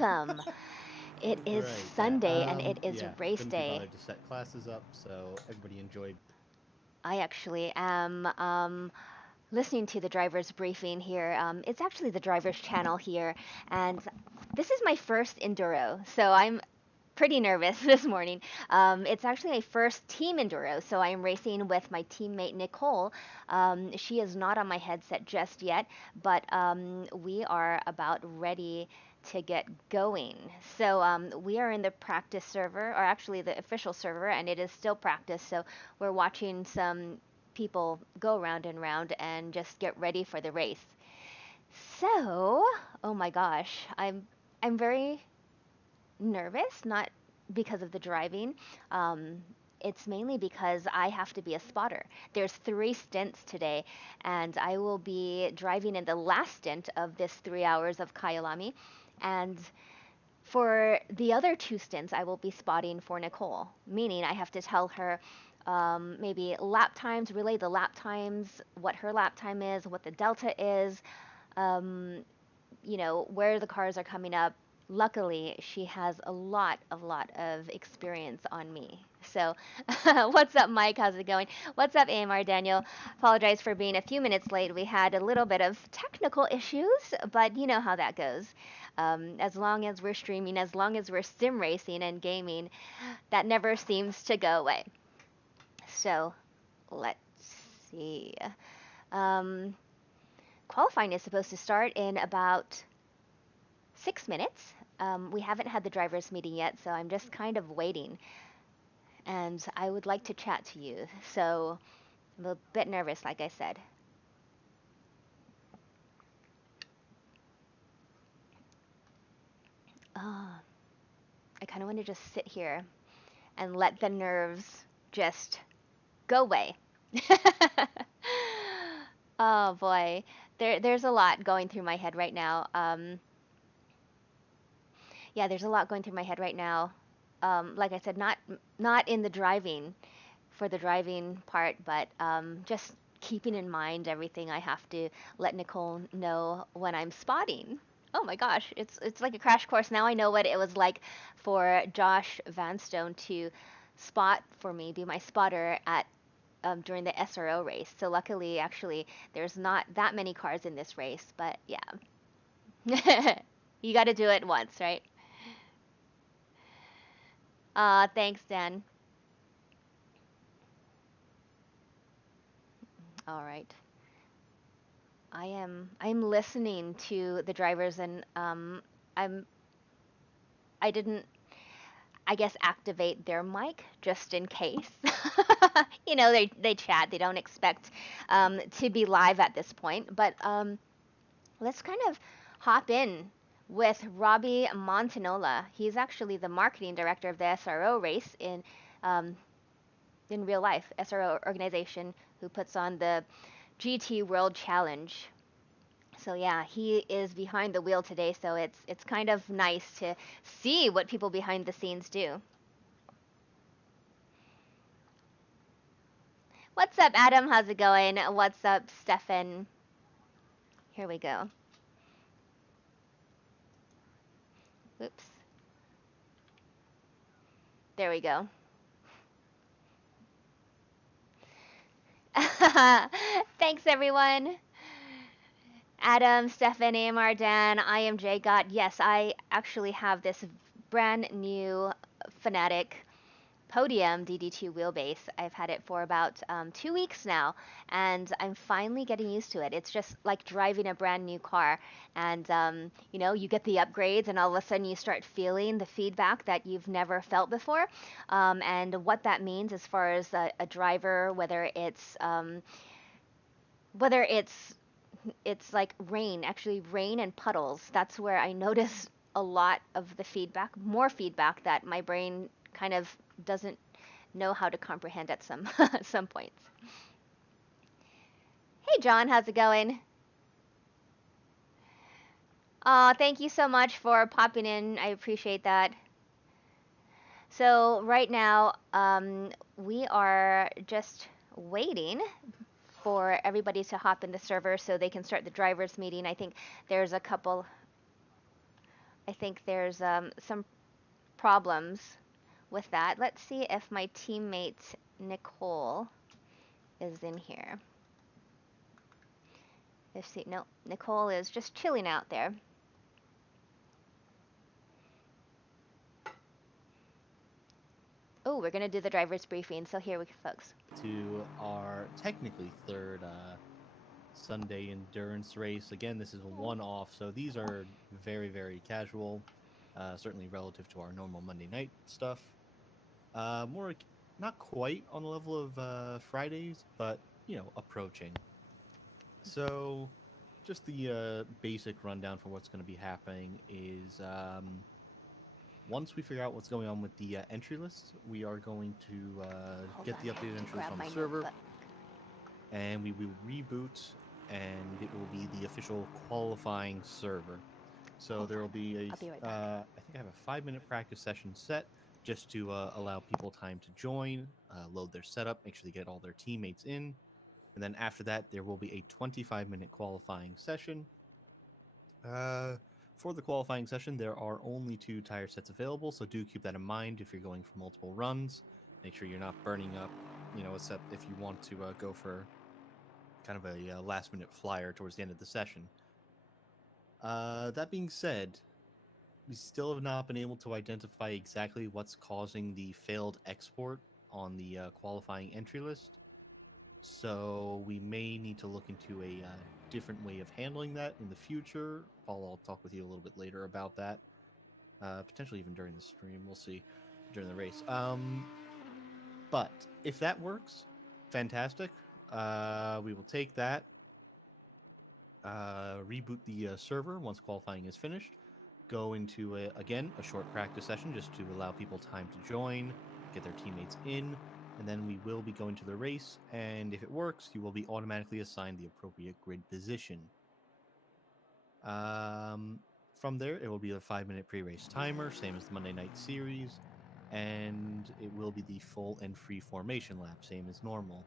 welcome. It is Right. Yeah. Sunday and it is Yeah. race Couldn't be day. bothered to set classes up, so everybody enjoyed. I actually am listening to the driver's briefing here. It's actually the driver's channel here, and this is my first Enduro, so I'm pretty nervous this morning. It's actually my first team Enduro, so I'm racing with my teammate Nicole. She is not on my headset just yet, but we are about ready to get going. So we are in the practice server, or actually the official server, and it is still practice. So we're watching some people go round and round and just get ready for the race. So, oh my gosh, I'm very nervous, not because of the driving. Um, it's mainly because I have to be a spotter. There's 3 stints today, and I will be driving in the last stint of this 3 hours of Kyalami. And for the other 2 stints, I will be spotting for Nicole, meaning I have to tell her maybe lap times, relay the lap times, what her lap time is, what the delta is, um, where the cars are coming up. Luckily, she has a lot of experience on me. So, what's up, Mike? How's it going? What's up, AMR Daniel? Apologize for being a few minutes late. We had a little bit of technical issues, but you know how that goes. As long as we're streaming, as long as we're sim racing and gaming, that never seems to go away. So, let's see. Um, Qualifying is supposed to start in about 6 minutes. We haven't had the drivers' meeting yet, so I'm just kind of waiting. And I would like to chat to you. So I'm a bit nervous, like I said. Oh, I kind of want to just sit here and let the nerves just go away. Oh boy, there's a lot going through my head right now. Yeah, there's a lot going through my head right now. Like I said, not in the driving, for the driving part, but just keeping in mind everything I have to let Nicole know when I'm spotting. Oh my gosh, it's like a crash course. Now I know what it was like for Josh Vanstone to spot for me, be my spotter at during the SRO race. So luckily, actually, there's not that many cars in this race, but yeah, you got to do it once, right? Thanks, Dan. All right. I'm listening to the drivers and I'm I didn't, I guess, activate their mic just in case. They chat. They don't expect to be live at this point. But let's kind of hop in with Robbie Montanola. He's actually the marketing director of the SRO race um, in real life, SRO organization who puts on the GT World Challenge. So yeah, he is behind the wheel today, so it's kind of nice to see what people behind the scenes do. What's up, Adam? How's it going? What's up, Stefan? Here we go. Oops. There we go. Thanks, everyone. Adam, Stefan, AMR, Dan, IMJ, God. Yes, I actually have this brand new Fanatic Podium DD2 wheelbase. I've had it for about 2 weeks now, and I'm finally getting used to it. It's just like driving a brand new car, and you get the upgrades, and all of a sudden you start feeling the feedback that you've never felt before, and what that means as far as a driver, whether it's like rain, actually rain and puddles. That's where I notice a lot of the feedback, more feedback that my brain kind of doesn't know how to comprehend at some some points. Hey John, how's it going? Thank you so much for popping in. I appreciate that. So right now, we are just waiting for everybody to hop in the server so they can start the drivers meeting. I think there's a couple. I think there's some problems with that. Let's see if my teammate Nicole is in here. Let's see. No, Nicole is just chilling out there. Oh, we're gonna do the driver's briefing. So here we go, folks. To our technically third Sunday endurance race. Again, this is a one-off, so these are very, very casual, certainly relative to our normal Monday night stuff. More not quite on the level of Fridays, but approaching. So, just the basic rundown for what's going to be happening is once we figure out what's going on with the entry list, we are going to Hold get on, the I have updated to entry list grab on the my server, notebook. and we will reboot, and it will be the official qualifying server. So Hold there on, will be I'll be right a, back. I think I have a 5 minute practice session set just to allow people time to join, load their setup, make sure they get all their teammates in. And then after that, there will be a 25-minute qualifying session. Uh, for the qualifying session, there are only 2 tire sets available, so do keep that in mind if you're going for multiple runs. Make sure you're not burning up, except if you want to go for kind of a last minute flyer towards the end of the session. That being said, we still have not been able to identify exactly what's causing the failed export on the qualifying entry list. So we may need to look into a different way of handling that in the future. Paul, I'll talk with you a little bit later about that. Potentially even during the stream. We'll see during the race. But if that works, fantastic. We will take that, reboot the server once qualifying is finished, go into again a short practice session just to allow people time to join, get their teammates in, and then we will be going to the race. And if it works, you will be automatically assigned the appropriate grid position. Um, from there, it will be a 5 minute pre-race timer, same as the Monday night series, and it will be the full and free formation lap, same as normal.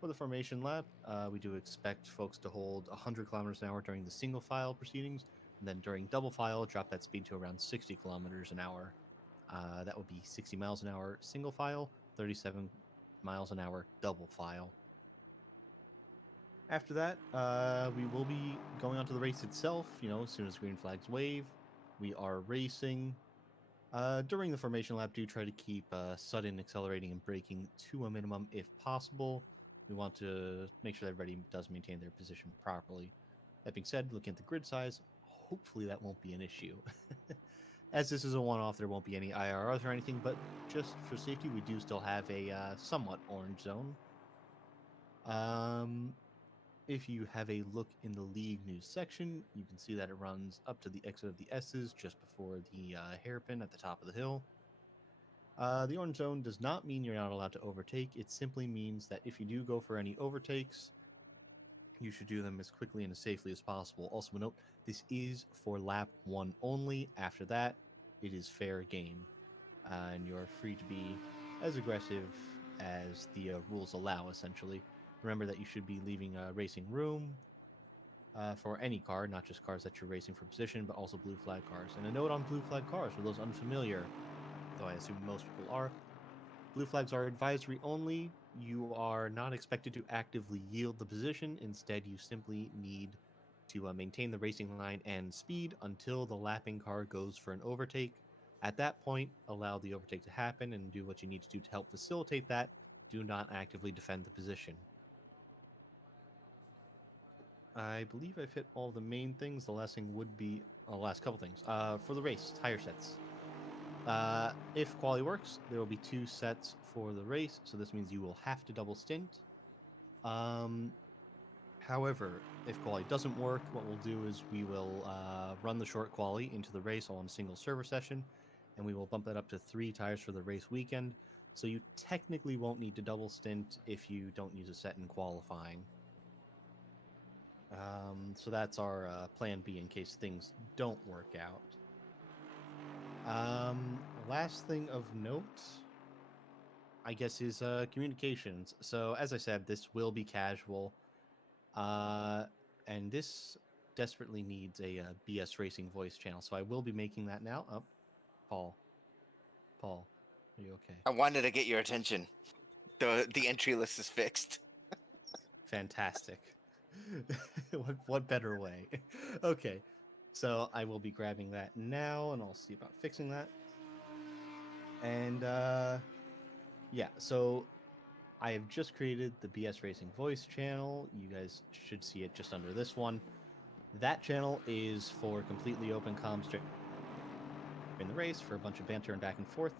For the formation lap, we do expect folks to hold 100 kilometers an hour during the single file proceedings, and then during double file, drop that speed to around 60 kilometers an hour. That would be 60 miles an hour single file, 37 miles an hour double file. After that, we will be going on to the race itself. As soon as green flags wave, we are racing. During the formation lap, do try to keep sudden accelerating and braking to a minimum if possible. We want to make sure everybody does maintain their position properly. That being said, looking at the grid size, hopefully that won't be an issue. As this is a one-off, there won't be any IRRs or anything, but just for safety, we do still have a somewhat orange zone. Um, if you have a look in the league news section, you can see that it runs up to the exit of the S's just before the hairpin at the top of the hill. The orange zone does not mean you're not allowed to overtake. It simply means that if you do go for any overtakes, you should do them as quickly and as safely as possible. Also, note, this is for lap 1 only. After that, it is fair game, and you're free to be as aggressive as the rules allow, essentially. Remember that you should be leaving racing room for any car, not just cars that you're racing for position, but also blue flag cars. And a note on blue flag cars, for those unfamiliar, though I assume most people are, blue flags are advisory only. You are not expected to actively yield the position. Instead, you simply need to maintain the racing line and speed until the lapping car goes for an overtake. At that point, allow the overtake to happen and do what you need to do to help facilitate that. Do not actively defend the position. I believe I've hit all the main things. The last thing would be the last couple things. For the race, tire sets. If quality works, there will be 2 sets for the race, so this means you will have to double stint. Um, However, if quality doesn't work, what we'll do is we will run the short quality into the race all in a single server session, and we will bump that up to 3 tires for the race weekend. So you technically won't need to double stint if you don't use a set in qualifying. So that's our plan B in case things don't work out. Last thing of note, I guess, is communications. So as I said, this will be casual, uh, and this desperately needs a BS Racing voice channel. So I will be making that now. Oh, Paul, are you okay? I wanted to get your attention. The entry list is fixed. Fantastic. what better way? Okay, so I will be grabbing that now, and I'll see about fixing that. And yeah, so I have just created the BS Racing voice channel. You guys should see it just under this one. That channel is for completely open comms during the race for a bunch of banter and back and forth.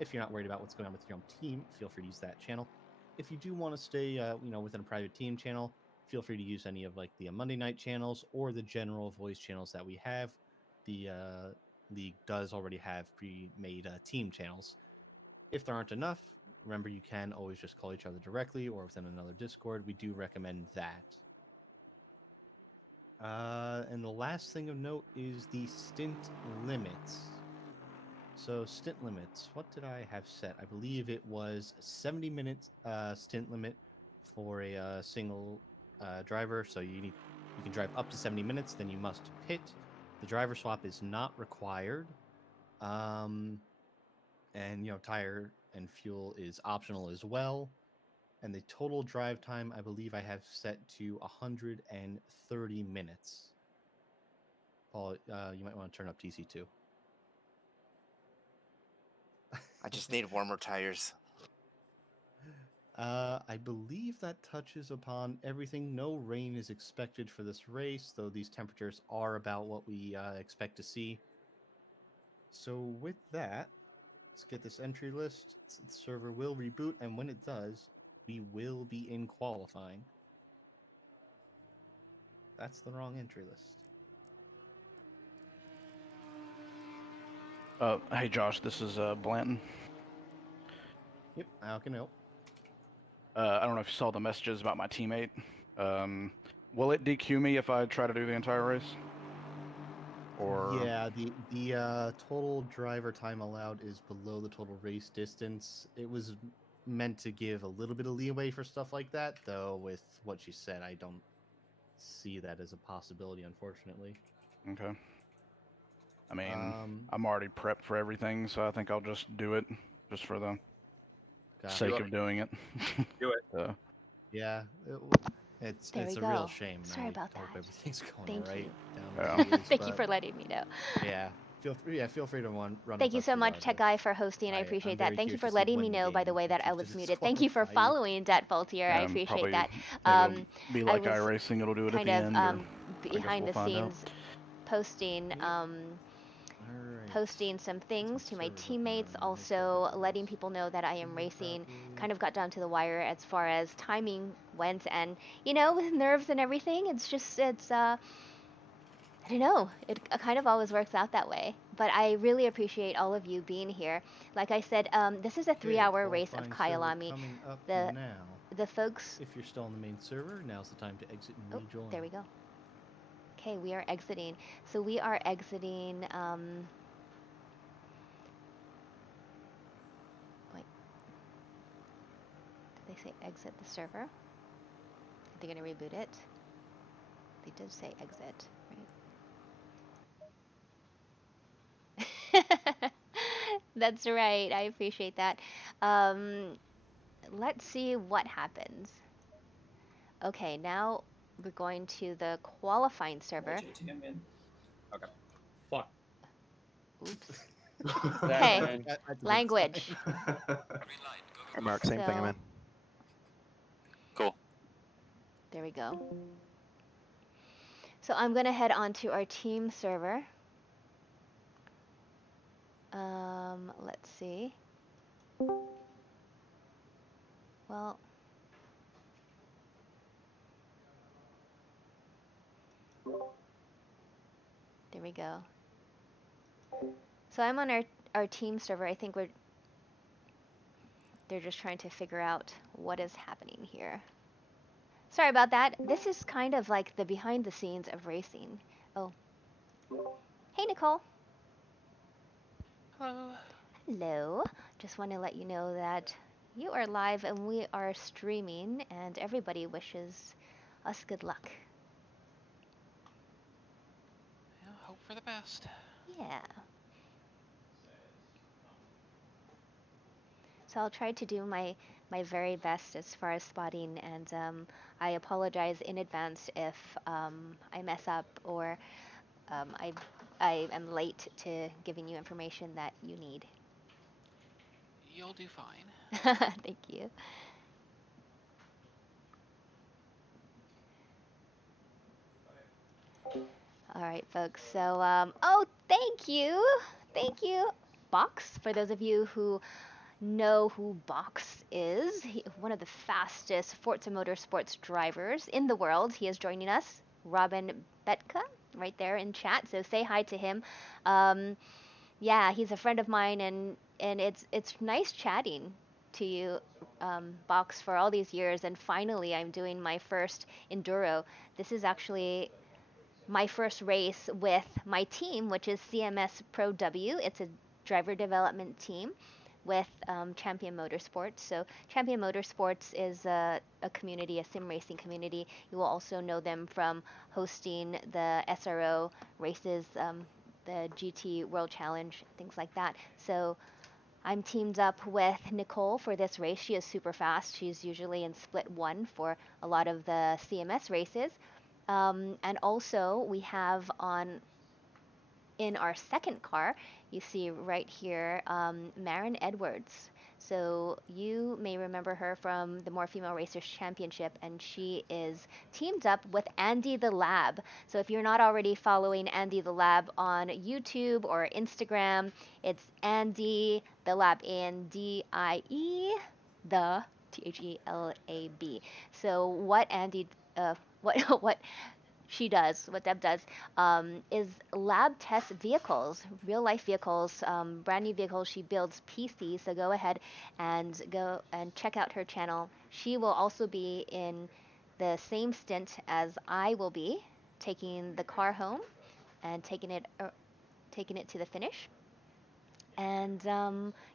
If you're not worried about what's going on with your own team, feel free to use that channel. If you do want to stay, within a private team channel, feel free to use any of like the Monday night channels or the general voice channels that we have. The league does already have pre-made team channels. If there aren't enough, remember you can always just call each other directly or within another Discord. We do recommend that. And the last thing of note is the stint limits. So stint limits, what did I have set? I believe it was a 70-minute stint limit for a single driver. So you can drive up to 70 minutes, then you must pit. The driver swap is not required. And tire and fuel is optional as well. And the total drive time, I believe I have set to 130 minutes. Paul, you might want to turn up TC2. I just need warmer tires. I believe that touches upon everything. No rain is expected for this race, though these temperatures are about what we expect to see. So with that, let's get this entry list. The server will reboot, and when it does, we will be in qualifying. That's the wrong entry list. Hey Josh, this is Blanton. Yep, how can I help? I don't know if you saw the messages about my teammate. Will it DQ me if I try to do the entire race? Or yeah, the total driver time allowed is below the total race distance. It was meant to give a little bit of leeway for stuff like that, though. With what she said, I don't see that as a possibility, unfortunately. okay. I mean, I'm already prepped for everything, so I think I'll just do it, just for the sake of doing it. Do it. Yeah, it's There we a real go. shame. Sorry I about hope that. everything's going Thank all right you. down where he is. Thank you for letting me know. Yeah, feel free to run. Thank you with us so much, Tech Guy, regardless. for hosting. I I'm appreciate very that. Thank you curious for to see letting me when the know, by the game way, that I chooses was to muted. Thank you for disqualify you. following Dat Faultier. I appreciate that. Maybe it'll be like I was iRacing, it'll do it at kind the of end, or I guess behind we'll the find out. scenes posting Alright, posting some things to my teammates, also letting people know that I am racing. Kind of got down to the wire as far as timing went, and with nerves and everything, it's I don't know. It kind of always works out that way. But I really appreciate all of you being here. Like I said, this is a 3-hour race of Kyalami. coming up The now. the folks. If you're still on the main server, now's the time to exit and Oh, rejoin. there we go. Okay, we are exiting. So we are exiting. Wait. Did they say exit the server? Are they going to reboot it? They did say exit, right? That's right. I appreciate that. Let's see what happens. Okay, now we're going to the qualifying server. I'm in. Okay. Fuck. Oops. That's Hey, fine. language. Hey Mark, same thing I'm in. Cool. There we go. So I'm gonna head on to our team server. Let's see. Well, there we go. So I'm on our team server. I think they're just trying to figure out what is happening here. Sorry about that. This is kind of like the behind the scenes of racing. Oh. Hey, Nicole. Hello. Hello. Just want to let you know that you are live and we are streaming, and everybody wishes us good luck. for the best. Yeah. So I'll try to do my very best as far as spotting, and I apologize in advance if I mess up or um, I I am late to giving you information that you need. You'll do fine. Thank you. All right, folks. So, oh, thank you, Box. For those of you who know who Box is, one of the fastest Forza Motorsports drivers in the world. He is joining us, Robin Betka, right there in chat. So say hi to him. Um, yeah, he's a friend of mine, and it's nice chatting to you, Box, for all these years. And finally, I'm doing my first enduro. This is actually my first race with my team, which is CMS Pro W. It's a driver development team with Champion Motorsports. So Champion Motorsports is a community, a sim racing community. You will also know them from hosting the SRO races, the GT World Challenge, things like that. So I'm teamed up with Nicole for this race. She is super fast. She's usually in split one for a lot of the CMS races. And also we have on in our second car, you see right here, Maren Edwards. So you may remember her from the More Female Racers Championship, and she is teamed up with Andy the Lab. So if you're not already following Andy the Lab on YouTube or Instagram, it's Andy the Lab, Andie the THELAB. So what Andy, what she does, what Deb does, is lab test vehicles, real life vehicles, brand new vehicles. She builds PC, so go and check out her channel. She will also be in the same stint as I will be, taking the car home and taking it to the finish. And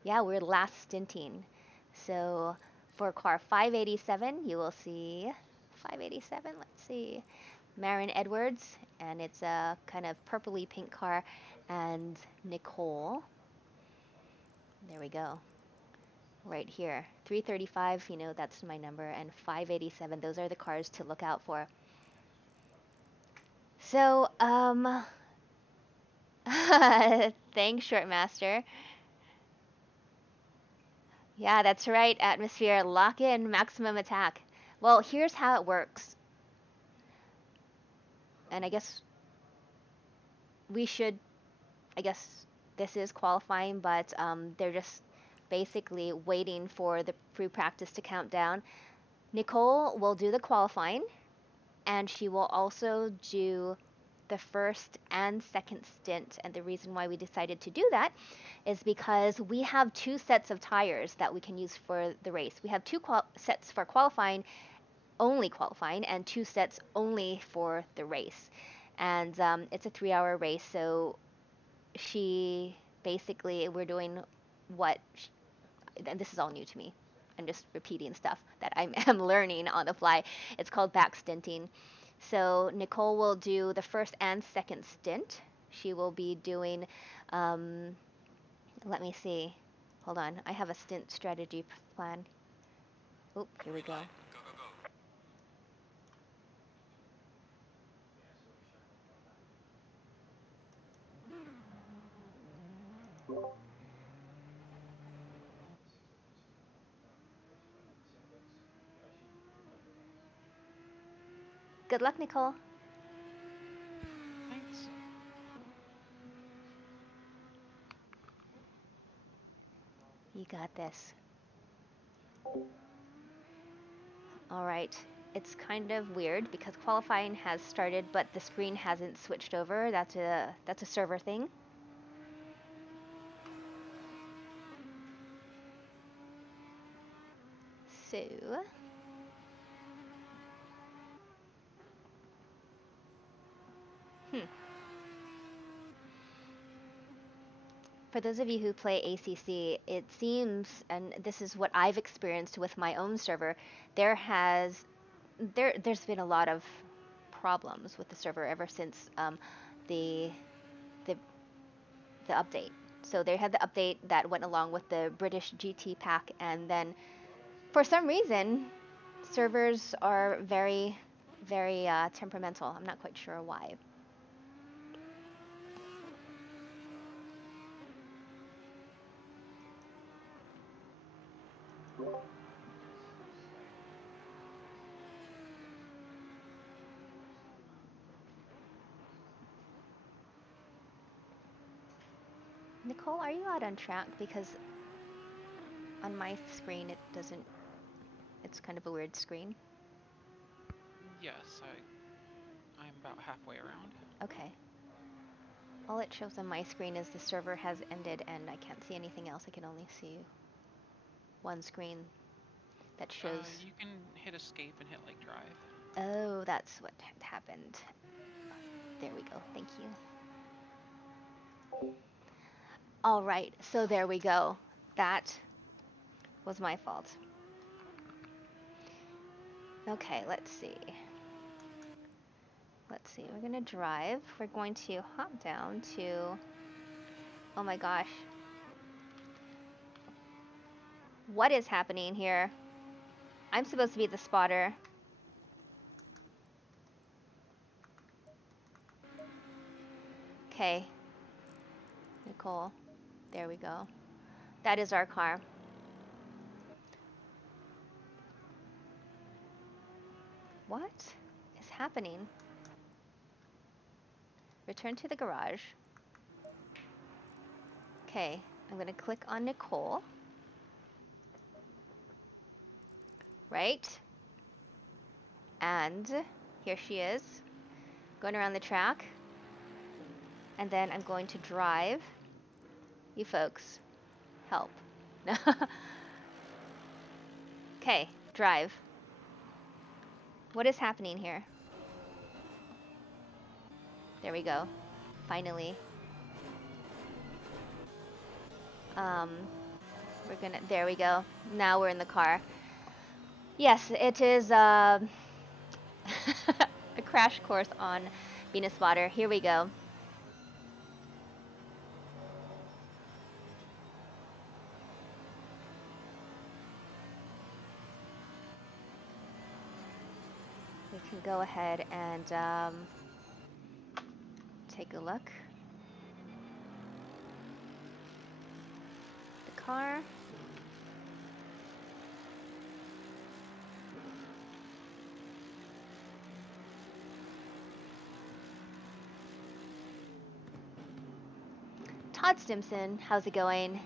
yeah, we're last stinting. So for car 587, you will see 587. Let's see. Maren Edwards, and it's a kind of purpley pink car, and Nicole. There we go. Right here. 335, that's my number, and 587, those are the cars to look out for. So, thanks, Shortmaster. Yeah, that's right, Atmosphere. Lock in maximum attack. Well, here's how it works. And I guess we should I guess this is qualifying, but they're just basically waiting for the pre-practice to count down. Nicole will do the qualifying, and she will also do the first and second stint. And the reason why we decided to do that is because we have two sets of tires that we can use for the race. We have two sets for only qualifying, and two sets only for the race. And it's a 3-hour race, so she basically we're doing what and this is all new to me. I'm just repeating stuff that I'm learning on the fly. It's called back stinting. So Nicole will do the first and second stint. She will be doing let me see, hold on, I have a stint strategy plan. Oh, here we go. Good luck, Nicole. Thanks. You got this. All right. It's kind of weird because qualifying has started, but the screen hasn't switched over. That's a server thing. So, for those of you who play ACC, it seems, and this is what I've experienced with my own server, there's been a lot of problems with the server ever since the the update. So they had the update that went along with the British GT pack, and then for some reason, servers are very, very temperamental. I'm not quite sure why. Nicole, are you out on track? Because on my screen it doesn't, it's kind of a weird screen. Yes, I'm about halfway around. Okay. All it shows on my screen is the server has ended and I can't see anything else. I can only see one screen that shows. You can hit escape and hit like drive. Oh, that's what had happened. There we go. Thank you. All right, so there we go. That was my fault. Okay, let's see. Let's see, we're gonna drive. We're going to hop down to, oh my gosh. What is happening here? I'm supposed to be the spotter. Okay. Nicole, there we go. That is our car. What is happening? Return to the garage. Okay, I'm gonna click on Nicole. Right? And here she is, going around the track. And then I'm going to drive. You folks, help. Okay, drive. What is happening here? There we go. Finally. We're gonna, there we go. Now we're in the car. Yes, it is a crash course on being a spotter. Here we go. We can go ahead and take a look. The car. Todd Stimson, how's it going?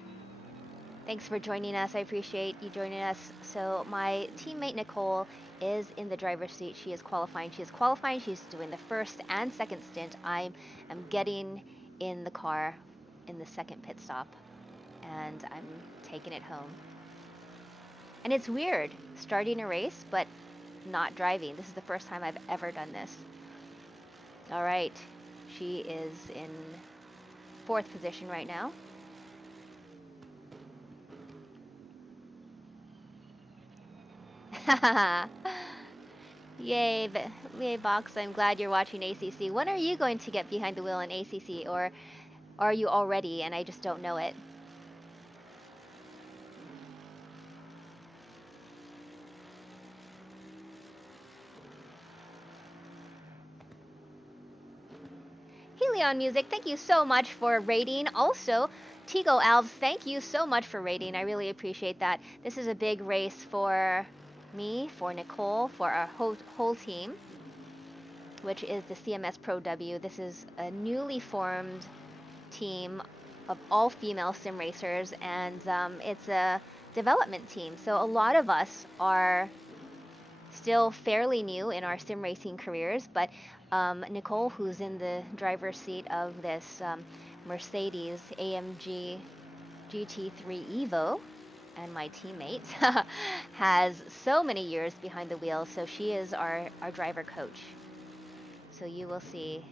Thanks for joining us. I appreciate you joining us. So my teammate Nicole is in the driver's seat. She is qualifying. She is qualifying. She's doing the first and second stint. I am getting in the car in the second pit stop, and I'm taking it home. And it's weird starting a race, but not driving. This is the first time I've ever done this. All right. She is in 4th position right now. Yay, yay, Box. I'm glad you're watching ACC. When are you going to get behind the wheel in ACC, or are you already and I just don't know it? Helion Music, thank you so much for rating. Also, Tigo Alves, thank you so much for rating. I really appreciate that. This is a big race for me, for Nicole, for our whole team, which is the CMS Pro W. This is a newly formed team of all female sim racers, and it's a development team. So a lot of us are still fairly new in our sim racing careers, but Nicole, who's in the driver's seat of this Mercedes AMG GT3 EVO, and my teammate, has so many years behind the wheel, so she is our driver coach. So you will see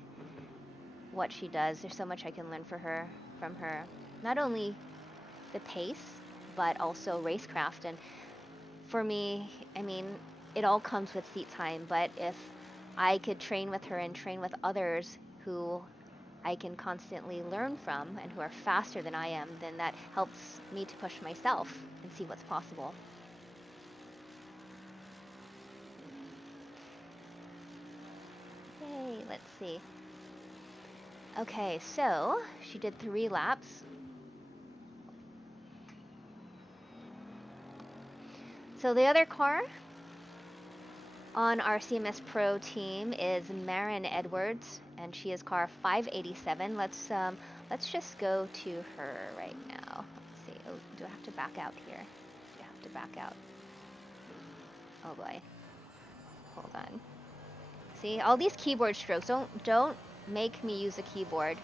what she does. There's so much I can learn from her. Not only the pace, but also racecraft. And for me, I mean, it all comes with seat time, but if I could train with her and train with others who I can constantly learn from and who are faster than I am, then that helps me to push myself and see what's possible. Yay, let's see. Okay, so she did 3 laps. So the other car on our CMS Pro team is Maren Edwards, and she is car 587. Let's just go to her right now. Let's see. Oh, do I have to back out here? Do I have to back out? Oh boy. Hold on. See, all these keyboard strokes. Don't make me use a keyboard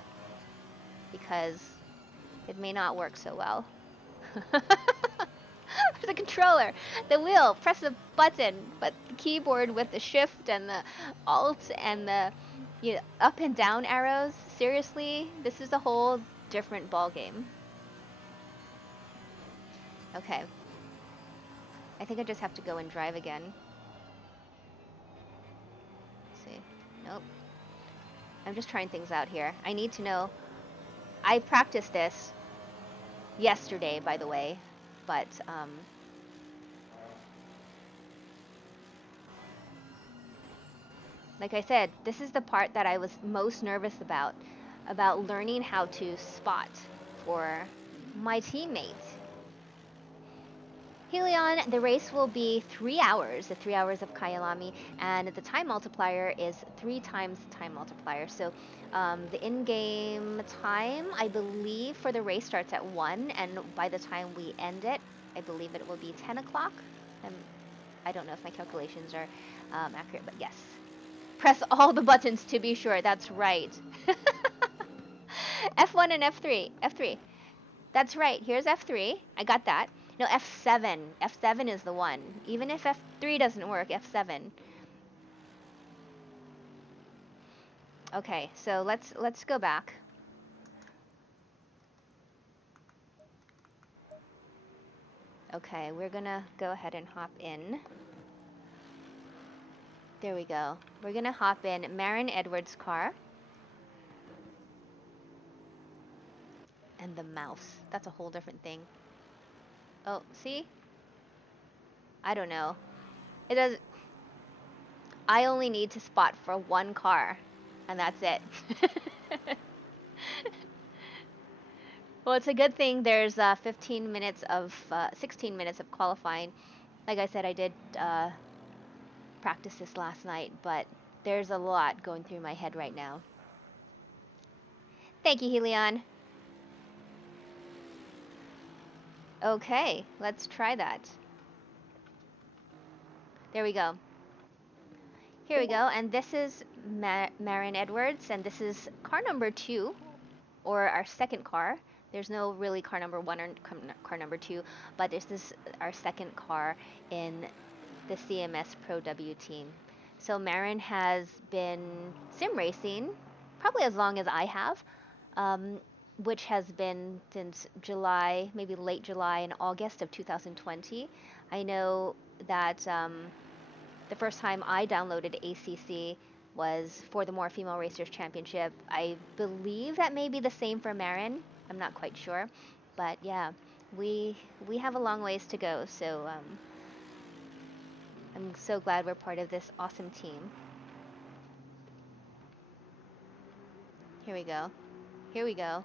because it may not work so well. The controller, the wheel, press the button, but the keyboard with the shift and the alt and the up and down arrows. Seriously, this is a whole different ball game. Okay. I think I just have to go and drive again. Let's see. Nope. I'm just trying things out here. I need to know. I practiced this yesterday, by the way, but like I said, this is the part that I was most nervous about learning how to spot for my teammates. Helion, the race will be 3 hours, the 3 hours of Kyalami, and the time multiplier is 3 times the time multiplier. So the in-game time, I believe, for the race starts at 1, and by the time we end it, I believe it will be 10 o'clock. I don't know if my calculations are accurate, but yes. Press all the buttons to be sure, that's right. F1 and F3, F3. That's right, here's F3, I got that. No, F7. F7 is the one. Even if F3 doesn't work, F7. Okay, so let's go back. Okay, we're gonna go ahead and hop in. There we go. We're gonna hop in Maren Edwards' car. And the mouse. That's a whole different thing. Oh, see? I don't know. It does. I only need to spot for one car, and that's it. Well, it's a good thing there's 16 minutes of qualifying. Like I said, I did practice this last night, but there's a lot going through my head right now. Thank you, Helion. Okay, let's try that. There we go. Here we go, and this is Maren Edwards, and this is car number 2, or our second car. There's no really car number 1 or car number 2, but this is our second car in the CMS Pro W Team. So Maren has been sim racing probably as long as I have, which has been since July, maybe late July and August of 2020. I know that the first time I downloaded ACC was for the More Female Racers Championship. I believe that may be the same for Maren. I'm not quite sure, but yeah, we have a long ways to go. So I'm so glad we're part of this awesome team. Here we go. Here we go.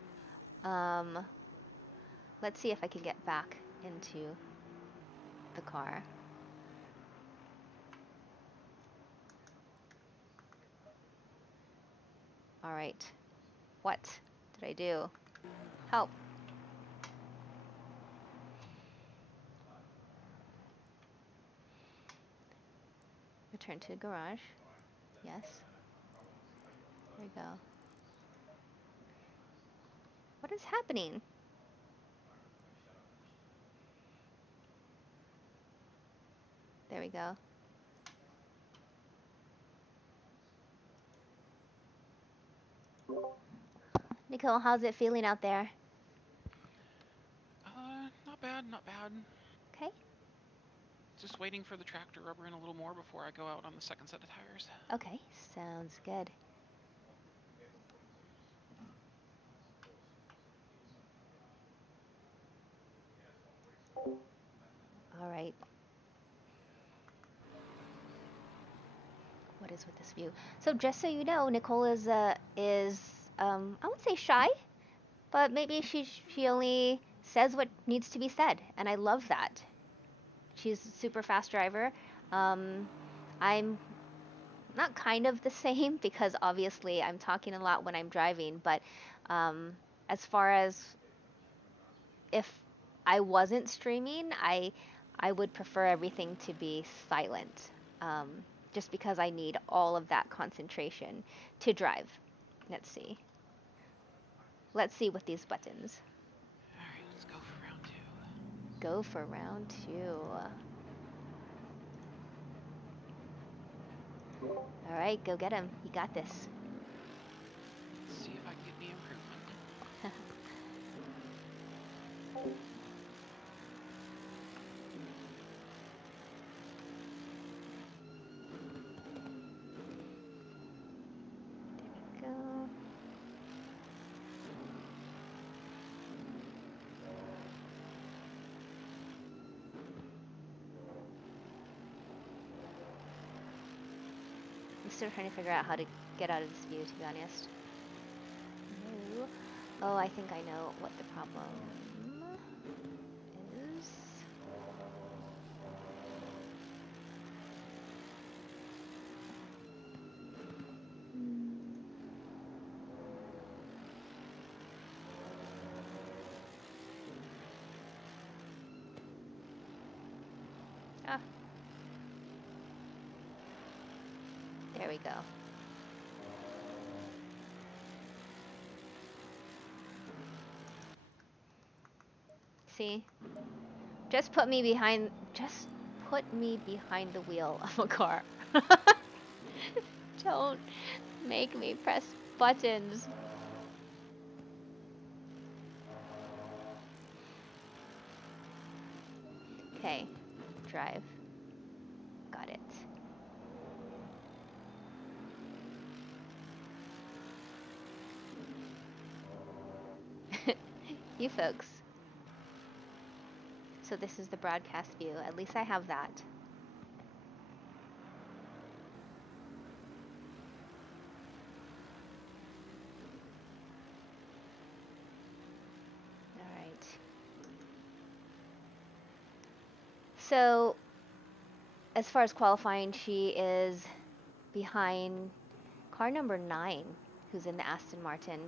Let's see if I can get back into the car. All right. What did I do? Help. Return to garage. Yes. There we go. What is happening? There we go. Nicole, how's it feeling out there? Not bad, not bad. Okay. Just waiting for the track to rubber in a little more before I go out on the second set of tires. Okay, sounds good. All right. What is with this view? So just so you know, Nicole is I wouldn't say shy, but maybe she only says what needs to be said, and I love that. She's a super fast driver. I'm not kind of the same because obviously I'm talking a lot when I'm driving, but as far as if I wasn't streaming, I would prefer everything to be silent, just because I need all of that concentration to drive. Let's see. Let's see with these buttons. All right, let's go for round 2. Go for round 2. All right, go get him. You got this. Let's see if I can get any improvement. Go. I'm still trying to figure out how to get out of this view, to be honest. No. Oh, I think I know what the problem is. Ah, there we go. See? Just put me behind the wheel of a car. Don't make me press buttons. Okay, drive. Got it. You folks. So this is the broadcast view. At least I have that. All right. So as far as qualifying, she is behind car number 9, who's in the Aston Martin.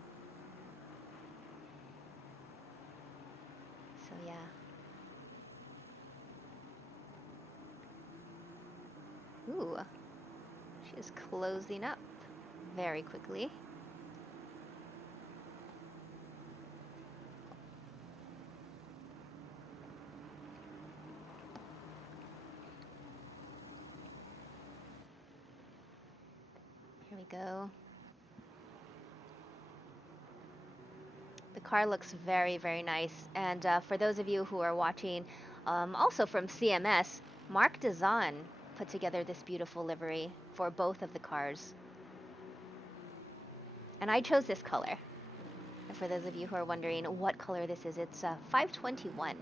So yeah. Ooh, she is closing up very quickly. Here we go. The car looks very, very nice. And for those of you who are watching, also from CMS, Mark Dazan put together this beautiful livery for both of the cars. And I chose this color. And for those of you who are wondering what color this is, it's 521.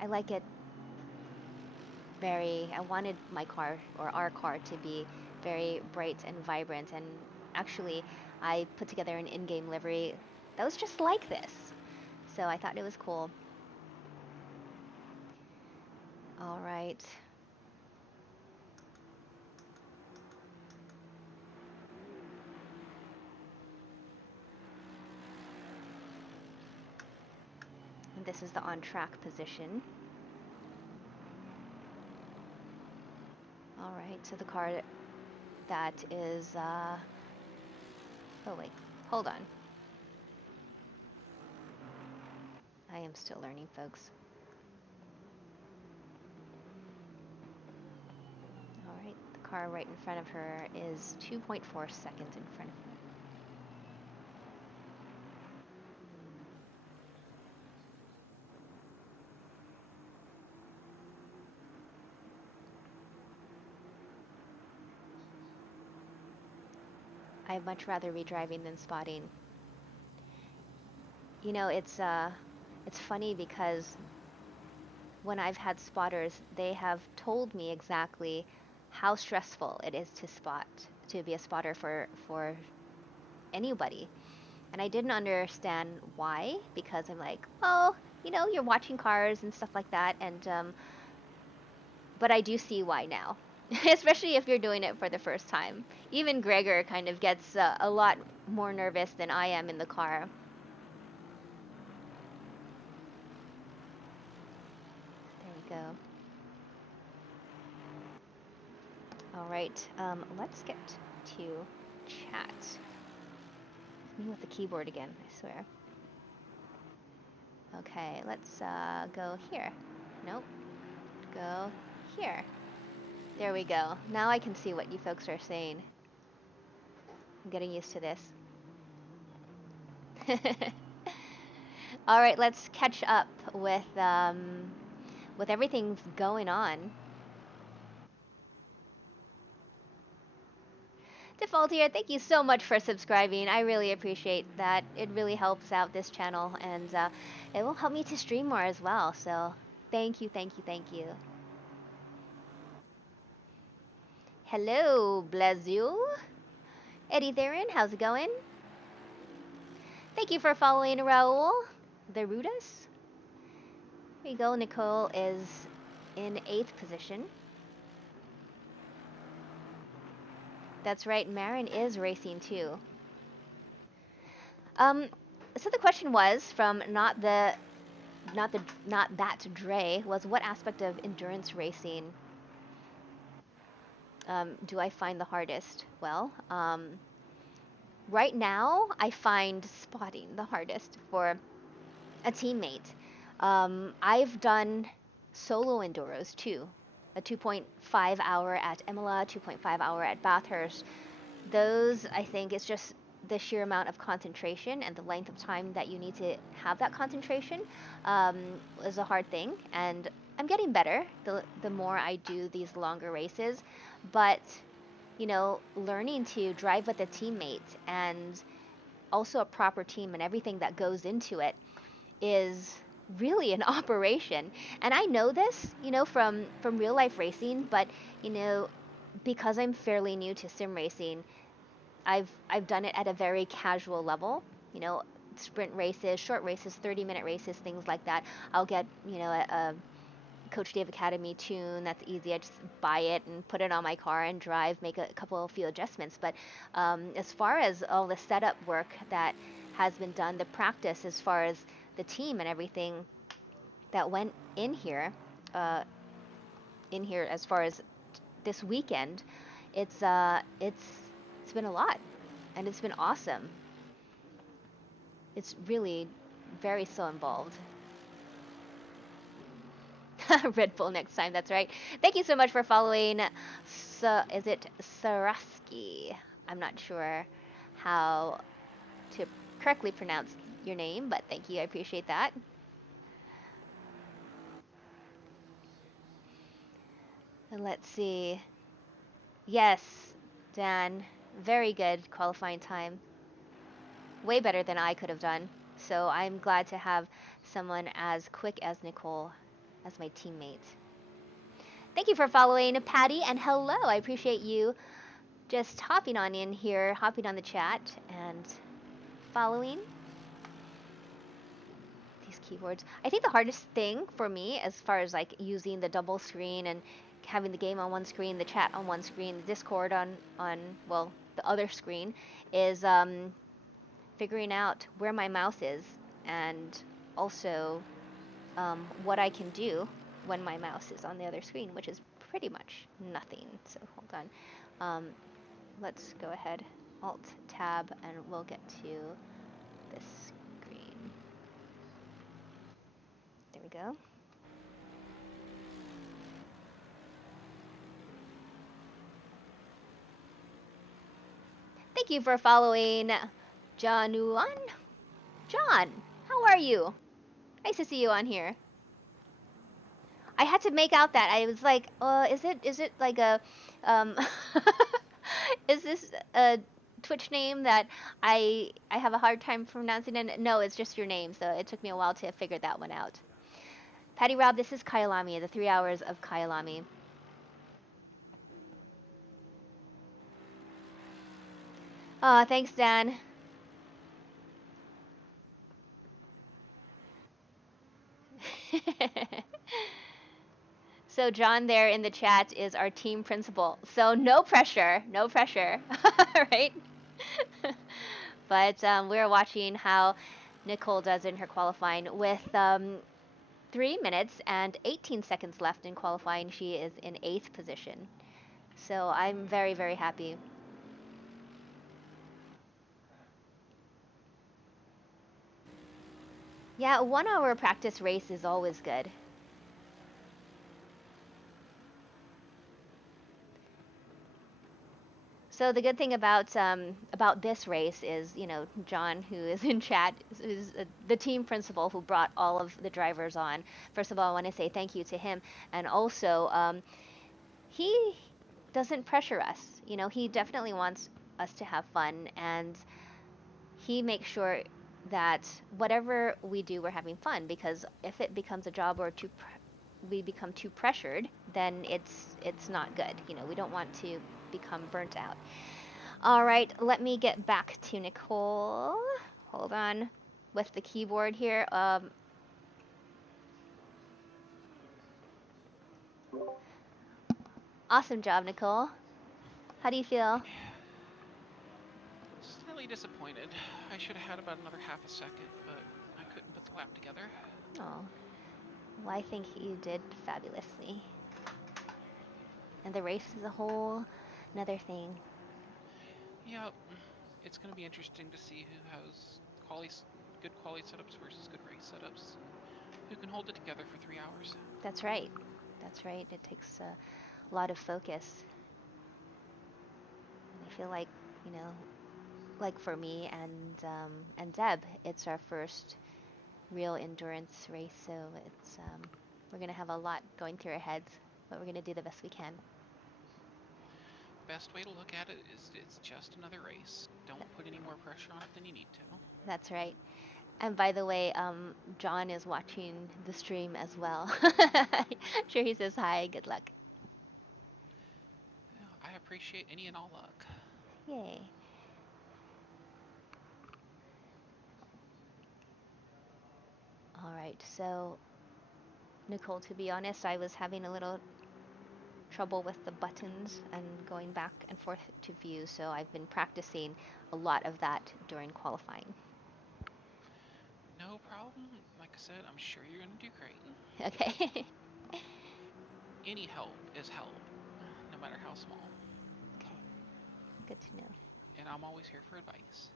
I like it I wanted my car, or our car, to be very bright and vibrant. And actually, I put together an in-game livery that was just like this. So I thought it was cool. All right. And this is the on-track position. All right, so the car that is, oh wait, hold on. I am still learning, folks. All right, the car right in front of her is 2.4 seconds in front of her. I'd much rather be driving than spotting. You know, it's funny because when I've had spotters, they have told me exactly how stressful it is to be a spotter for anybody. And I didn't understand why, because I'm like, oh, you're watching cars and stuff like that, and but I do see why now, especially if you're doing it for the first time. Even Gregor kind of gets a lot more nervous than I am in the car. There we go. All right, let's get to chat. Me with the keyboard again, I swear. Okay, let's go here. Nope. Go here. There we go. Now I can see what you folks are saying. I'm getting used to this. All right, let's catch up with everything going on. Default here, thank you so much for subscribing. I really appreciate that. It really helps out this channel, and it will help me to stream more as well. So thank you, thank you, thank you. Hello, bless you. Eddie Theron, how's it going? Thank you for following Raul. The Rudas. There you go. Nicole is in 8th position. That's right, Marin is racing too. So the question was from not that Dre was, what aspect of endurance racing do I find the hardest? Well, right now I find spotting the hardest for a teammate. I've done solo enduros too. A 2.5 hour at Imola, 2.5 hour at Bathurst. Those, I think, it's just the sheer amount of concentration and the length of time that you need to have that concentration is a hard thing. And I'm getting better the more I do these longer races. But, learning to drive with a teammate and also a proper team and everything that goes into it is really an operation. And I know this, from real life racing, but, because I'm fairly new to sim racing, I've done it at a very casual level, sprint races, short races, 30-minute races, things like that. I'll get, a Coach Dave Academy tune that's easy. I just buy it and put it on my car and drive, make a few adjustments. But as far as all the setup work that has been done, the practice as far as the team and everything that went in here as far as this weekend, it's been a lot, and it's been awesome. It's really very so involved. Red Bull next time, that's right. Thank you so much for following. So, is it Saraski? I'm not sure how to correctly pronounce your name, but thank you, I appreciate that. And let's see. Yes, Dan, very good qualifying time. Way better than I could have done. So I'm glad to have someone as quick as Nicole as my teammate. Thank you for following, Patty, and hello. I appreciate you just hopping on in here, hopping on the chat, and following these keywords. I think the hardest thing for me, as far as like using the double screen and having the game on one screen, the chat on one screen, the Discord on well, the other screen, is figuring out where my mouse is, and also what I can do when my mouse is on the other screen, which is pretty much nothing. So hold on. Let's go ahead, Alt Tab, and we'll get to this screen. There we go. Thank you for following, John Uan. John, how are you? Nice to see you on here. I had to make out that I was like, is it like a, is this a Twitch name that I have a hard time pronouncing? And no, it's just your name. So it took me a while to figure that one out. Patty Rob, this is Kyalami, the 3 hours of Kyalami. Oh, thanks, Dan. So John there in the chat is our team principal. So no pressure, no pressure, right? But we're watching how Nicole does in her qualifying with 3 minutes and 18 seconds left in qualifying. She is in 8th position. So I'm very, very happy. Yeah, a 1 hour practice race is always good. So the good thing about this race is, you know, John, who is in chat, is the team principal who brought all of the drivers on. First of all, I want to say thank you to him, and also he doesn't pressure us. You know, he definitely wants us to have fun, and he makes sure that whatever we do, we're having fun. Because if it becomes a job or we become too pressured, then it's not good. You know, we don't want to become burnt out. All right, let me get back to Nicole. Hold on with the keyboard here. Awesome job, Nicole. How do you feel? Slightly disappointed. I should have had about another half a second, but I couldn't put the lap together. Oh, well, I think you did fabulously. And the race is a whole another thing. Yeah, it's going to be interesting to see who has good quality setups versus good race setups, and who can hold it together for 3 hours. That's right. That's right. It takes a lot of focus. And I feel like, you know, like for me and Deb, it's our first real endurance race, so it's we're gonna have a lot going through our heads, but we're gonna do the best we can. Best way to look at it is it's just another race. Don't put any more pressure on it than you need to. That's right. And by the way, John is watching the stream as well. Sure, he says hi. Good luck. I appreciate any and all luck. Yay. All right, so Nicole, to be honest, I was having a little trouble with the buttons and going back and forth to view, so I've been practicing a lot of that during qualifying. No problem. Like I said, I'm sure you're going to do great. Okay. Any help is help, no matter how small. Okay. Good to know. And I'm always here for advice.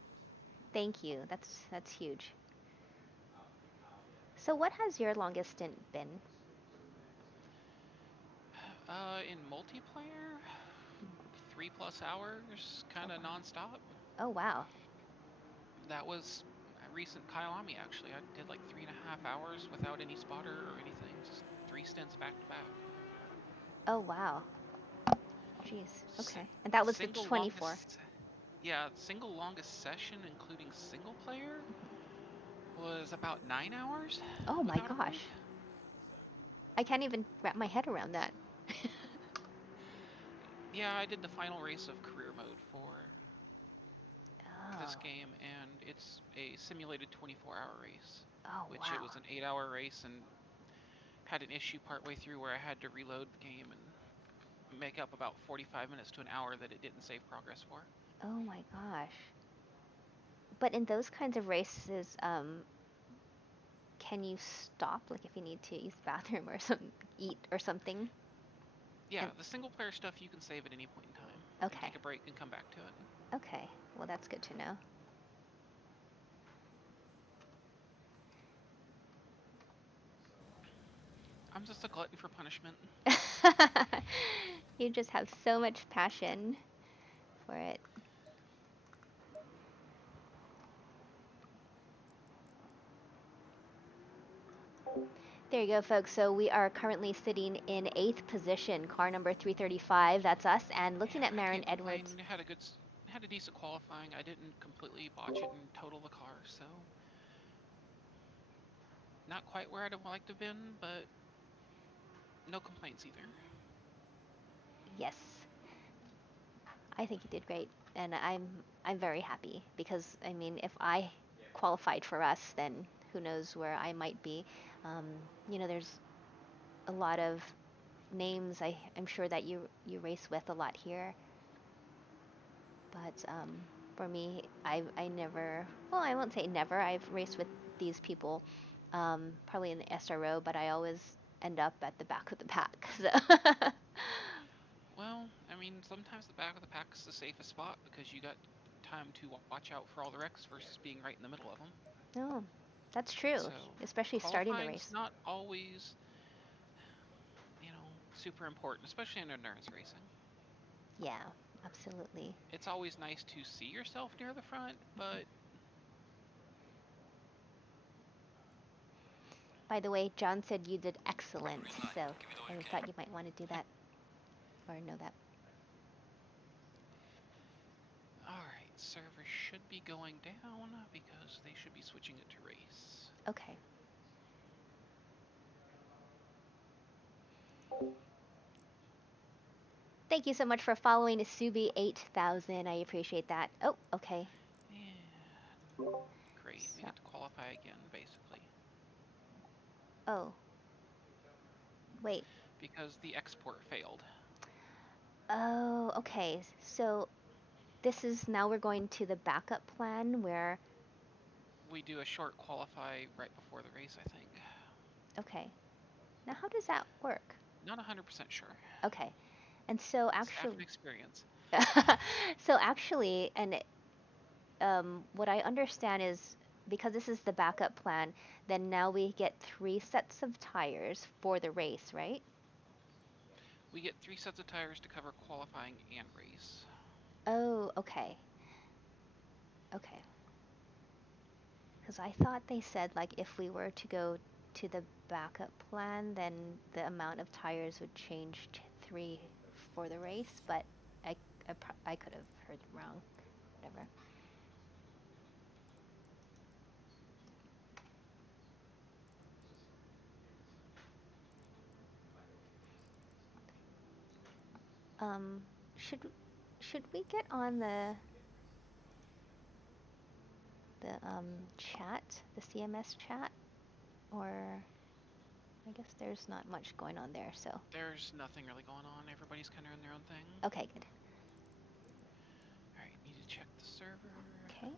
Thank you. That's huge. So what has your longest stint been? In multiplayer, 3+ hours, kind of nonstop. Oh, wow. That was a recent Kyalami, actually. I did like 3.5 hours without any spotter or anything, just 3 stints back to back. Oh, wow. Jeez. Okay. And that was the Single 24. longest, yeah, single longest session, including single player, was about 9 hours Oh my without a gosh. break. I can't even wrap my head around that. Yeah, I did the final race of career mode for this Oh. game, and it's a simulated 24-hour race, Oh, which it wow. was an 8-hour race and had an issue partway through where I had to reload the game and make up about 45 minutes to an hour that it didn't save progress for. Oh my gosh. But in those kinds of races, can you stop, like if you need to use the bathroom or eat or something? Yeah, And the single player stuff you can save at any point in time. You can okay. take a break and come back to it. Okay. Well, that's good to know. I'm just a glutton for punishment. You just have so much passion for it. There you go, folks. So we are currently sitting in 8th position, car number 335. That's us. And looking Yeah, at I Marin can't complain. Edwards. Had a decent qualifying. I didn't completely botch it and total the car, so Not quite where I'd have liked to have been, but no complaints either. Yes, I think you did great, and I'm very happy because I mean, if I qualified for us, then who knows where I might be. Um, you know, there's a lot of names I'm sure that you race with a lot here, but for me, I never, well, I won't say never. I've raced with these people, probably in the SRO, but I always end up at the back of the pack. So Well, I mean, sometimes the back of the pack is the safest spot because you got time to watch out for all the wrecks versus being right in the middle of them. no, that's true, So especially starting the qualifying's race. not always, super important, especially in endurance racing. Yeah, absolutely. It's always nice to see yourself near the front, but By the way, John said you did excellent, so I thought you might want to do that or know that. alright, server should be going down because they should be switching it to race. Okay. Thank you so much for following Subi8000. I appreciate that. Oh, okay. And great, we So, get to qualify again, basically. oh, wait. Because the export failed. Oh, okay. So this is now we're going to the backup plan where, We do a short qualify right before the race, I think. okay. Now how does that work? Not 100% sure. Okay. And so Staff actually, experience. so actually, and what I understand is because this is the backup plan, then now we get 3 sets of tires for the race, right? We get 3 sets of tires to cover qualifying and race. Oh, okay. Okay. Because I thought they said like if we were to go to the backup plan, then the amount of tires would change to 3 for the race, but I could have heard wrong. Whatever. Um, should should we get on the chat, the CMS chat, or I guess there's not much going on there. So There's nothing really going on. Everybody's kind of in their own thing. okay, good. Alright, need to check the server. Okay.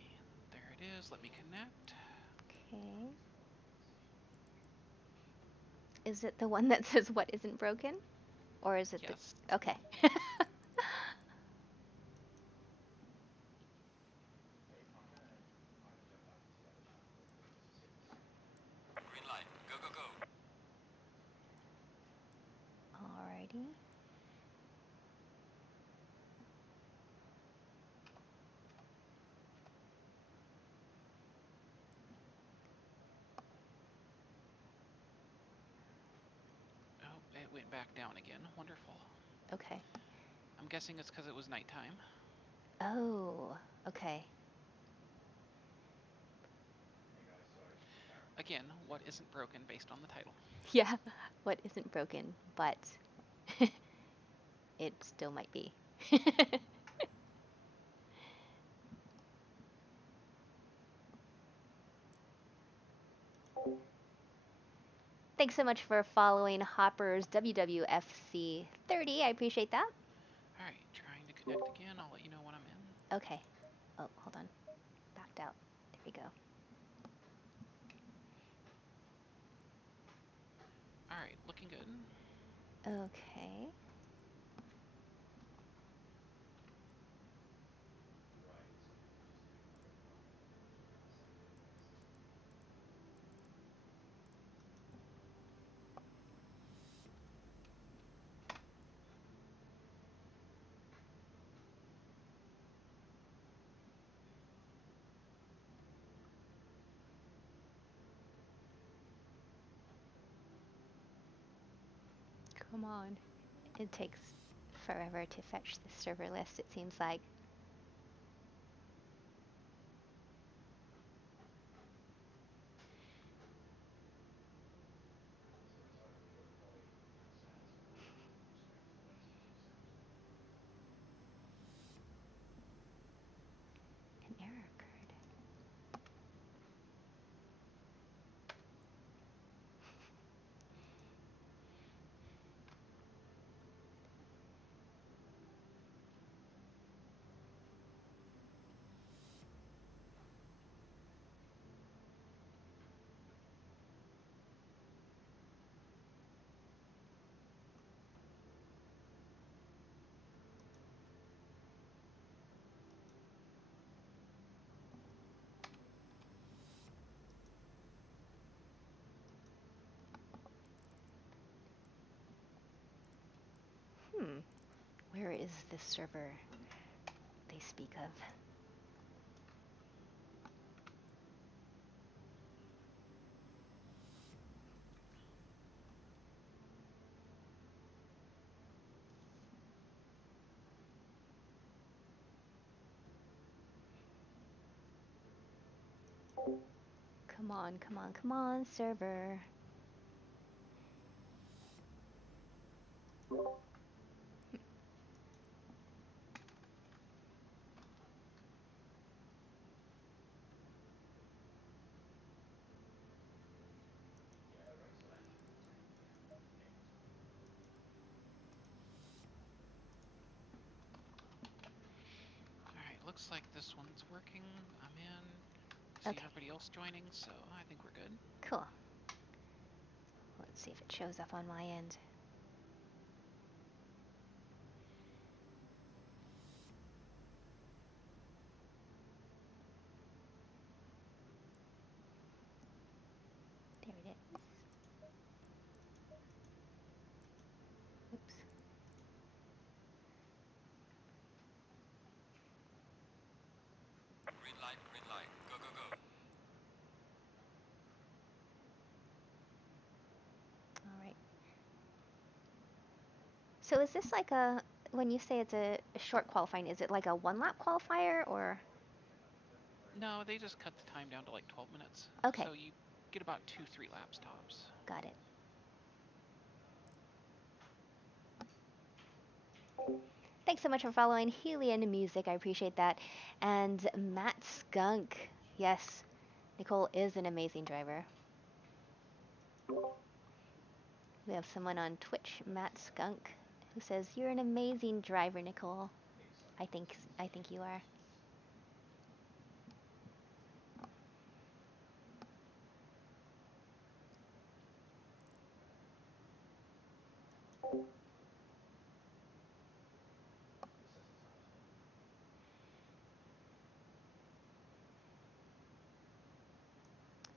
And there it is. Let me connect. Okay. Is it the one that says what isn't broken, or is it Yes. the okay? Green light. Go, go, go. Alrighty. Oh, it went back down again. Wonderful. Okay. I'm guessing it's because it was nighttime. Oh, okay. Again, what isn't broken based on the title? Yeah, what isn't broken, but it still might be. Thanks so much for following Hopper's WWFC 30. I appreciate that. Alright, trying to connect again. I'll let you know when I'm in. Okay. Oh, hold on. Backed out. There we go. Alright, looking good. Okay. Come on. It takes forever to fetch the server list, it seems like. is this server they speak of? Come on, come on, come on, server. Alright, looks like this one's working. I'm in. See Okay. everybody else joining, so I think we're good. Cool. Let's see if it shows up on my end. There it is. Oops. Green light, green light. Go, go, go. All right. So is this like when you say it's a short qualifying, is it like a one-lap qualifier or? No, they just cut the time down to like 12 minutes. Okay. So you get about 2-3 laps tops. Got it. Thanks so much for following Helian Music. I appreciate that. And Matt Skunk. Yes, Nicole is an amazing driver. We have someone on Twitch, Matt Skunk, who says, "You're an amazing driver, Nicole." I think you are.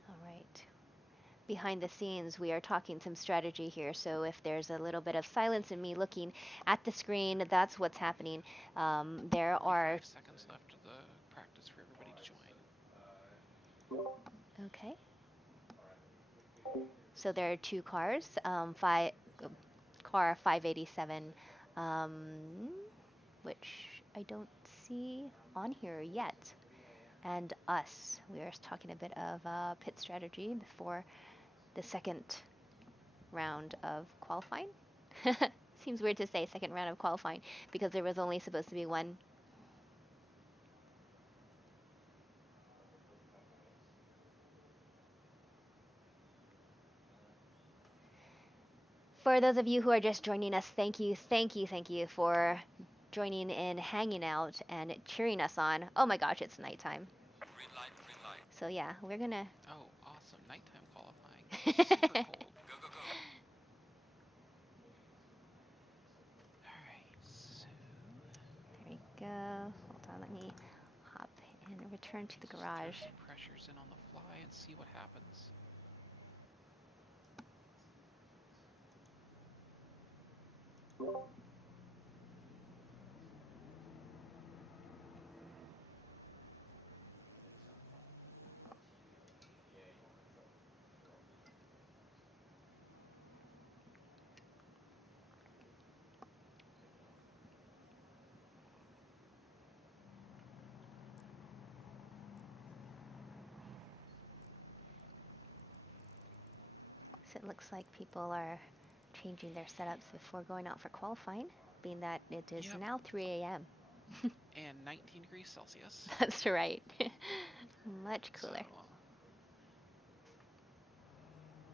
All right. Behind the scenes, we are talking some strategy here. So if there's a little bit of silence in me looking at the screen, that's what's happening. There are 5 seconds left of the practice for everybody to join. Okay. So there are two cars. Car 587, which I don't see on here yet. And us. We are talking a bit of pit strategy before the second round of qualifying. Seems weird to say second round of qualifying because there was only supposed to be one. For those of you who are just joining us, thank you, thank you, thank you for joining in, hanging out, and cheering us on. Oh my gosh, it's nighttime. Green light, green light. So yeah, we're gonna. Oh, awesome. Nighttime qualifying. Super cold. Go, go, go. Alright, so There we go. Hold on, let me hop and return to the just throw garage. some pressures in on the fly and see what happens. So it looks like people are changing their setups before going out for qualifying, being that it is Yep. now 3 a.m. And 19 degrees Celsius. That's right. Much So cooler.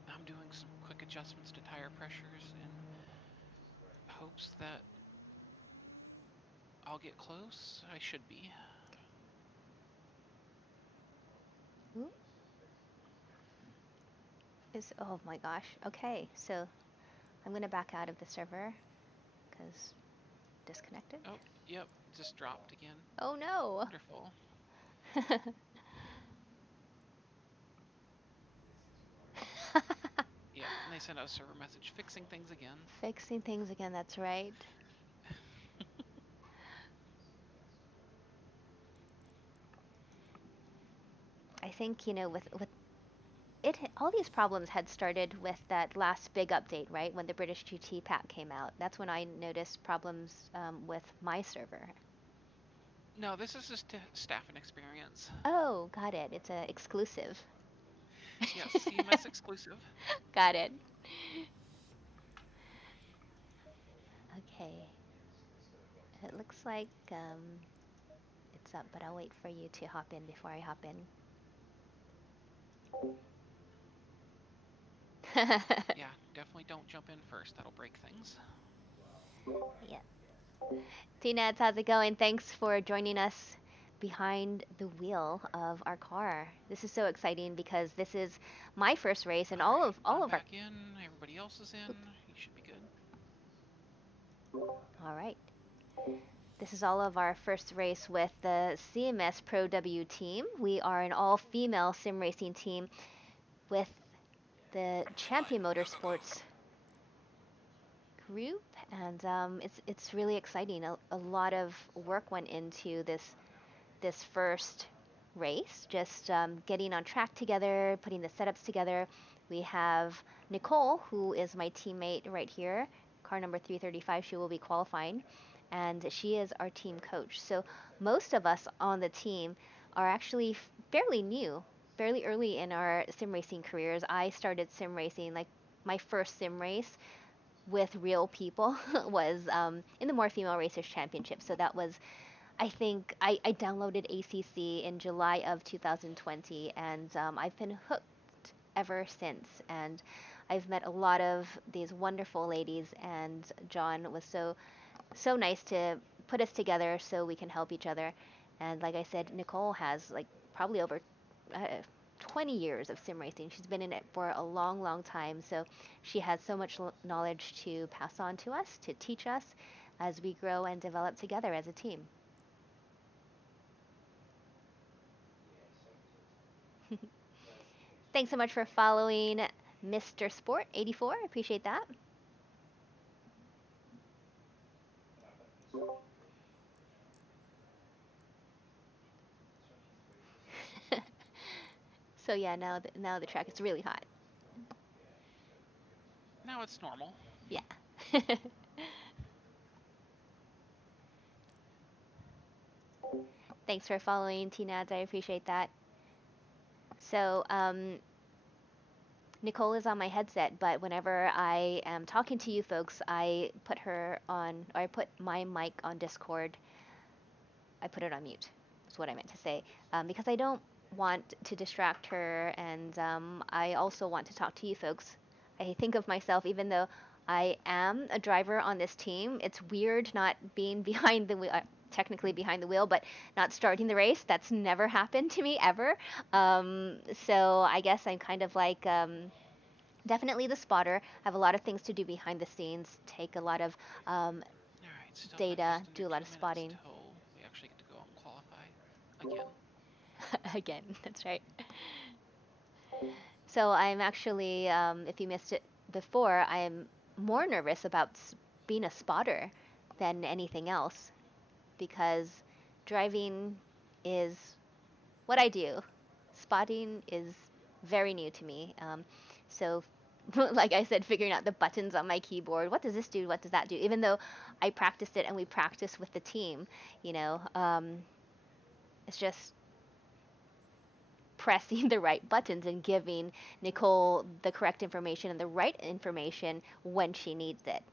I'm doing some quick adjustments to tire pressures in hopes that I'll get close. I should be. Ooh. Oh my gosh. Okay, so I'm gonna back out of the server because disconnected. Oh, yep, just dropped again. Oh no. Wonderful. Yep, and they sent out a server message fixing things again. Fixing things again, that's right. think, with it, all these problems had started with that last big update, right? When the British GT pack came out. That's when I noticed problems with my server. No, this is just staff and experience. Oh, got it. It's a exclusive. Yes, CMS exclusive. Got it. Okay. It looks like it's up, but I'll wait for you to hop in before I hop in. Yeah, definitely don't jump in first. That'll break things. Yeah. T-Nets, how's it going? Thanks for joining us behind the wheel of our car. This is so exciting because this is my first race and all of I'm our back in. Everybody else is in. You should be good. All right. This is all of our first race with the CMS Pro W Team. We are an all-female sim racing team with the Champion Motorsports group, and it's really exciting. A lot of work went into this first race, just getting on track together, putting the setups together. We have Nicole, who is my teammate right here, car number 335. She will be qualifying, and she is our team coach. So most of us on the team are actually fairly new, fairly early in our sim racing careers. I started sim racing, like my first sim race with real people was in the More Female Racers Championship. So that was, I think, I downloaded ACC in July of 2020, and I've been hooked ever since. And I've met a lot of these wonderful ladies, and John was so nice to put us together so we can help each other. And like I said, Nicole has like probably over uh, 20 years of sim racing. She's been in it for a long, long time. So she has so much knowledge to pass on to us, to teach us as we grow and develop together as a team. Thanks so much for following Mr. Sport 84. I appreciate that. So yeah, now the track is really hot. Now it's normal. Yeah. Thanks for following, T-Nads. I appreciate that. So, Nicole is on my headset, but whenever I am talking to you folks, I put her on, or I put my mic on Discord. I put it on mute. That's what I meant to say. Because I don't want to distract her, and I also want to talk to you folks. I think of myself, even though I am a driver on this team, it's weird not being behind the wheel. Technically behind the wheel, but not starting the race. That's never happened to me ever. So I guess I'm kind of like definitely the spotter. I have a lot of things to do behind the scenes, take a lot of All right, still have data, just under do a lot 2 of minutes spotting. till we actually get to go out and qualify again. Again, that's right. So I'm actually, if you missed it before, I'm more nervous about being a spotter than anything else because driving is what I do. Spotting is very new to me. So, like I said, figuring out the buttons on my keyboard. What does this do? What does that do? Even though I practiced it and we practiced with the team, it's just pressing the right buttons and giving Nicole the correct information and the right information when she needs it.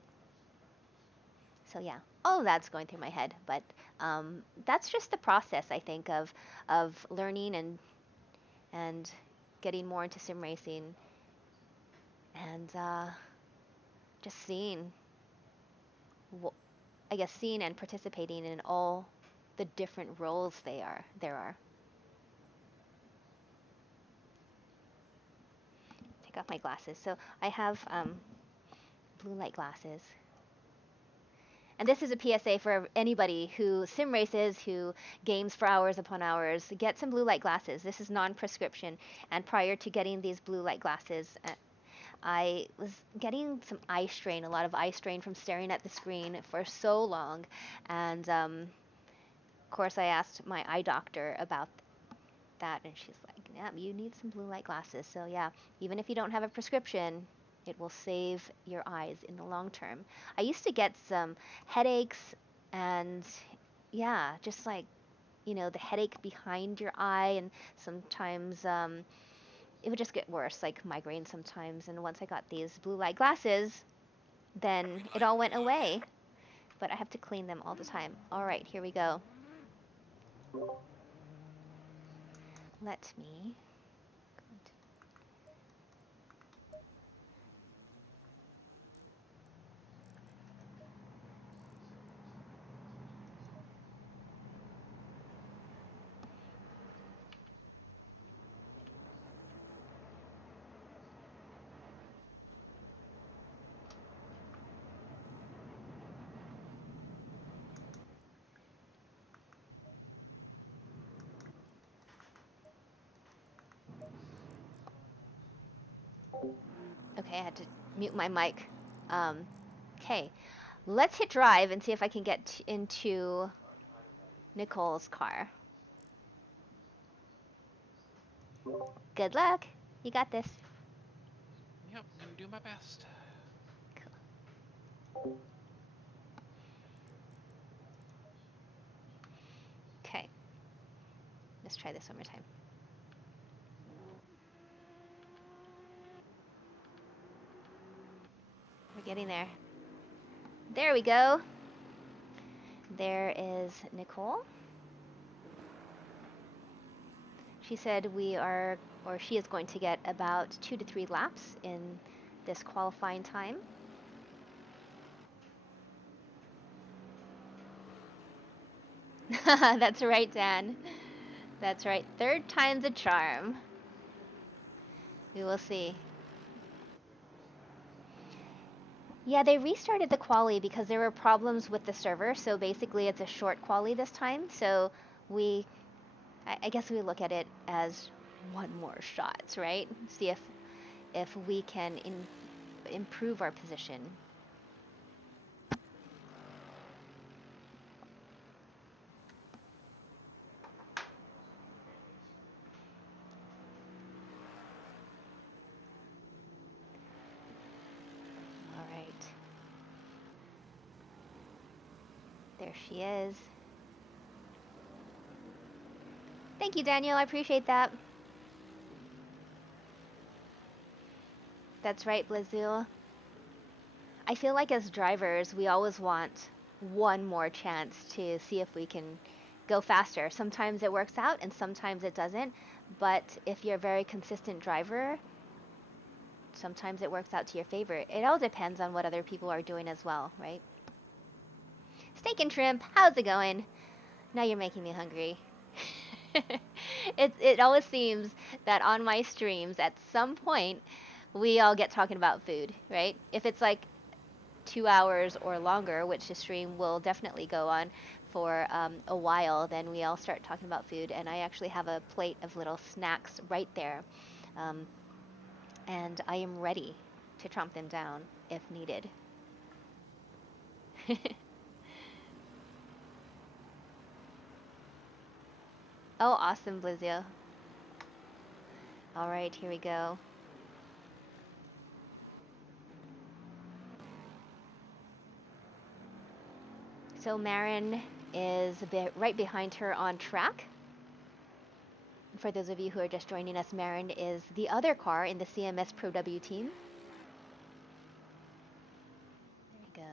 So yeah, all of that's going through my head, but that's just the process I think of learning and getting more into sim racing and just seeing, I guess, seeing and participating in all the different roles there are. Take off my glasses. So I have blue light glasses. And this is a PSA for anybody who sim races, who games for hours upon hours. Get some blue light glasses. This is non-prescription. And prior to getting these blue light glasses, I was getting some eye strain, a lot of eye strain from staring at the screen for so long. And of course, I asked my eye doctor about that, and she's like, Yeah, you need some blue light glasses. So yeah, even if you don't have a prescription, it will save your eyes in the long term. I used to get some headaches and yeah, just like, you know, the headache behind your eye, and sometimes it would just get worse, like migraine sometimes. And once I got these blue light glasses, then it all went away. But I have to clean them all the time. All right, here we go. Let me. Okay, I had to mute my mic. Okay, let's hit drive and see if I can get into Nicole's car. Good luck. You got this. Yep, gonna do my best. Okay, let's try this one more time. We're getting there. There we go. There is Nicole. She said we are, or she is going to get about 2 to 3 laps in this qualifying time. That's right, Dan. That's right. Third time's a charm. We will see. Yeah, they restarted the quali because there were problems with the server. So basically, it's a short quali this time. So I guess we look at it as one more shot, right? See if we can improve our position. All right. There she is. Thank you, Daniel. I appreciate that. That's right, Blizul. I feel like as drivers, we always want one more chance to see if we can go faster. Sometimes it works out and sometimes it doesn't. But if you're a very consistent driver, sometimes it works out to your favor. It all depends on what other people are doing as well, right? Steak and shrimp, how's it going? Now you're making me hungry. It always seems that on my streams, at some point, we all get talking about food, right? If it's like 2 hours or longer, which the stream will definitely go on for a while, then we all start talking about food. And I actually have a plate of little snacks right there. And I am ready to tromp them down if needed. Oh, awesome, Blizio. All right, here we go. So Marin is a bit right behind her on track. For those of you who are just joining us, Marin is the other car in the CMS Pro W team. There we go.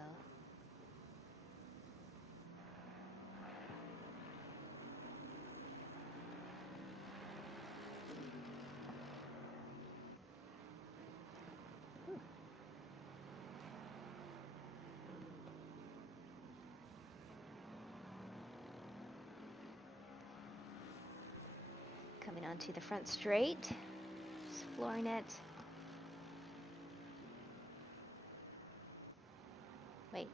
Coming onto the front straight, just flooring it. Wait,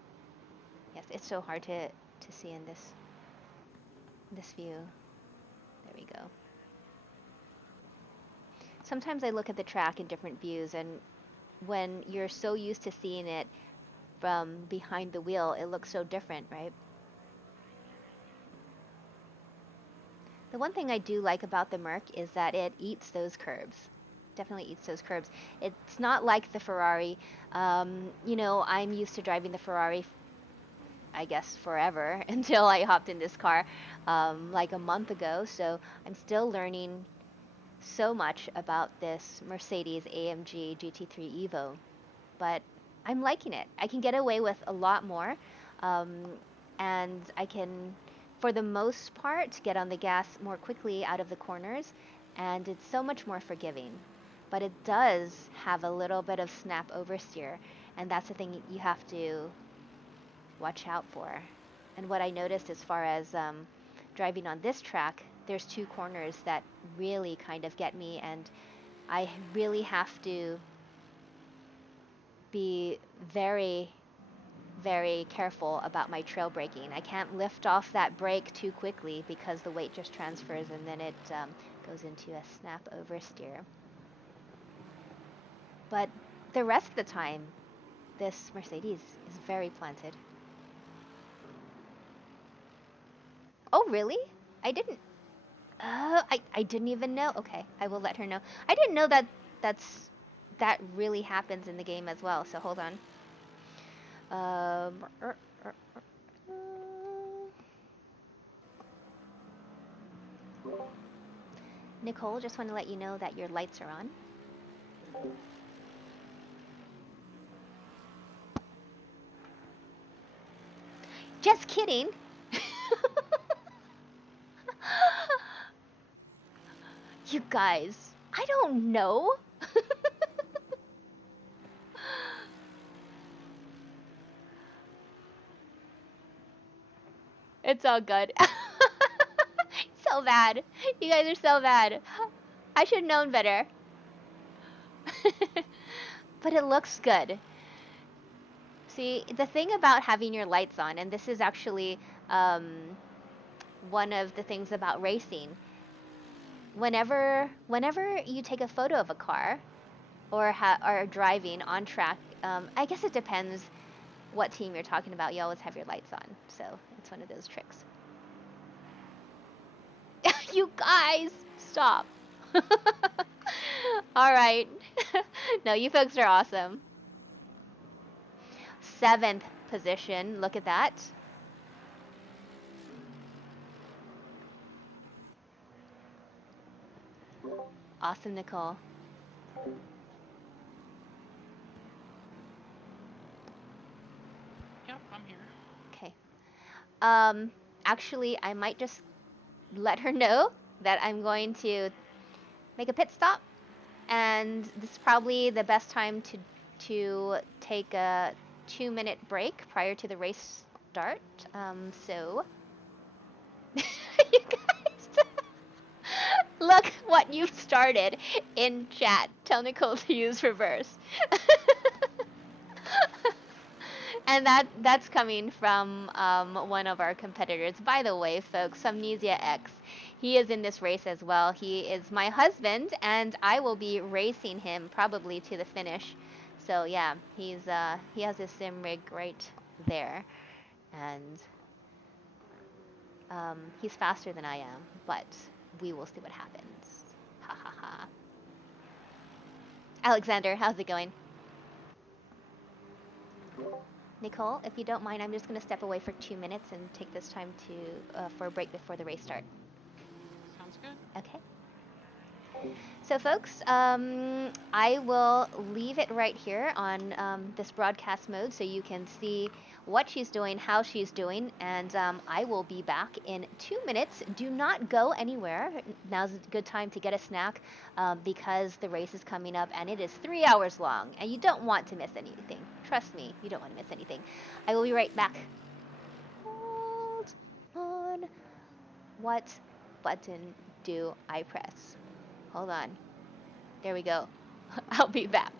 yes, it's so hard to see in this view. There we go. Sometimes I look at the track in different views, and when you're so used to seeing it from behind the wheel, it looks so different, right? The one thing I do like about the Merc is that it eats those curbs. Definitely eats those curbs. It's not like the Ferrari. You know, I'm used to driving the Ferrari, I guess, forever until I hopped in this car like a month ago. So I'm still learning so much about this Mercedes AMG GT3 EVO. But I'm liking it. I can get away with a lot more. And I can, for the most part, get on the gas more quickly out of the corners. And it's so much more forgiving. But it does have a little bit of snap oversteer. And that's the thing you have to watch out for. And what I noticed as far as driving on this track, there's two corners that really kind of get me, and I really have to be very, very careful about my trail braking. I can't lift off that brake too quickly because the weight just transfers and then it goes into a snap oversteer. But the rest of the time, this Mercedes is very planted. Oh, really? I didn't. I didn't even know. Okay, I will let her know. I didn't know that that really happens in the game as well. So hold on. Nicole, just want to let you know that your lights are on. Just kidding. You guys, I don't know. It's all good. So bad. You guys are so bad. I should have known better. But it looks good. See, the thing about having your lights on, and this is actually one of the things about racing, whenever you take a photo of a car or are driving on track, I guess it depends what team you're talking about. You always have your lights on, so it's one of those tricks. You guys, stop. All right. No, you folks are awesome. 7th position. Look at that. Awesome, Nicole. Yep, I'm here. Okay. Actually, I might just let her know that I'm going to make a pit stop, and this is probably the best time to take a 2-minute break prior to the race start. So, you guys, look what you've started in chat. Tell Nicole to use reverse. And that's coming from one of our competitors. By the way, folks, Amnesia X, he is in this race as well. He is my husband, and I will be racing him probably to the finish. So yeah, he has his sim rig right there, and he's faster than I am, but we will see what happens. Ha ha ha. Alexander, how's it going? Nicole, if you don't mind, I'm just going to step away for 2 minutes and take this time for a break before the race start. Sounds good. Okay. So, folks, I will leave it right here on this broadcast mode so you can see what she's doing, how she's doing, and I will be back in 2 minutes. Do not go anywhere. Now's a good time to get a snack because the race is coming up and it is 3 hours long, and you don't want to miss anything. Trust me, you don't want to miss anything. I will be right back. Hold on. What button do I press? Hold on. There we go. I'll be back.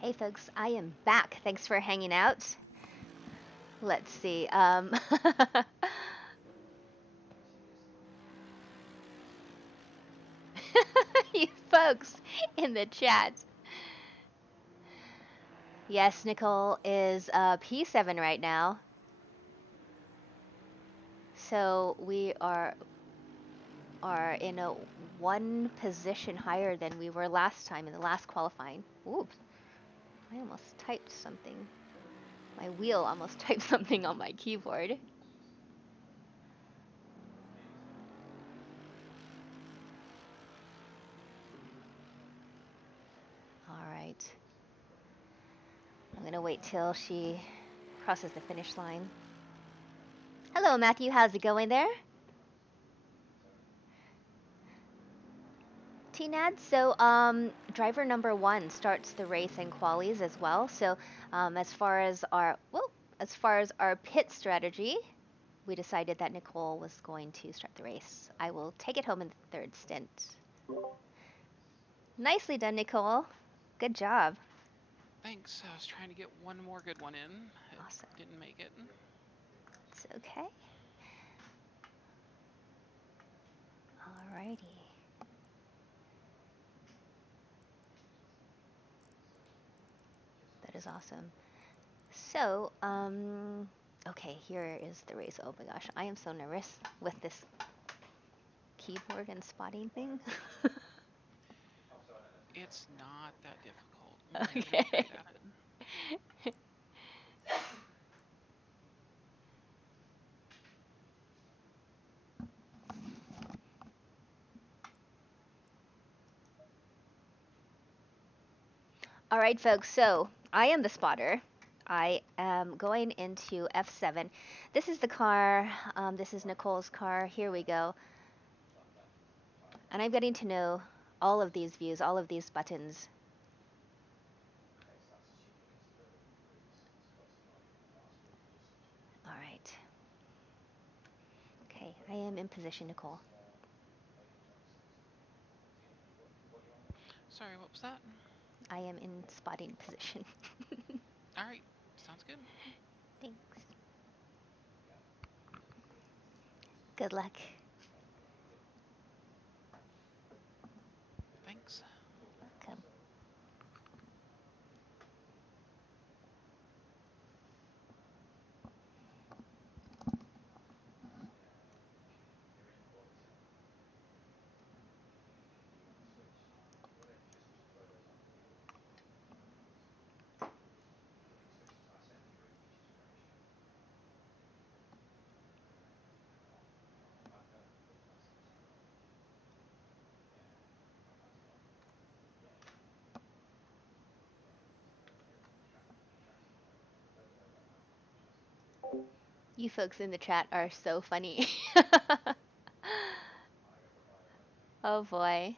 Hey folks, I am back. Thanks for hanging out. Let's see. You folks in the chat. Yes, Nicole is P7 right now. So we are in a one position higher than we were last time in the last qualifying. Oops, I almost typed something. My wheel almost typed something on my keyboard. All right. I'm gonna wait till she crosses the finish line. Hello, Matthew. How's it going there? TNAD, so driver number 1 starts the race in qualies as well. So as far as our pit strategy, we decided that Nicole was going to start the race. I will take it home in the 3rd stint. Nicely done, Nicole. Good job. Thanks. I was trying to get one more good one in. Awesome. Didn't make it. It's okay. Alrighty. That is awesome. So, okay, here is the race. Oh my gosh, I am so nervous with this keyboard and spotting thing. It's not that difficult. Okay. You're good at it. All right, folks, so I am the spotter. I am going into F7. This is the car. This is Nicole's car. Here we go. And I'm getting to know all of these views, all of these buttons. All right. Okay, I am in position, Nicole. Sorry, what was that? I am in spotting position. All right, sounds good. Thanks. Good luck. Thanks. Welcome. You folks in the chat are so funny. Oh boy.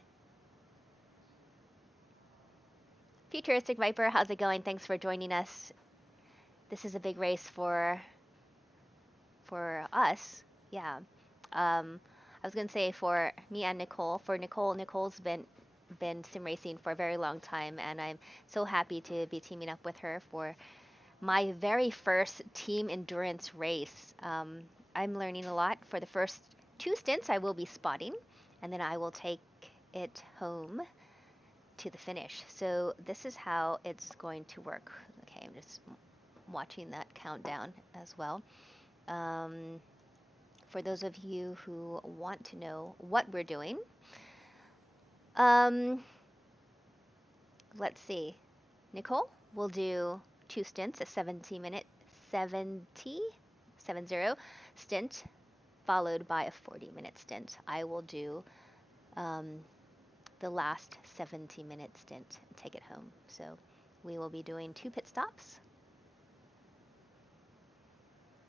Futuristic Viper, how's it going? Thanks for joining us. This is a big race for us. Yeah. I was gonna say for me and Nicole. For Nicole, Nicole's been sim racing for a very long time, and I'm so happy to be teaming up with her for my very first team endurance race. I'm learning a lot. For the first 2 stints, I will be spotting, and then I will take it home to the finish. So this is how it's going to work. Okay, I'm just watching that countdown as well. For those of you who want to know what we're doing, let's see. Nicole will do 2 stints, a 70 stint, followed by a 40-minute stint. I will do the last 70-minute stint and take it home. So we will be doing 2 pit stops.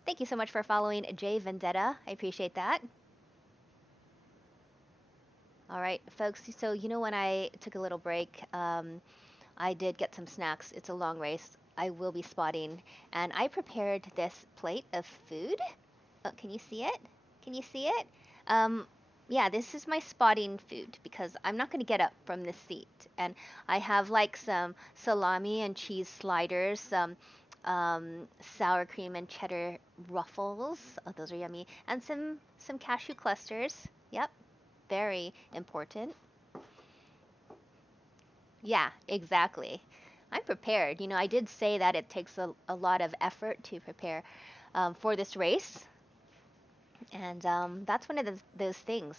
Thank you so much for following Jay Vendetta. I appreciate that. All right, folks. So when I took a little break, I did get some snacks. It's a long race. I will be spotting, and I prepared this plate of food. Oh, can you see it? Can you see it? yeah, this is my spotting food because I'm not going to get up from this seat. And I have like some salami and cheese sliders, some sour cream and cheddar ruffles. Oh, those are yummy. And some cashew clusters. Yep, very important. Yeah, exactly. I'm prepared. You know, I did say that it takes a lot of effort to prepare for this race. And that's one of those things.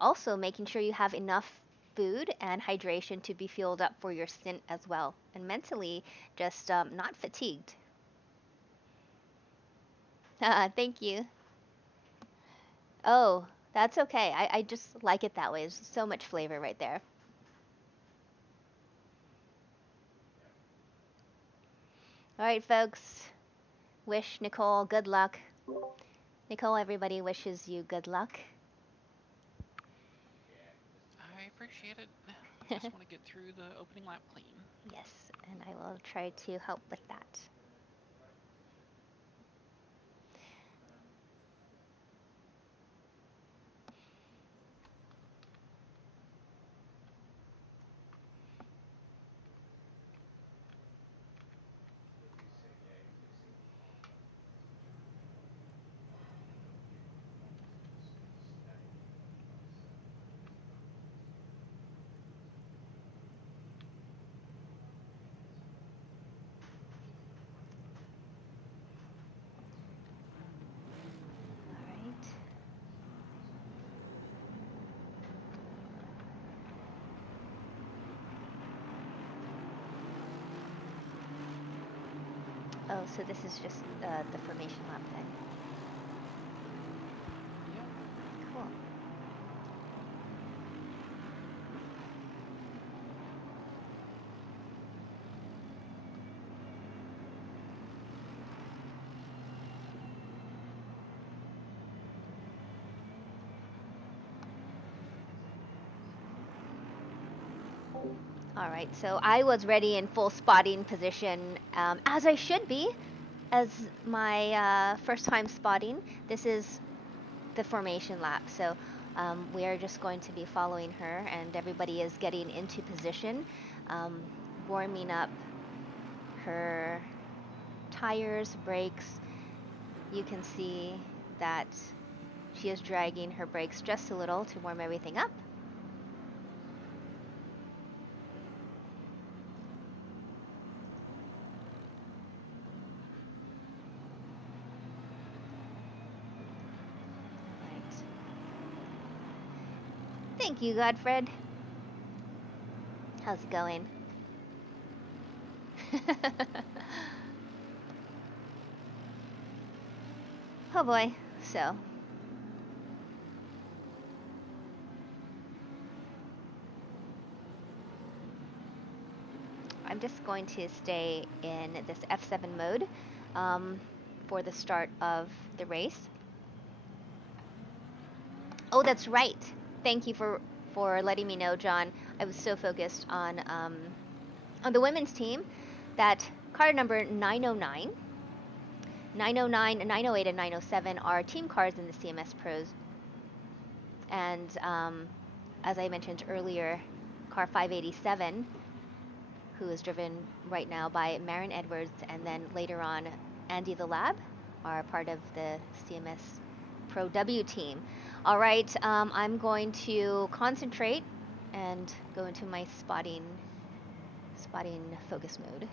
Also, making sure you have enough food and hydration to be fueled up for your stint as well. And mentally, just not fatigued. Thank you. Oh, that's okay. I just like it that way. There's so much flavor right there. All right, folks. Wish Nicole good luck. Nicole, everybody wishes you good luck. I appreciate it. Just want to get through the opening lap clean. Yes, and I will try to help with that. All right. Oh, so this is just the formation lap then. Yep. Cool. All right, so I was ready in full spotting position, as I should be, as my first time spotting. This is the formation lap, so we are just going to be following her, and everybody is getting into position, um, warming up her tires, brakes. You can see that she is dragging her brakes just a little to warm everything up. Right. Thank you, Godfred. How's it going? Oh boy, so. I'm just going to stay in this F7 mode for the start of the race. Oh, that's right. Thank you for letting me know, John. I was so focused on the women's team that car number 909, 909, 908, and 907 are team cars in the CMS Pros. And as I mentioned earlier, car 587, who is driven right now by Marin Edwards, and then later on Andy the Lab, are part of the CMS Pro W Team. All right, I'm going to concentrate and go into my spotting focus mode.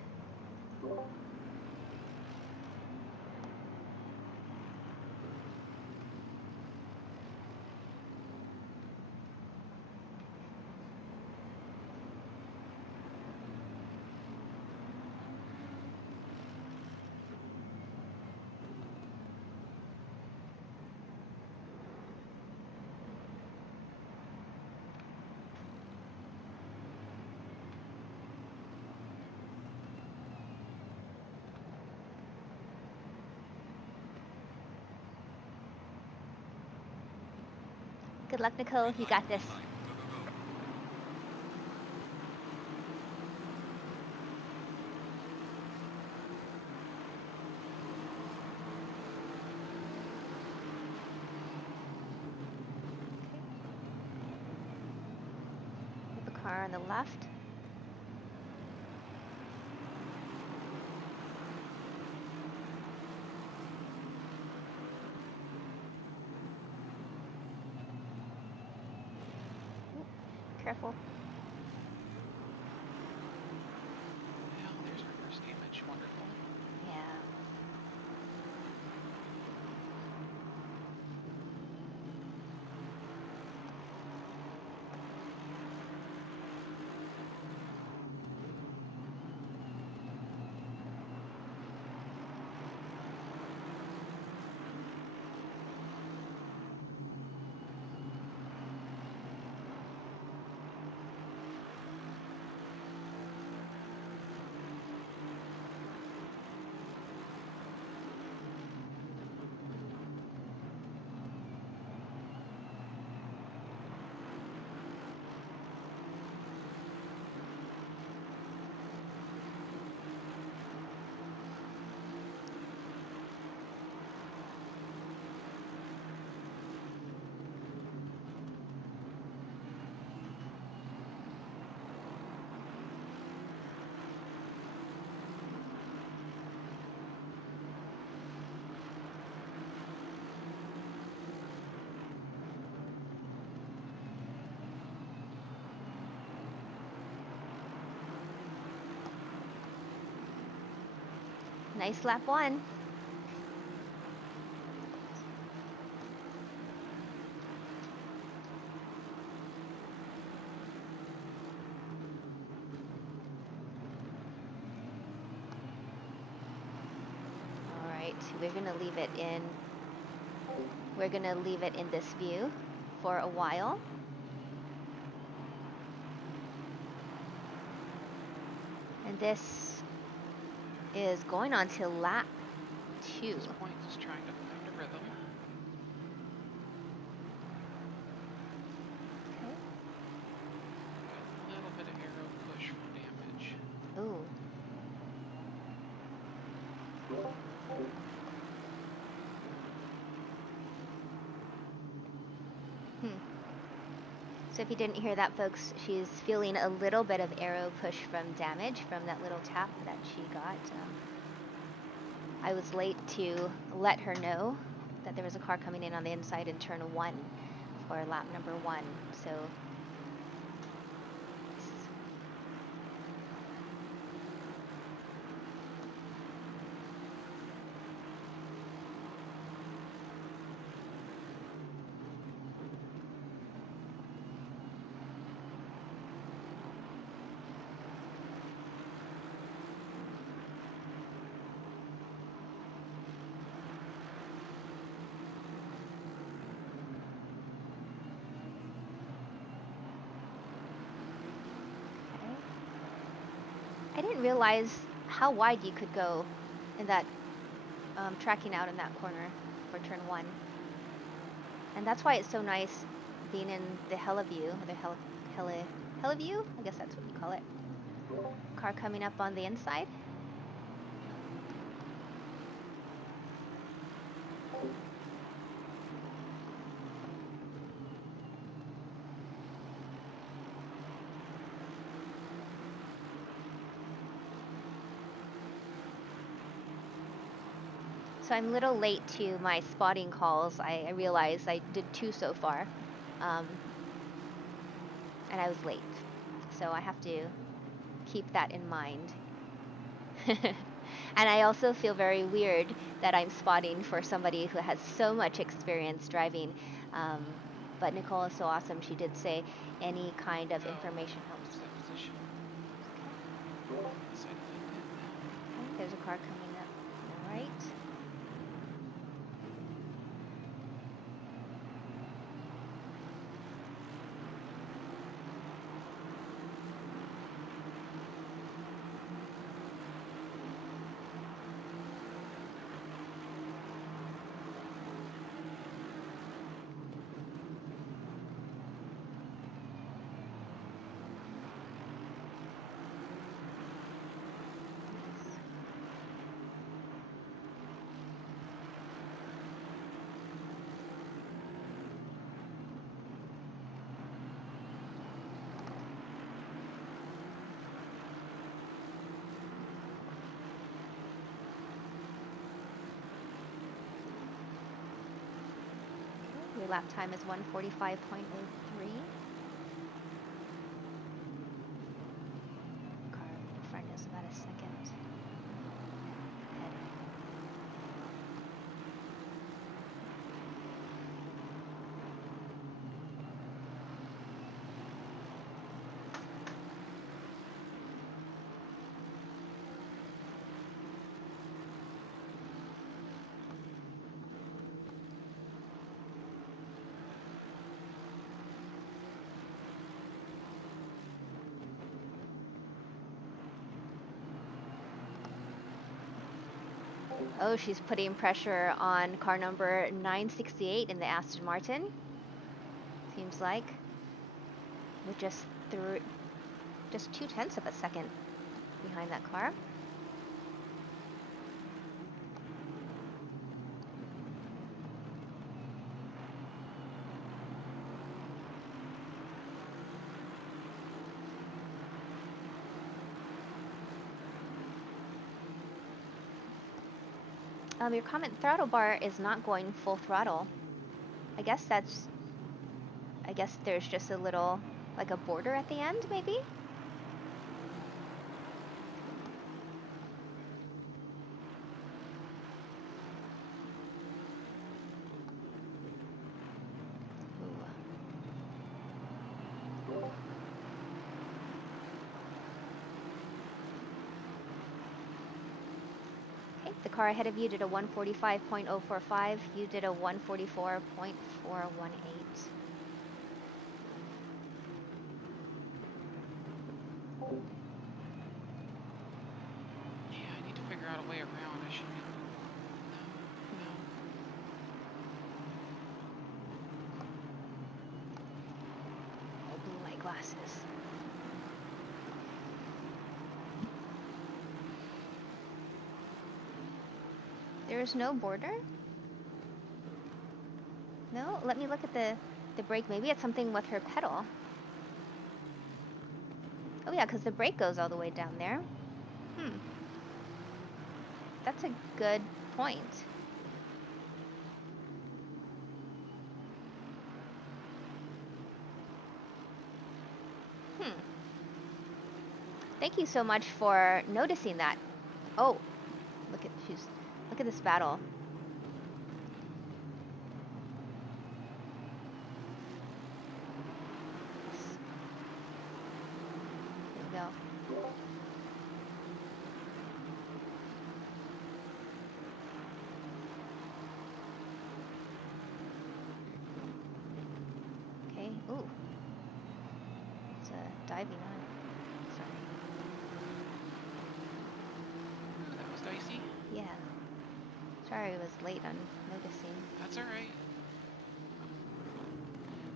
Good luck, Nicole. You got this. car on the left. Ooh, careful. Well, there's reverse damage. Wonderful. Yeah. Nice lap one. All right, we're gonna leave it in. We're gonna leave it in this view for a while. And this is going on to lap 2. At this point, just trying to find a rhythm. Okay. A little bit of arrow push from damage. Ooh. So if you didn't hear that, folks, she's feeling a little bit of arrow push from damage from that little tap that she got. I was late to let her know that there was a car coming in on the inside in turn 1 for lap number 1. So I didn't realize how wide you could go in that tracking out in that corner for turn 1. And that's why it's so nice being in the hella view, the hella view? I guess that's what you call it. Car coming up on the inside. So I'm a little late to my spotting calls. I realized I did 2 so far. And I was late. So I have to keep that in mind. And I also feel very weird that I'm spotting for somebody who has so much experience driving. But Nicole is so awesome. She did say any kind of information helps. Lose that position. Side flipped it. Okay, there's a car coming up. All right. lap time is 1:45.03. Car in front is about a second ahead. Oh, she's putting pressure on car number 968 in the Aston Martin. Seems like, with just 0.2 of a second behind that car. Your comment throttle bar is not going full throttle. I guess there's just a little, like a border at the end, maybe? The car ahead of you did a 1:45.045. You did a 1:44.418. Yeah, I need to figure out a way around. I should be. No. Oh, blue light glasses. There's no border? No? Let me look at the brake. Maybe it's something with her pedal. Oh yeah, because the brake goes all the way down there. That's a good point. Thank you so much for noticing that. Oh, look at this battle. Here we go. Okay. Ooh. It's diving on. Sorry. Ooh, that was dicey. Yeah. Sorry I was late on noticing. That's alright.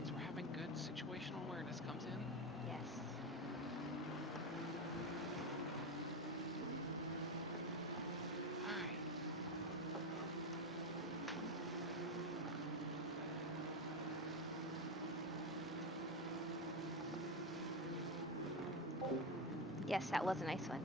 So we're having good situational awareness comes in. Yes. Alright. Yes, that was a nice one.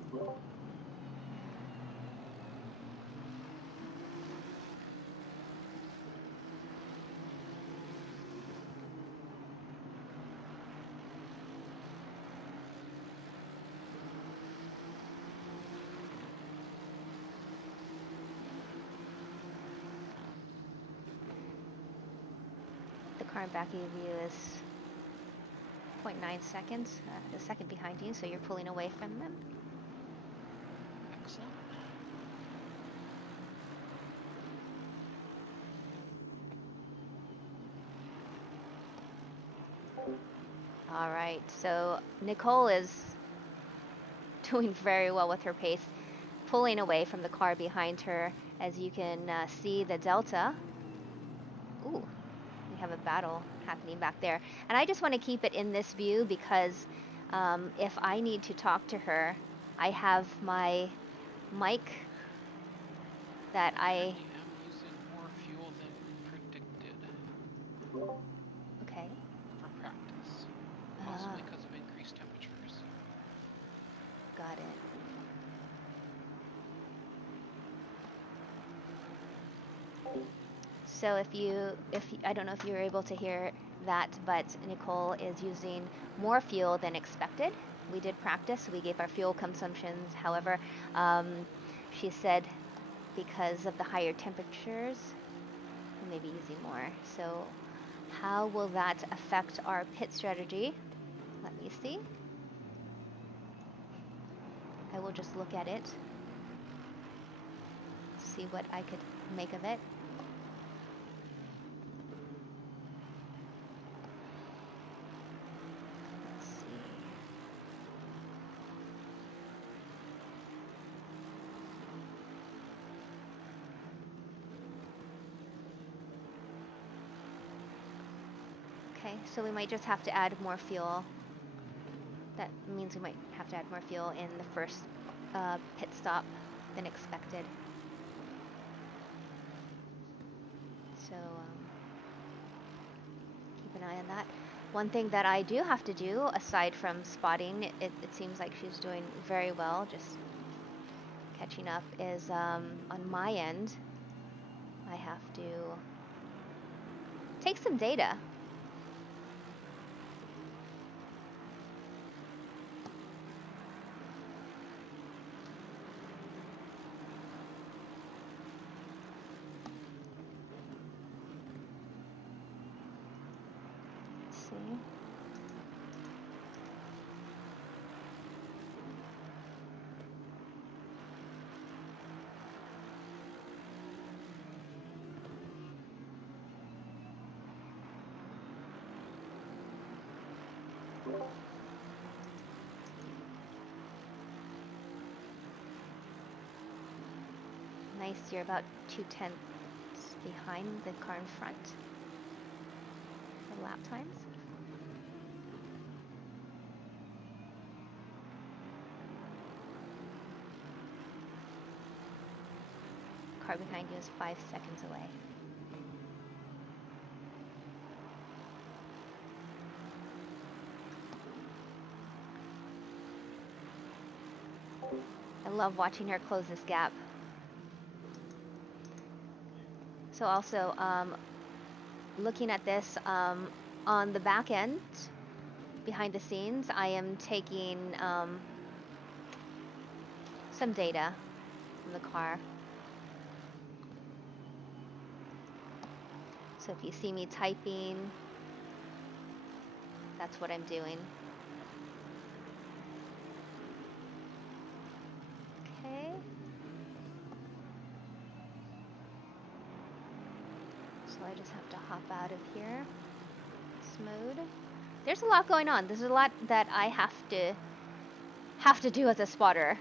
The car in back of you is 0.9 seconds, the second behind you, so you're pulling away from them. Excellent. All right, so Nicole is doing very well with her pace, pulling away from the car behind her. As you can see the Delta. Ooh, we have a battle happening back there. And I just want to keep it in this view because if I need to talk to her, I have my mic that I... I am using more fuel than predicted. Okay. For practice. Possibly because of increased temperatures. Got it. So I don't know if you were able to hear that, but Nicole is using more fuel than expected. We did practice, we gave our fuel consumptions. However, she said because of the higher temperatures, we may be using more. So how will that affect our pit strategy? Let me see. I will just look at it, see what I could make of it. Let's see. Okay, so we might just have to add more fuel. That means we might have to add more fuel in the first pit stop than expected. So keep an eye on that. One thing that I do have to do, aside from spotting, it seems like she's doing very well, just catching up, is on my end, I have to take some data. See. Nice, you're about 2/10 behind the car in front. The lap times. Car behind you is 5 seconds away. I love watching her close this gap. So also, looking at this on the back end, behind the scenes, I am taking some data from the car. So if you see me typing, that's what I'm doing. Okay. So I just have to hop out of here. This mode. There's a lot going on. There's a lot that I have to do as a spotter.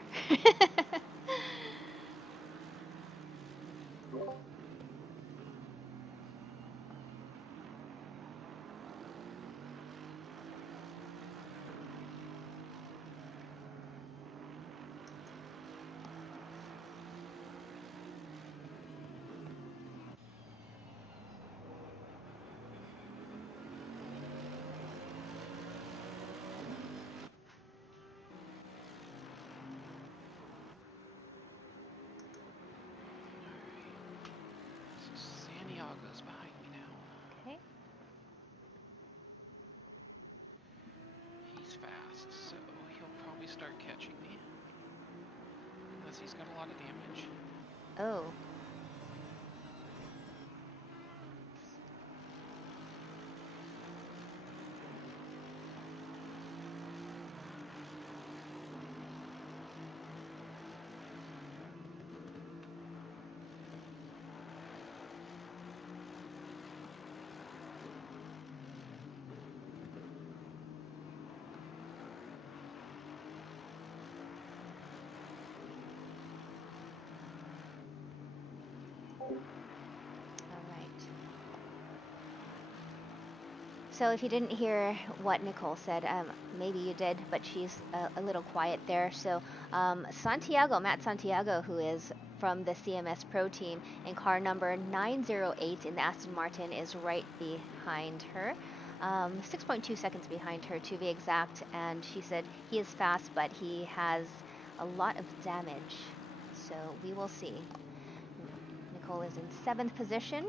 Santiago's behind me now. Okay. He's fast, so he'll probably start catching me. Unless he's got a lot of damage. Oh. So if you didn't hear what Nicole said, maybe you did, but she's a little quiet there. So Matt Santiago, who is from the CMS Pro Team in car number 908 in the Aston Martin, is right behind her. 6.2 seconds behind her to be exact, and she said he is fast, but he has a lot of damage. So we will see. Nicole is in 7th position.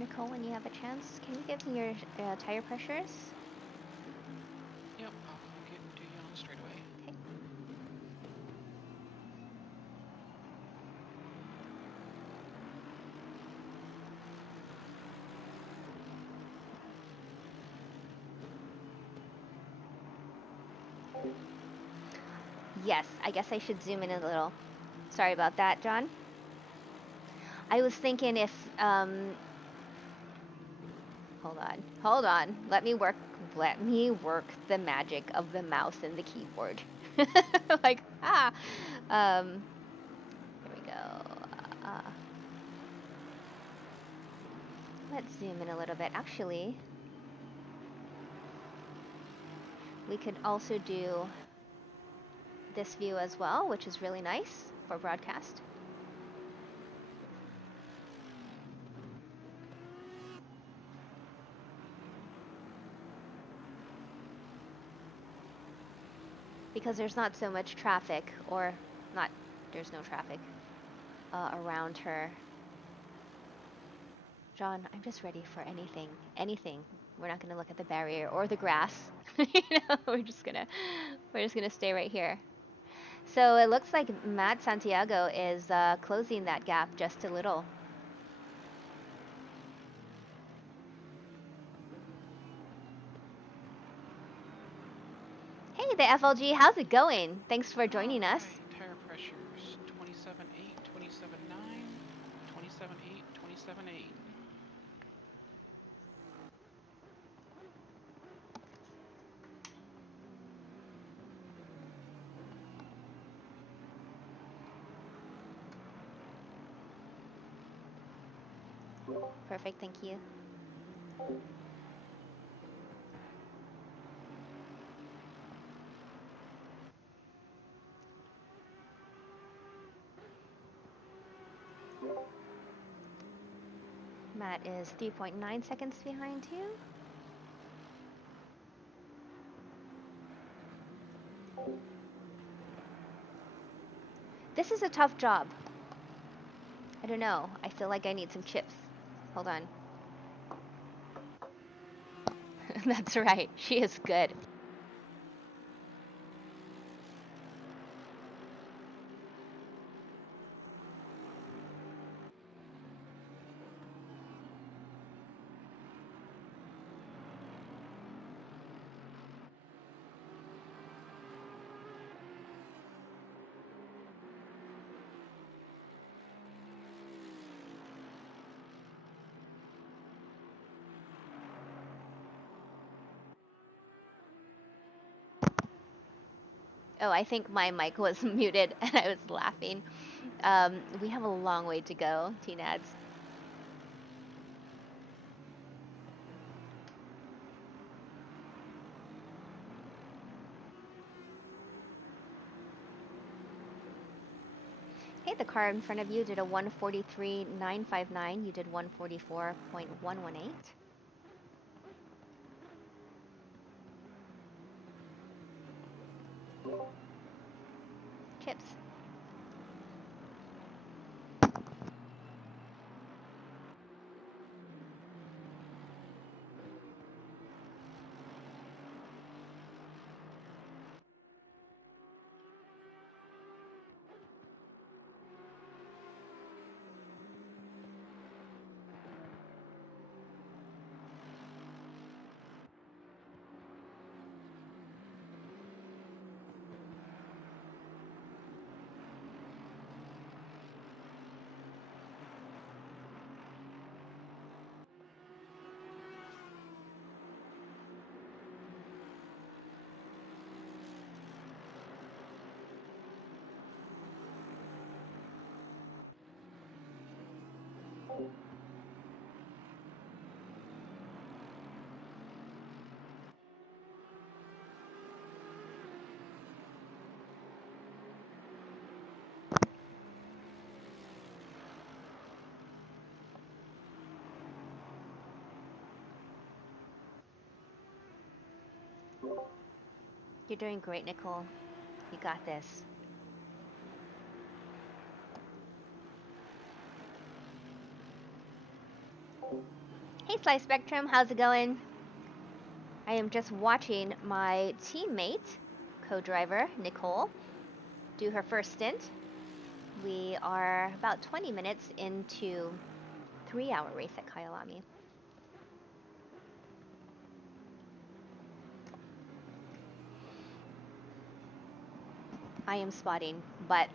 Nicole, when you have a chance, can you give me your tire pressures? Yep, I'll get to you on straight away. Okay. Yes, I guess I should zoom in a little. Sorry about that, John. I was thinking if, hold on. Let me work the magic of the mouse and the keyboard. Like, here we go. Let's zoom in a little bit. Actually, we could also do this view as well, which is really nice for broadcast. Because there's not so much traffic, or not, there's no traffic around her. John, I'm just ready for anything. Anything. We're not going to look at the barrier or the grass. We're just gonna stay right here. So it looks like Matt Santiago is closing that gap just a little. Hey, the FLG, how's it going? Thanks for joining us. Tire pressures 27.8, 27.9, 27.8, 27.8. Perfect, thank you. Matt is 3.9 seconds behind you. This is a tough job. I don't know. I feel like I need some chips. Hold on. That's right. She is good. Oh, I think my mic was muted and I was laughing. We have a long way to go, T-Nads. Hey, the car in front of you did a 143.959. You did 144.118. Chips. You're doing great, Nicole. You got this. Hey Sly Spectrum, how's it going? I am just watching my teammate, co-driver Nicole, do her first stint. We are about 20 minutes into 3-hour race at Kyalami. I am spotting, but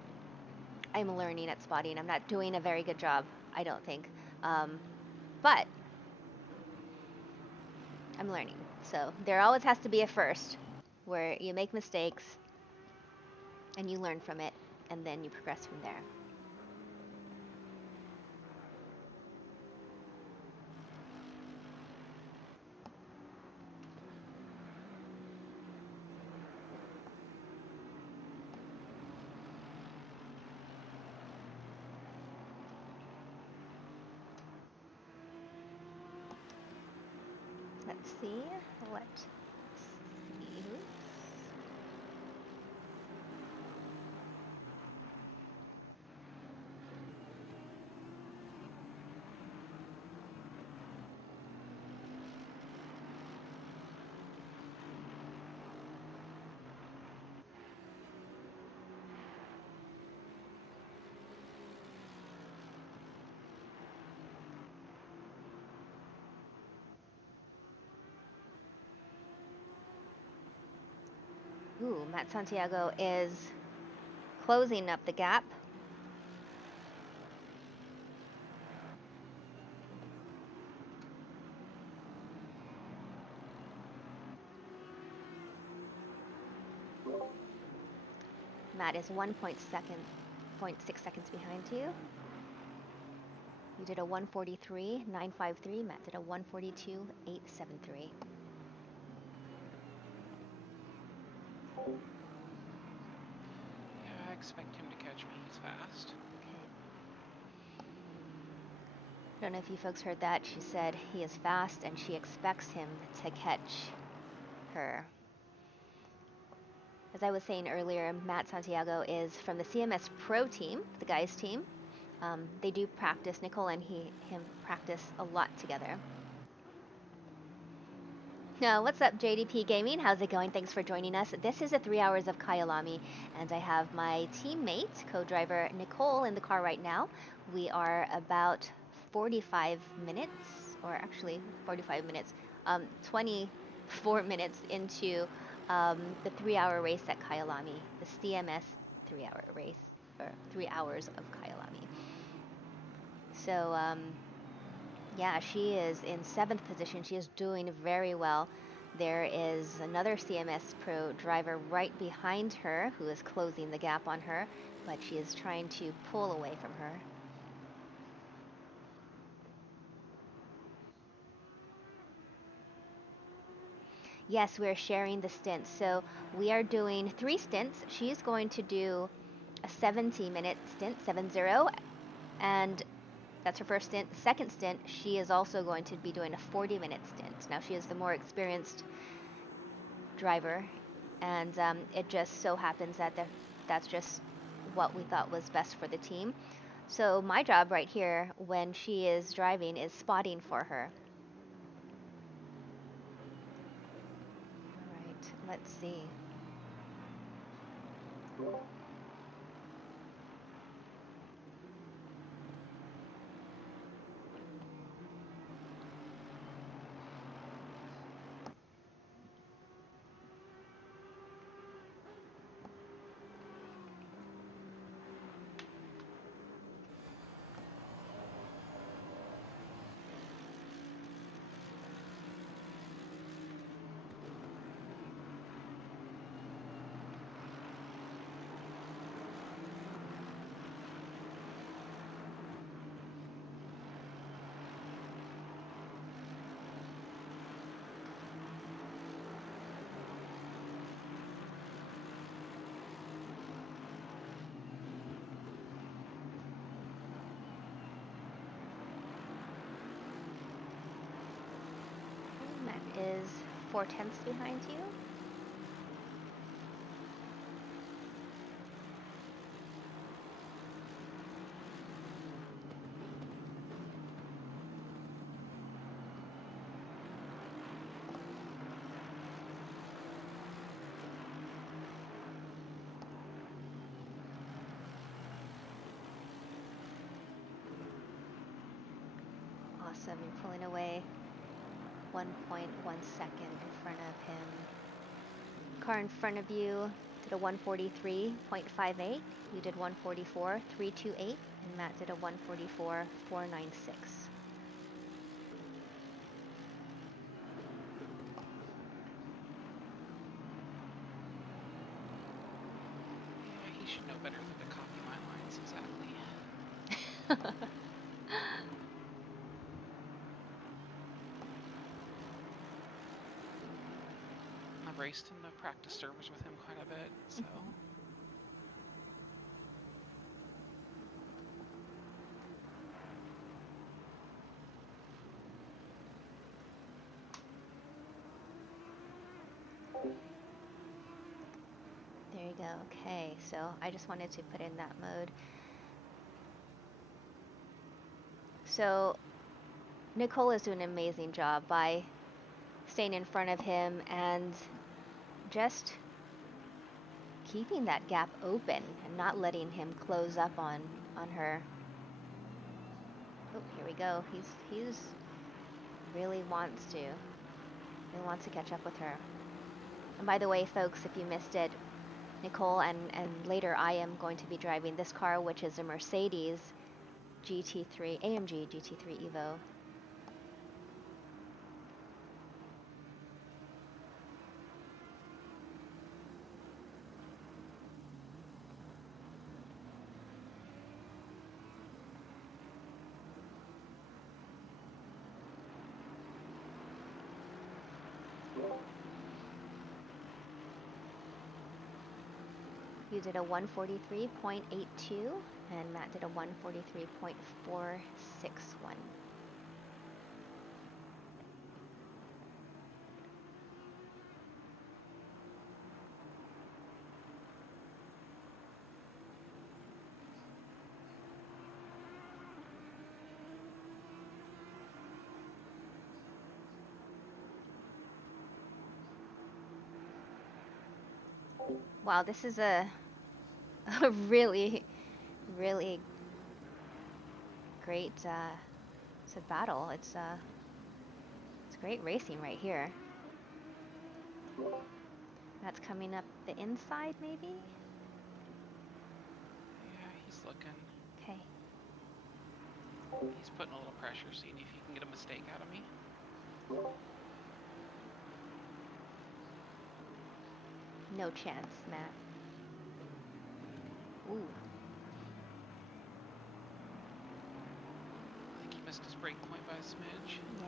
I'm learning at spotting. I'm not doing a very good job, I don't think. But I'm learning. So there always has to be a first where you make mistakes and you learn from it and then you progress from there. Let's see. Ooh, Matt Santiago is closing up the gap. Matt is 1.6 seconds behind you. You did a 1:43.953. Matt did a 1:42.873. Yeah, I expect him to catch me. He's fast. Okay. I don't know if you folks heard that. She said he is fast and she expects him to catch her. As I was saying earlier, Matt Santiago is from the CMS Pro team, the guys team. They do practice. Nicole and him practice a lot together. What's up, JDP Gaming? How's it going? Thanks for joining us. This is a 3 hours of Kyalami, and I have my teammate, co-driver Nicole, in the car right now. We are about 45 minutes, or actually 45 minutes, 24 minutes into the 3-hour race at Kyalami, the CMS 3-hour race, or 3 hours of Kyalami. So, yeah, she is in 7th position. She is doing very well. There is another CMS Pro driver right behind her who is closing the gap on her, but she is trying to pull away from her. Yes, we're sharing the stints. So we are doing 3 stints. She's going to do a 70-minute stint, 70, and that's her first stint. The second stint, she is also going to be doing a 40-minute stint. Now, she is the more experienced driver, and it just so happens that that's just what we thought was best for the team. So my job right here when she is driving is spotting for her. All right, let's see. Matt is 4/10 behind you. Awesome, you're pulling away 1.1 second in front of him. Car in front of you did a 143.58. You did 144.328, and Matt did a 144.496. Yeah, he should know better than to copy my lines exactly. I've raced in the practice servers with him quite a bit, so. There you go. Okay, so I just wanted to put in that mode. So Nicole is doing an amazing job by staying in front of him and just keeping that gap open and not letting him close up on her. Oh, here we go. He's really wants to catch up with her. And by the way, folks, if you missed it, Nicole and later I am going to be driving this car, which is a Mercedes GT3 AMG GT3 EVO. You did a 143.82, and Matt did a 143.461. Wow, this is a really, really great it's a battle. It's great racing right here. That's coming up the inside, maybe? Yeah, he's looking. Okay. He's putting a little pressure, seeing if he can get a mistake out of me. No chance, Matt. Ooh. I think he missed his break point by a smidge. Yeah.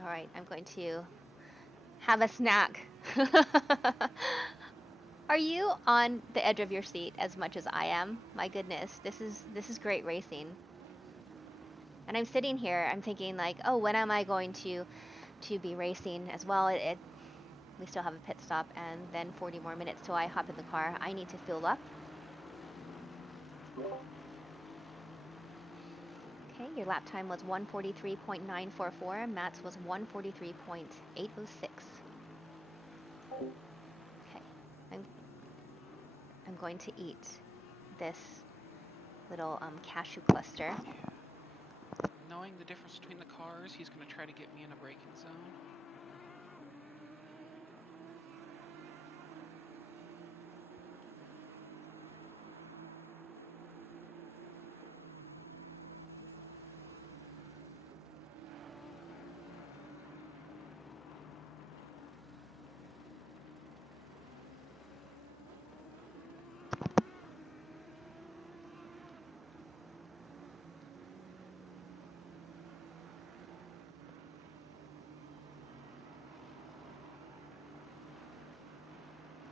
All right, I'm going to have a snack. Are you on the edge of your seat as much as I am? My goodness, this is great racing. And I'm sitting here, I'm thinking like, oh, when am I going to be racing as well? We still have a pit stop and then 40 more minutes till I hop in the car. I need to fuel up. Okay, your lap time was 143.944. Matt's was 143.806. Okay, I'm going to eat this little cashew cluster. Yeah. Knowing the difference between the cars, he's going to try to get me in a braking zone.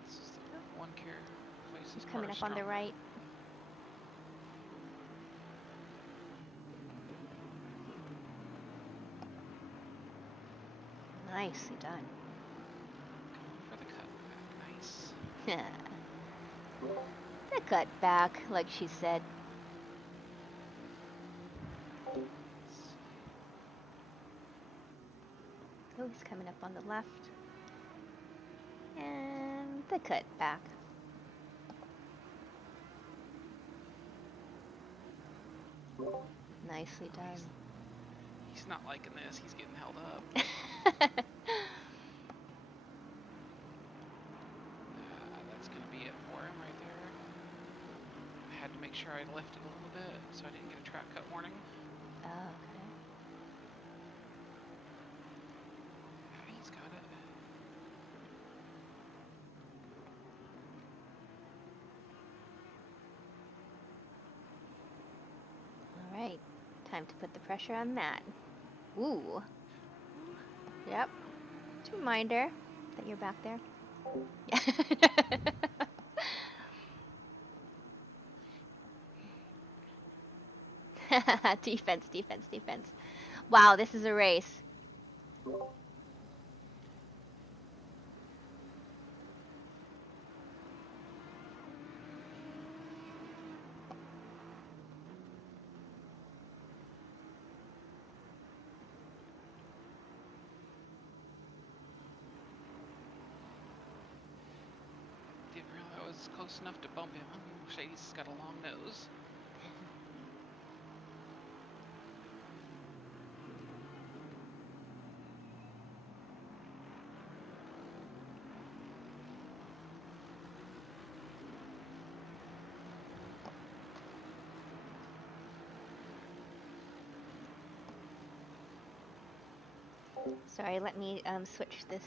This is the one care place He's his coming car up on the stronger. right. Nicely done. Going for the cutback. Nice. The cut back, like she said. Oh, he's coming up on the left. And the a cut back. Nicely done. He's not liking this. He's getting held up. That's gonna be it for him right there. I had to make sure I lifted a little bit so I didn't get a track cut warning. Oh, okay. He's got it. All right, time to put the pressure on Matt. Ooh. Yep. Just a reminder that you're back there. Defense, defense, defense. Wow, this is a race. Didn't realize I was close enough to bump him. Shady's got a long nose. Sorry, let me switch the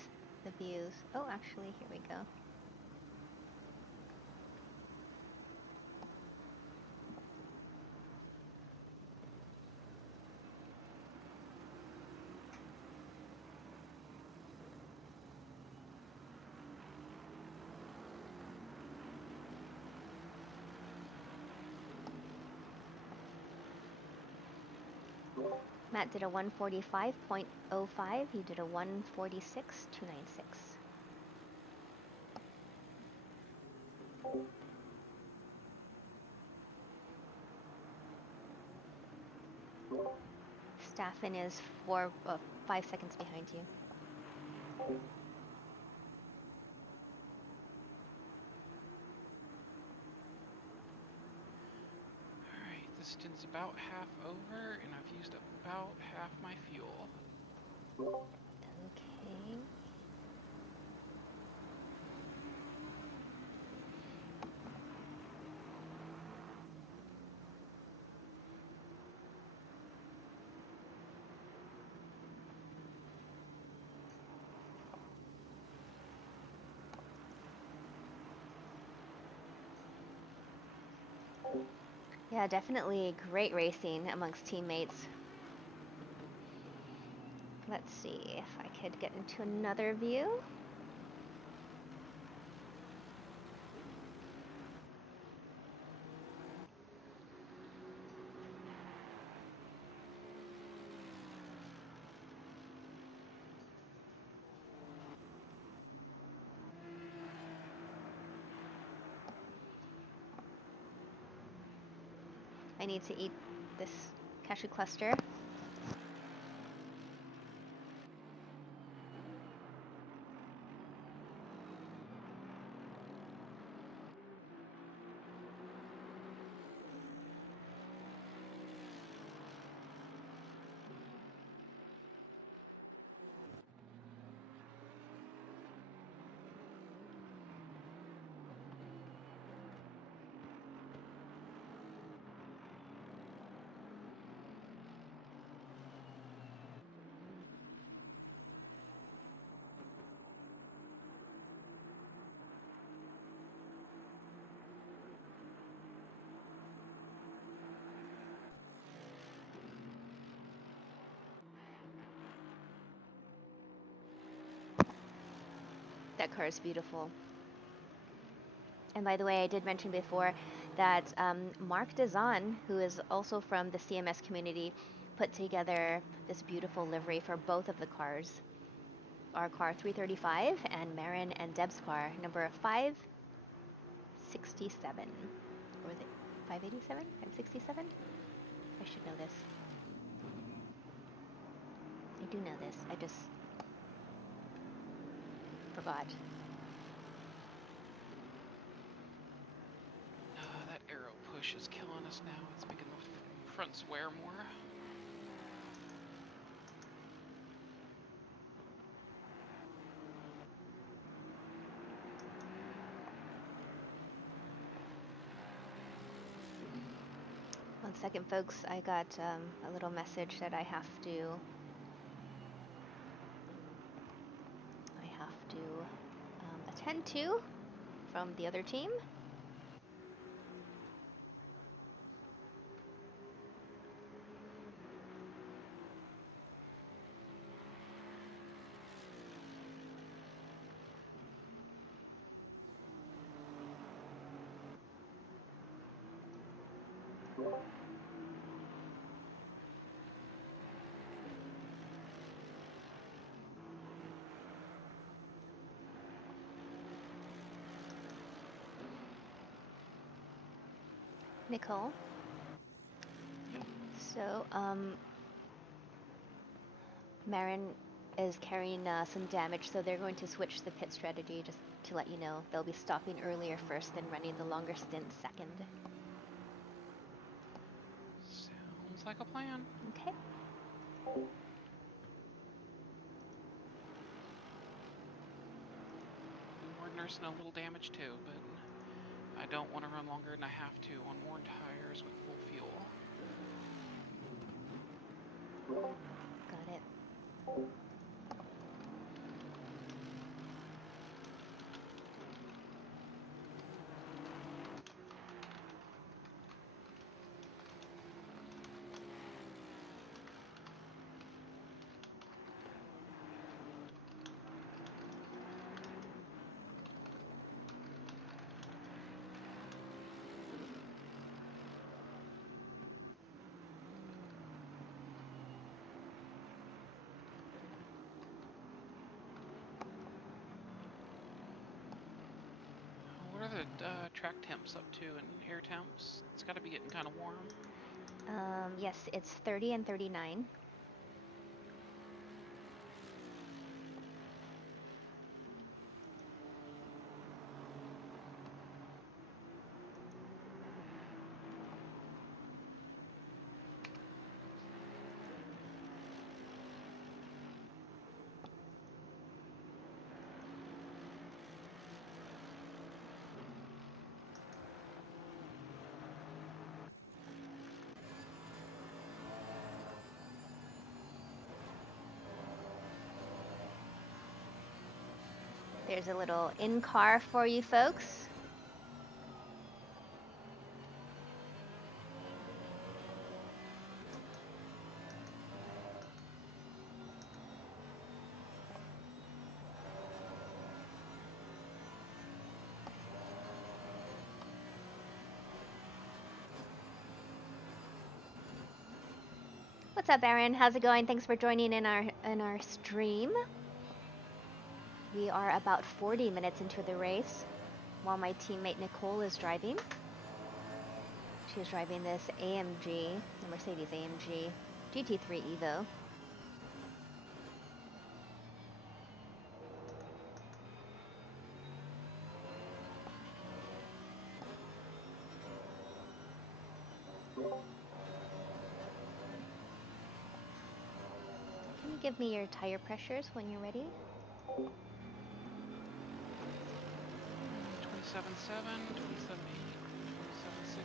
views. Oh, actually, here we go. Matt did a 145.05. He did a 146.296. Staffen is 5 seconds behind you. Alright, this stin's about half over, and I've used about half my fuel. Okay. Yeah, definitely great racing amongst teammates. Let's see if I could get into another view. I need to eat this cashew cluster. That car is beautiful. And by the way, I did mention before that Mark Dazan, who is also from the CMS community, put together this beautiful livery for both of the cars. Our car 335 and Marin and Deb's car, number 567. Or was it 587? 567? I should know this. I do know this. I just forgot. bush is killing us now. It's making the fronts wear more. One second, folks. I got a little message that I have to attend to from the other team. Nicole. So, Marin is carrying some damage, so they're going to switch the pit strategy just to let you know. They'll be stopping earlier first and running the longer stint second. Sounds like a plan. Okay. We're nursing a little damage too, but I don't want to run longer than I have to on worn tires with full fuel. Got it. What are the track temps up to and air temps? It's got to be getting kind of warm. Yes, it's 30 and 39. There's a little in-car for you folks. What's up, Aaron? How's it going? Thanks for joining in our stream. We are about 40 minutes into the race while my teammate Nicole is driving. She's driving this AMG, the Mercedes AMG GT3 EVO. Can you give me your tire pressures when you're ready? 27.7, 27.8, 27.6,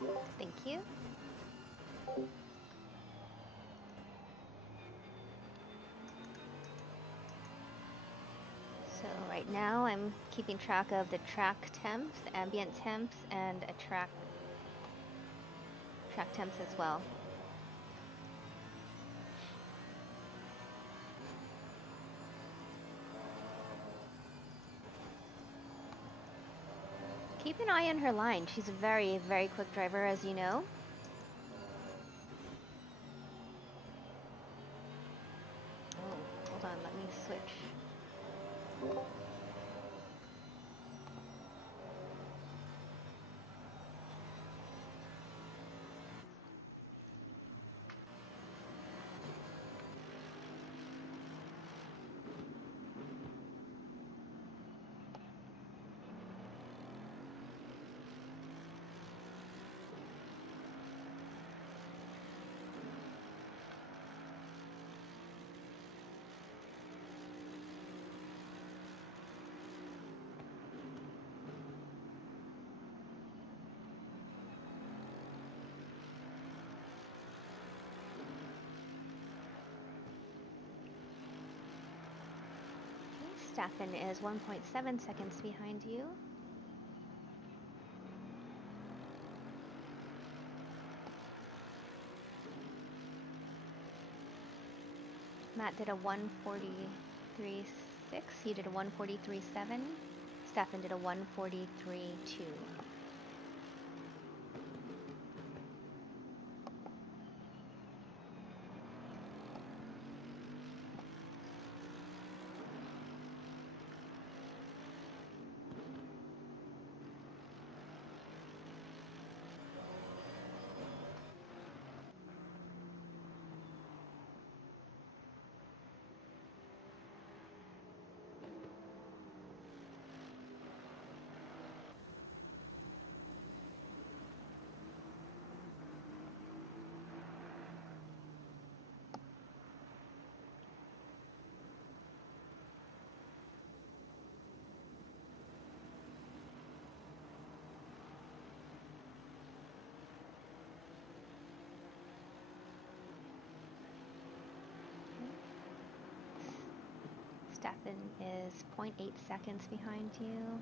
27.6. Thank you. So right now I'm keeping track of the track temps, ambient temps, and a track temps as well. Keep an eye on her line. She's a very, very quick driver, as you know. Oh, hold on, let me switch. Staffen is 1.7 seconds behind you. Matt did a 143.6. He did a 143.7. Staffen did a 143.2. Staffen is 0.8 seconds behind you.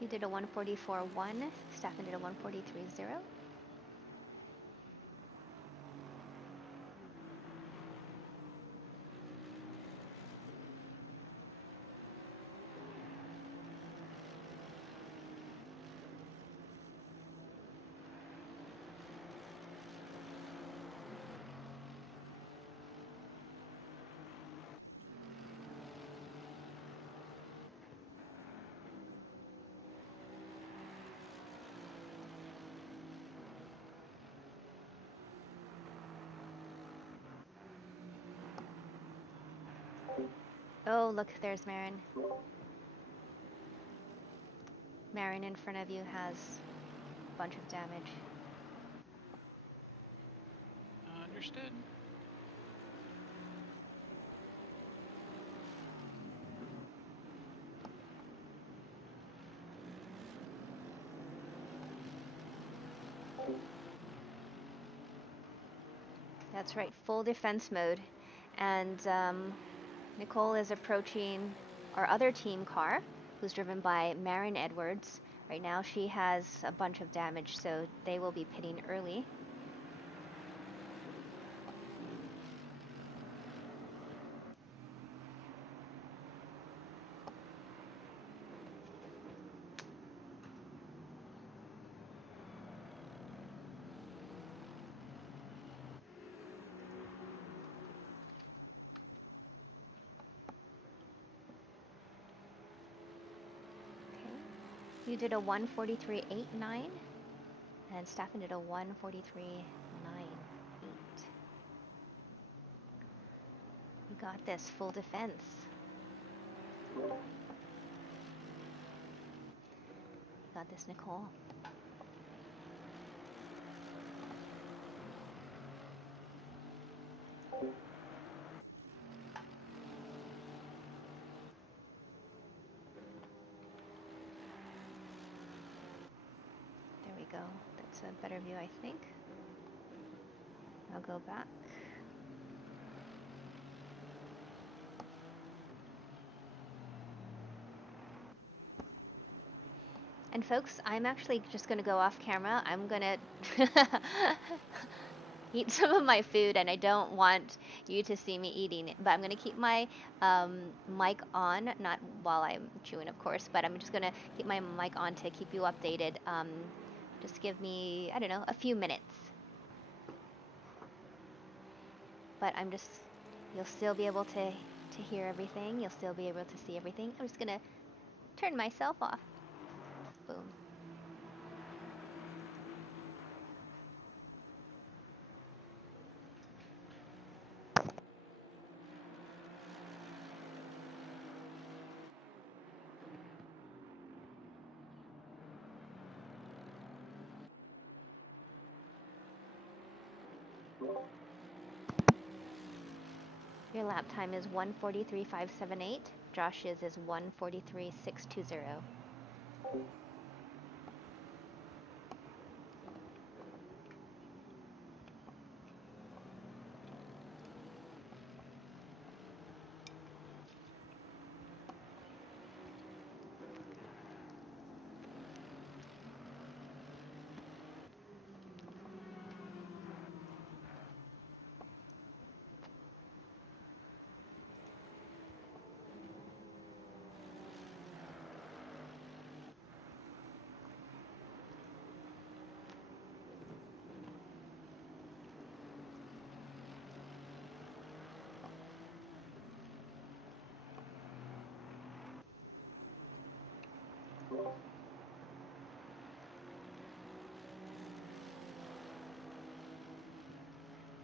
You did a 144.1. Staffen did a 143.0. Oh, look, there's Marin. Marin in front of you has a bunch of damage. Understood. That's right, full defense mode. And Nicole is approaching our other team car, who's driven by Marin Edwards. Right now she has a bunch of damage, so they will be pitting early. You did a 143.89, and Staffen did a 143.98. You got this, full defense. You got this, Nicole. There we go. That's a better view, I think. I'll go back. And folks, I'm actually just going to go off camera. I'm going to eat some of my food, and I don't want you to see me eating it. But I'm going to keep my mic on, not while I'm chewing, of course, but I'm just going to keep my mic on to keep you updated. Just give me, I don't know, a few minutes. But you'll still be able to hear everything. You'll still be able to see everything. I'm just going to turn myself off. Boom. Your lap time is 1:43.578. Josh's is 1:43.620.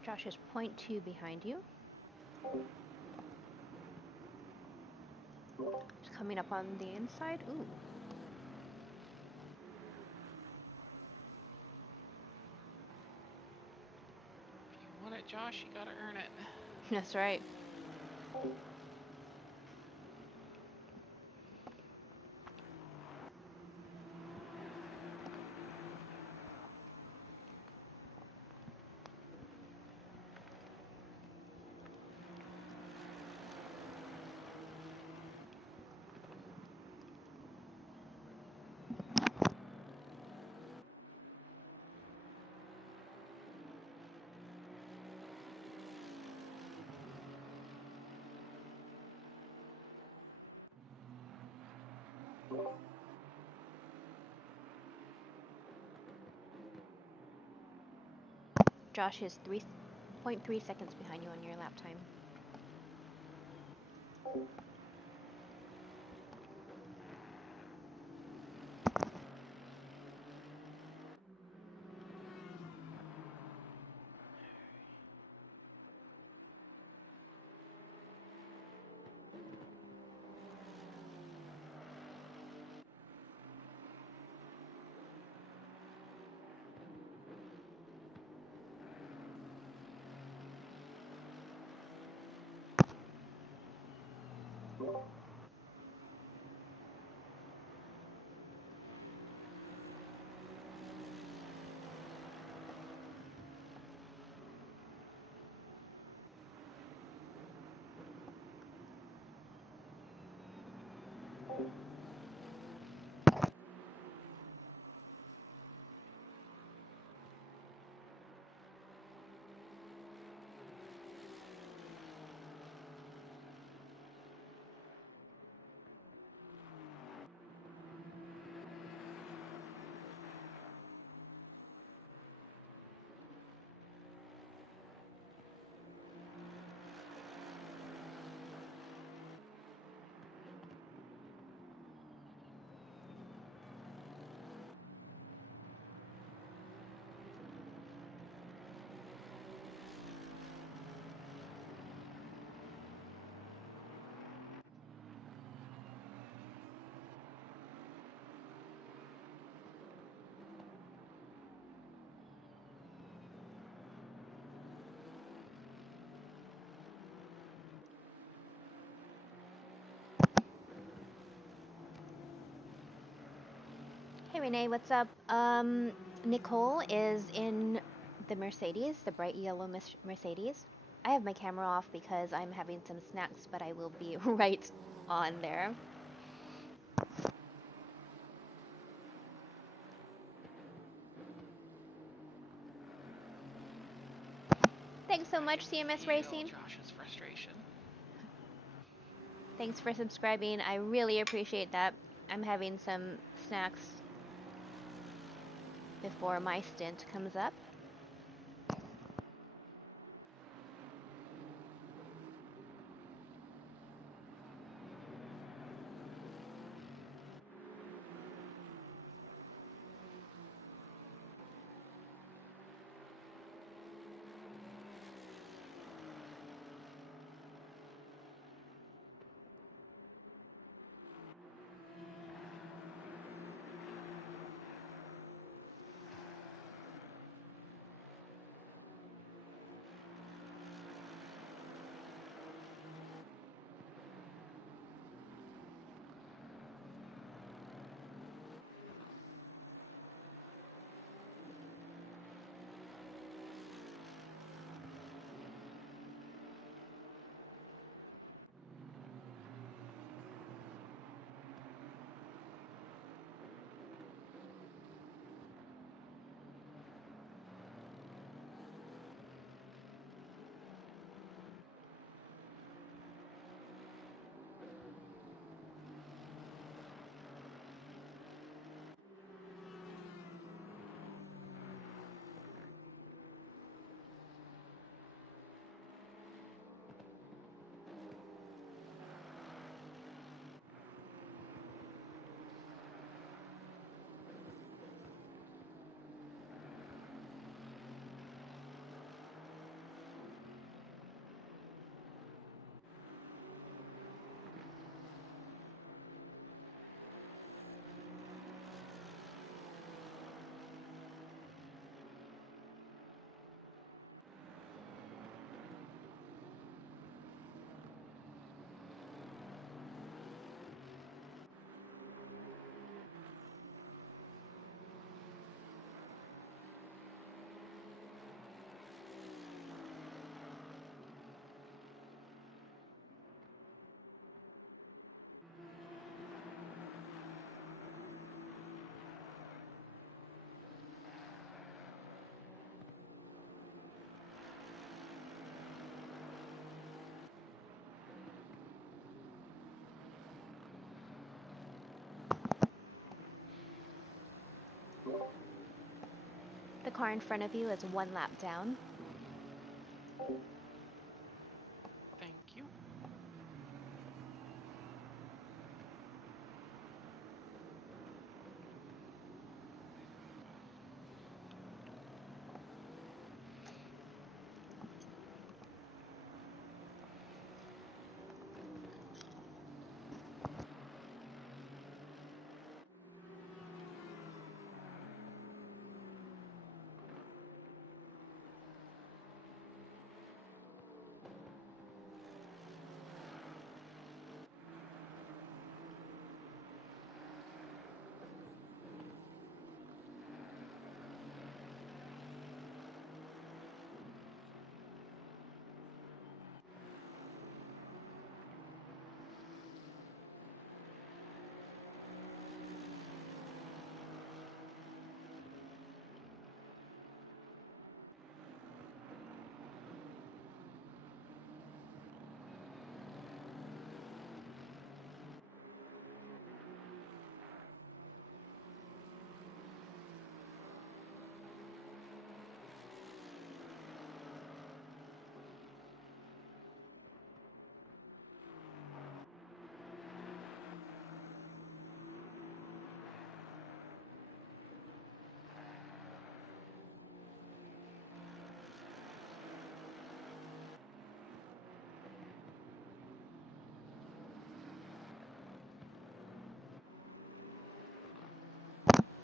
Josh is 0.2 behind you. Just coming up on the inside. Ooh. If you want it, Josh, you gotta earn it. That's right. Josh is 3.3 seconds behind you on your lap time. Hey Renee, what's up? Nicole is in the Mercedes, the bright yellow Mercedes. I have my camera off because I'm having some snacks, but I will be right on there. Thanks so much, CMS Racing. Josh's frustration. Thanks for subscribing. I really appreciate that. I'm having some snacks before my stint comes up. car in front of you is 1 lap down. Thank you.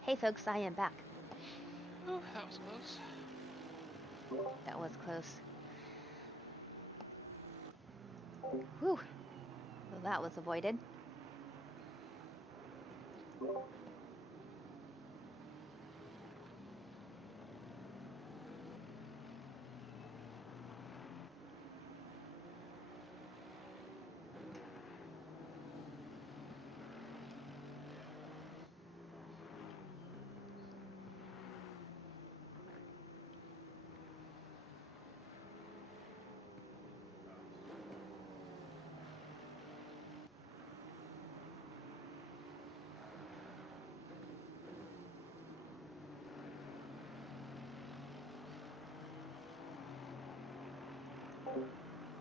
Hey folks, I am back. Ooh, that was close. That was close. Whew. Well, that was avoided.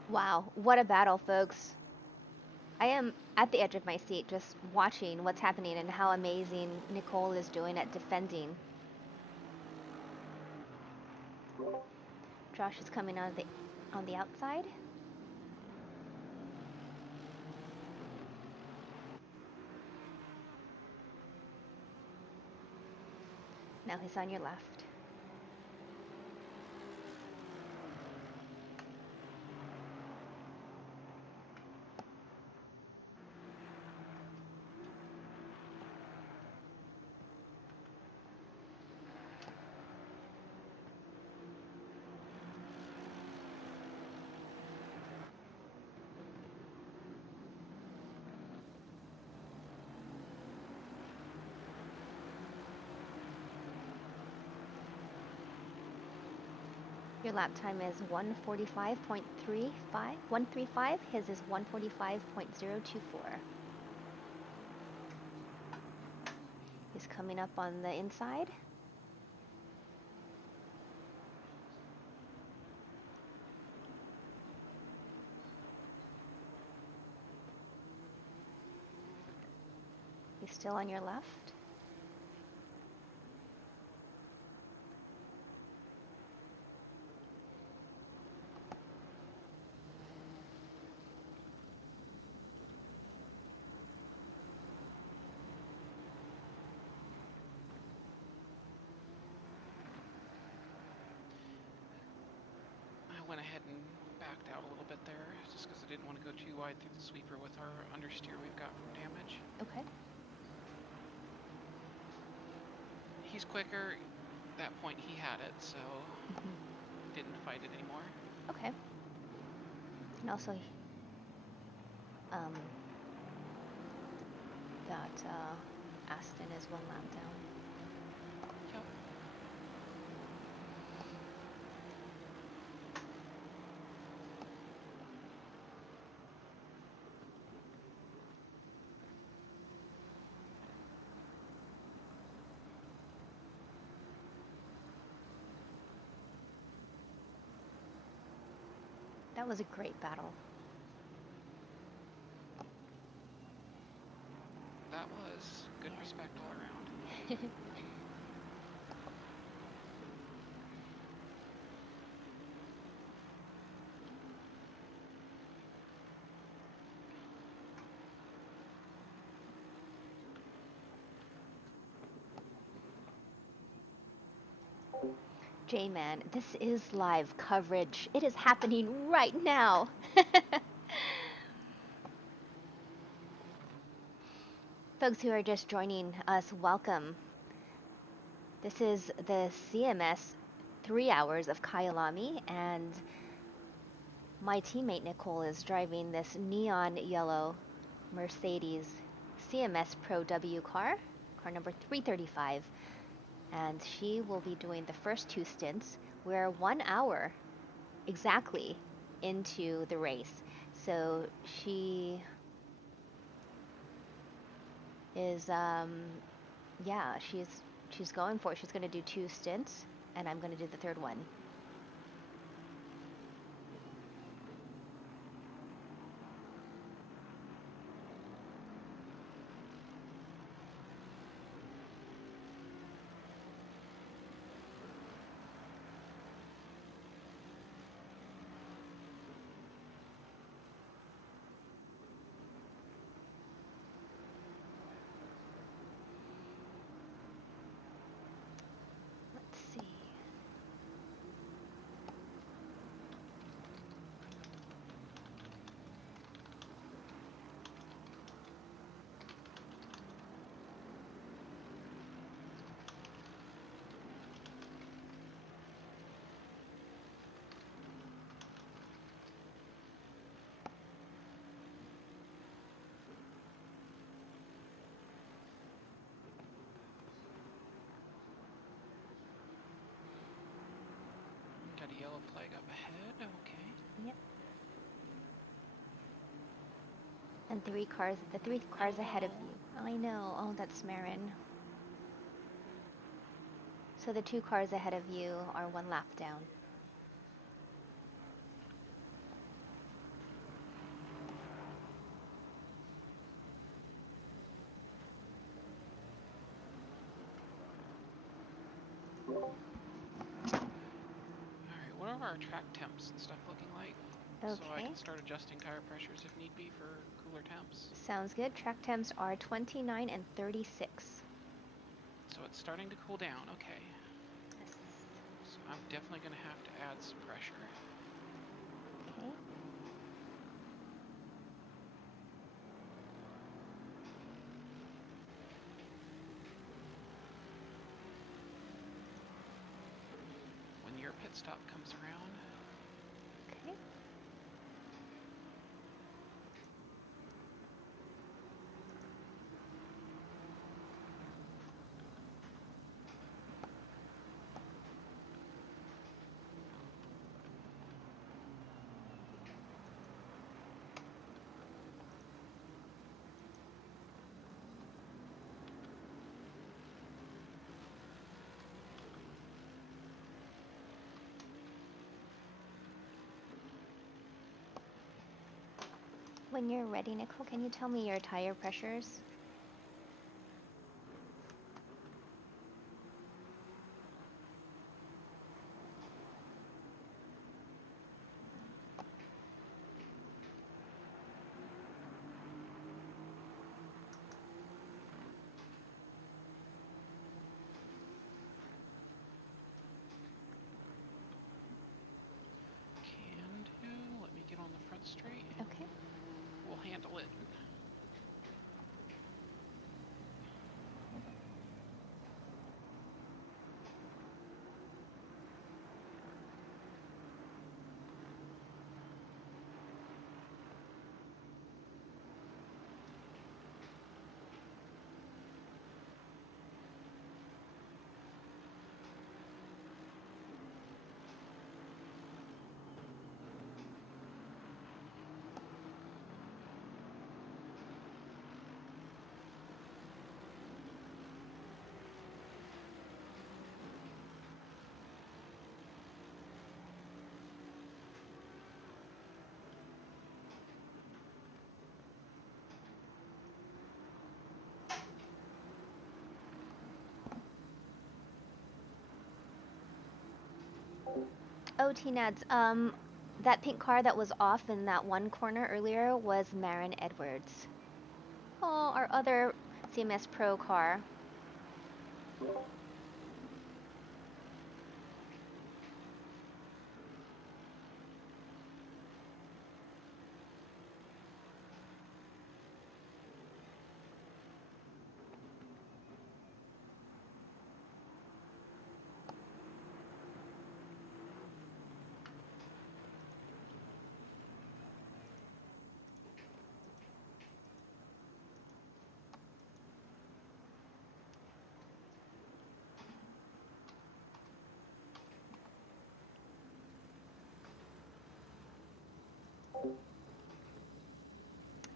Wow, what a battle, folks. I am at the edge of my seat just watching what's happening and how amazing Nicole is doing at defending. Josh is coming on the outside. Now he's on your left. Your lap time is 1:45.35. 135. His is 1:45.024. He's coming up on the inside. He's still on your left. I went ahead and backed out a little bit there, just because I didn't want to go too wide through the sweeper with our understeer we've got from damage. Okay. He's quicker. That point he had it, so didn't fight it anymore. Okay. And also, got Aston is 1 lap down. Yep. That was a great battle. That was good respect all around. J-Man, this is live coverage. It is happening right now. Folks who are just joining us, welcome. This is the CMS 3 hours of Kyalami, and my teammate Nicole is driving this neon yellow Mercedes CMS Pro W car number 335, and she will be doing the first 2 stints. We're 1 hour exactly into the race, so she is yeah, she's going for it. She's going to do 2 stints, and I'm going to do the 3rd one. Let's see. Got a yellow flag up ahead. Okay. Yep. And the 3 cars ahead of you. I know. Oh, that's Marin. So the 2 cars ahead of you are 1 lap down. Alright, what are our track temps and stuff looking like? So I Okay. can start adjusting tire pressures if need be for cooler temps. Sounds good. Track temps are 29 and 36. So it's starting to cool down, okay. So I'm definitely going to have to add some pressure. Okay. When your pit stop comes around. Okay. When you're ready, Nicole, can you tell me your tire pressures? Can do. Let me get on the front straight and Okay. we'll handle it. Oh, T-Nads, that pink car that was off in that one corner earlier was Marin Edwards. Oh, our other CMS Pro car.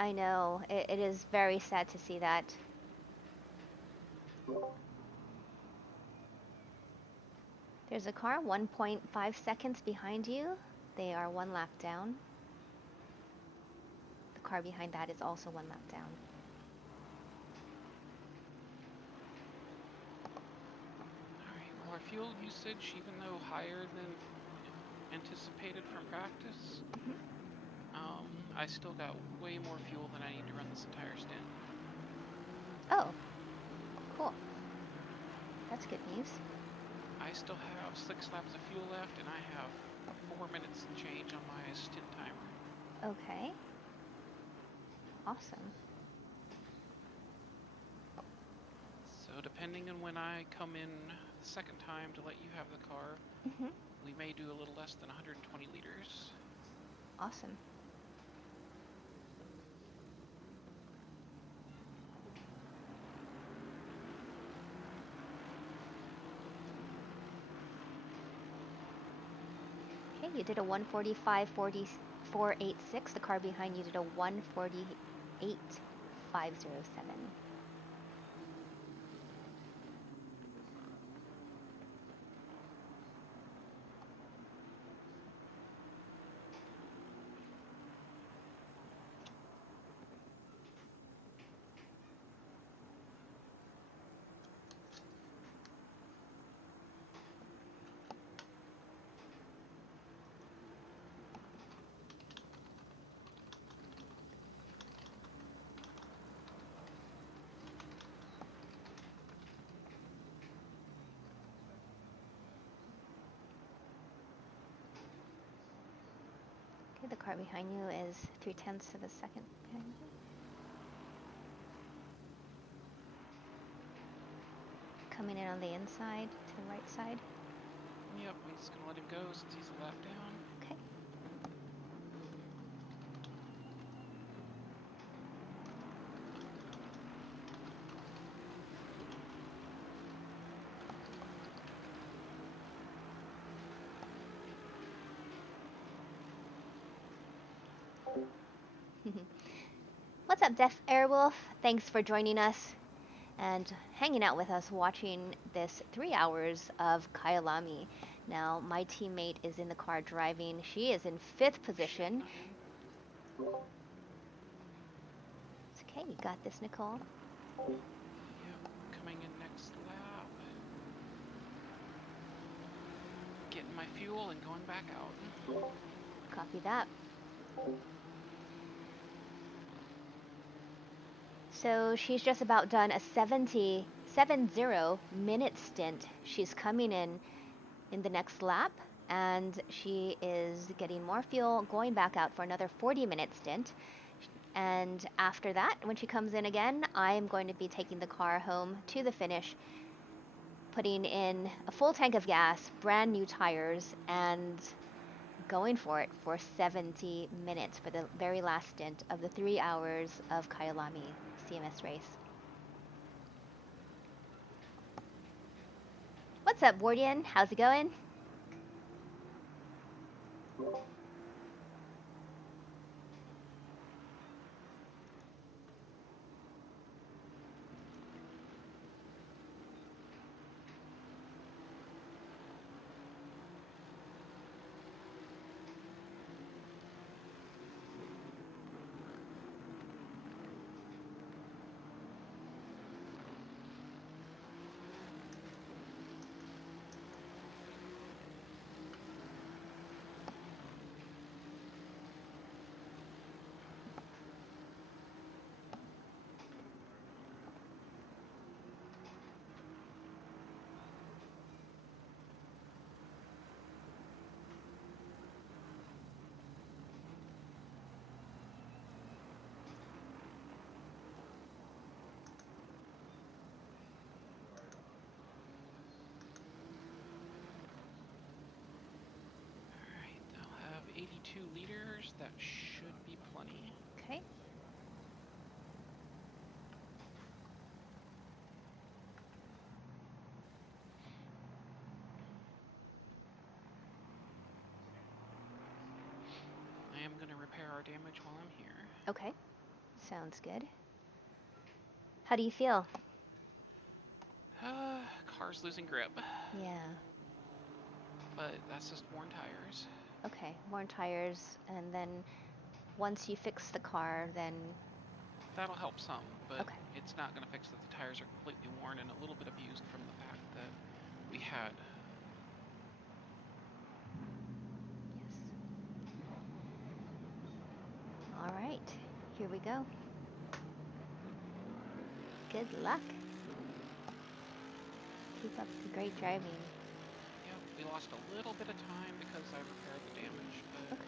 I know, it is very sad to see that. There's a car 1.5 seconds behind you. They are one lap down. The car behind that is also one lap down. Alright, well, our fuel usage, even though higher than anticipated from practice, I still got way more fuel than I need to run this entire stint. Oh, cool. That's good news. I still have 6 laps of fuel left, and I have 4 minutes and change on my stint timer. Okay. Awesome. So depending on when I come in the second time to let you have the car, we may do a little less than 120 liters. Awesome. Okay, you did a 1:45:44.86. The car behind you did a 1:48:507. Okay, the car behind you is 0.3 of a second behind you. Coming in on the inside to the right side. Yep, I'm just gonna let him go since he's a lap down. Okay. What's up, Deaf Airwolf? Thanks for joining us and hanging out with us watching this 3 hours of Kyalami. Now, my teammate is in the car driving. She is in 5th position. It's okay, you got this, Nicole. Yep, coming in next lap. Getting my fuel and going back out. Copy that. So she's just about done a 70 minute stint. She's coming in the next lap, and she is getting more fuel, going back out for another 40-minute stint. And after that, when she comes in again, I'm going to be taking the car home to the finish, putting in a full tank of gas, brand new tires, and going for it for 70 minutes for the very last stint of the 3 hours of Kyalami CMS race. What's up, Wardian? How's it going? car damage while I'm here. Okay, sounds good. How do you feel? Car's losing grip. Yeah. But that's just worn tires. Okay, worn tires, and then once you fix the car, then... That'll help some, but okay. It's not going to fix that the tires are completely worn and a little bit abused from the fact that we had. Yes. All right, here we go. Good luck. Keep up the great driving. Yep, we lost a little bit of time because I repaired the damage, but... Okay.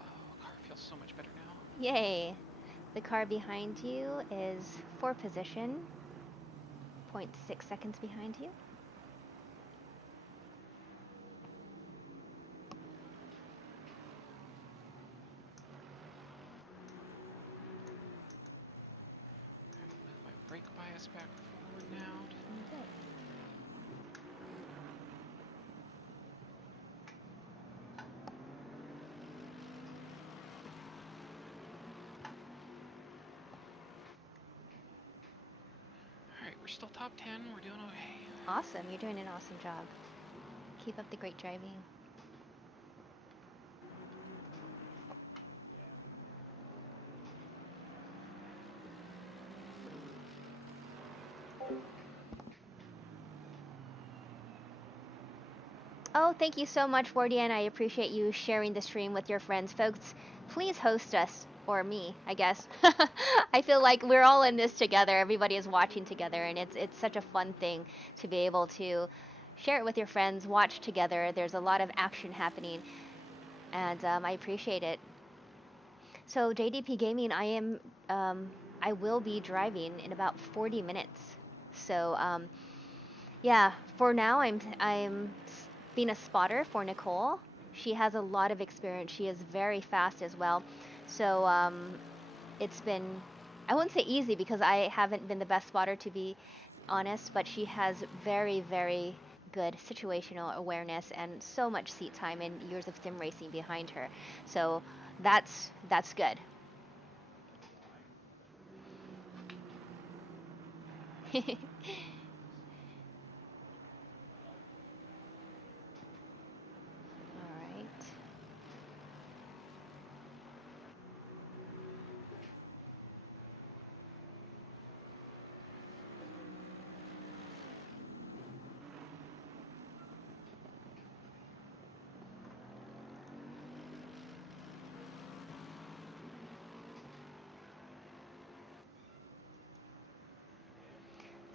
Oh, car feels so much better now. Yay! The car behind you is 4th position, 0.6 seconds behind you. Move my brake bias back forward now. Okay. Alright, we're still top 10. We're doing okay. Awesome, you're doing an awesome job. Keep up the great driving. Oh, thank you so much, Wardian. I appreciate you sharing the stream with your friends. Folks, please host us, or me, I guess. I feel like we're all in this together. Everybody is watching together, and it's such a fun thing to be able to share it with your friends, watch together. There's a lot of action happening, and I appreciate it. So JDP Gaming, I will be driving in about 40 minutes. So yeah, for now I'm being a spotter for Nicole. She has a lot of experience. She is very fast as well. So it's been, I wouldn't say easy because I haven't been the best spotter, to be honest, but she has very, very good situational awareness and so much seat time and years of sim racing behind her. So that's good. All right.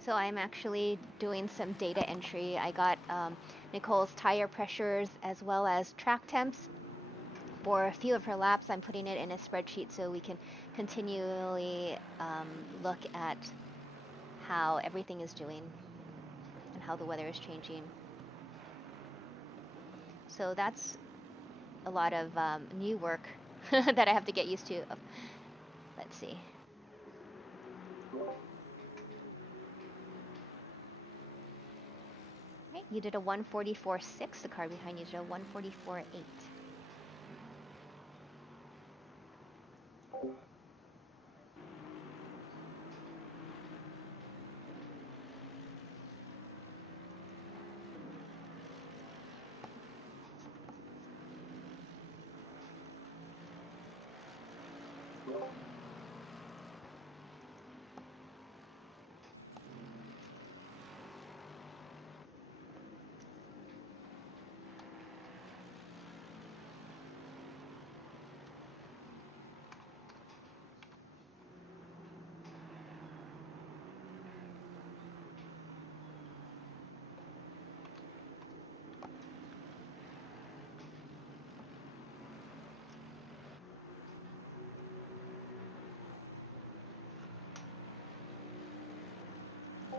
So I'm actually doing some data entry. I got Nicole's tire pressures as well as track temps for a few of her laps. I'm putting it in a spreadsheet so we can continually look at how everything is doing and how the weather is changing. So that's a lot of new work that I have to get used to. Let's see. Right, you did a 144.6. The car behind you did a 144.8.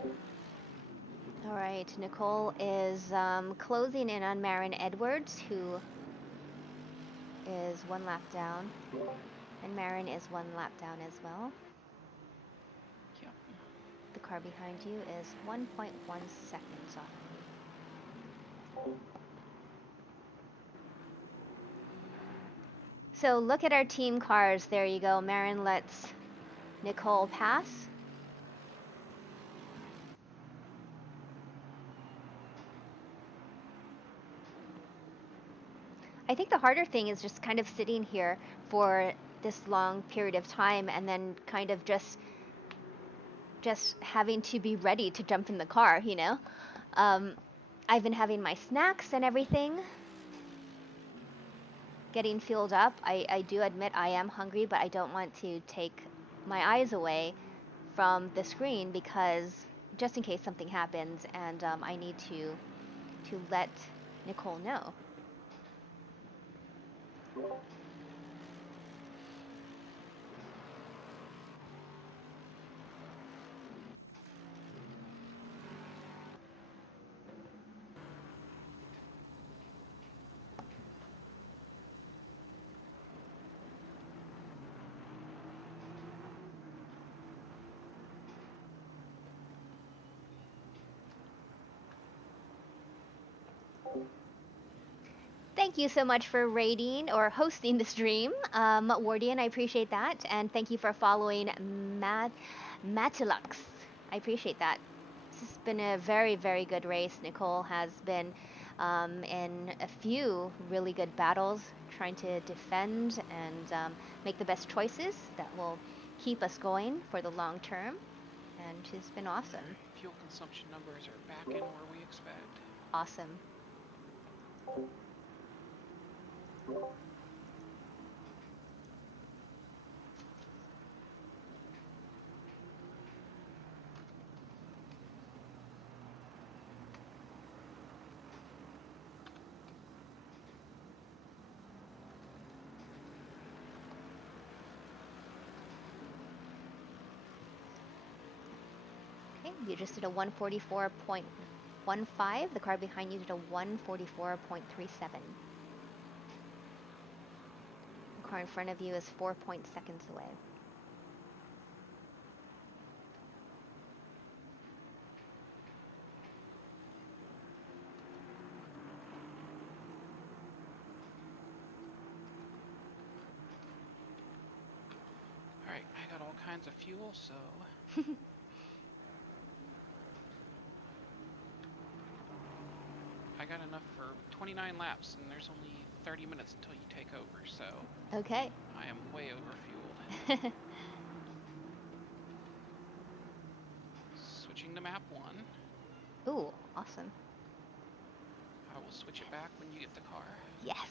All right, Nicole is closing in on Marin Edwards, who is 1 lap down, and Marin is 1 lap down as well. Yep. The car behind you is 1.1 seconds off you. So look at our team cars. There you go. Marin lets Nicole pass. I think the harder thing is just kind of sitting here for this long period of time and then kind of just having to be ready to jump in the car, you know? I've been having my snacks and everything, getting fueled up. I do admit I am hungry, but I don't want to take my eyes away from the screen because just in case something happens and I need to let Nicole know. Thank you so much for rating or hosting the stream, Wardian. I appreciate that, and thank you for following Matilux. I appreciate that. This has been a very, very good race. Nicole has been in a few really good battles, trying to defend and make the best choices that will keep us going for the long term, and she's been awesome. Fuel consumption numbers are back in where we expect. Awesome. Okay, you just did a 144.15. The car behind you did a 144.37. The car in front of you is 4 seconds away. Alright, I got all kinds of fuel, so... I got enough for 29 laps, and there's only 30 minutes until you take over, so... Okay. I am way overfueled. Switching to map 1. Ooh, awesome. I will switch it back when you get the car. Yes.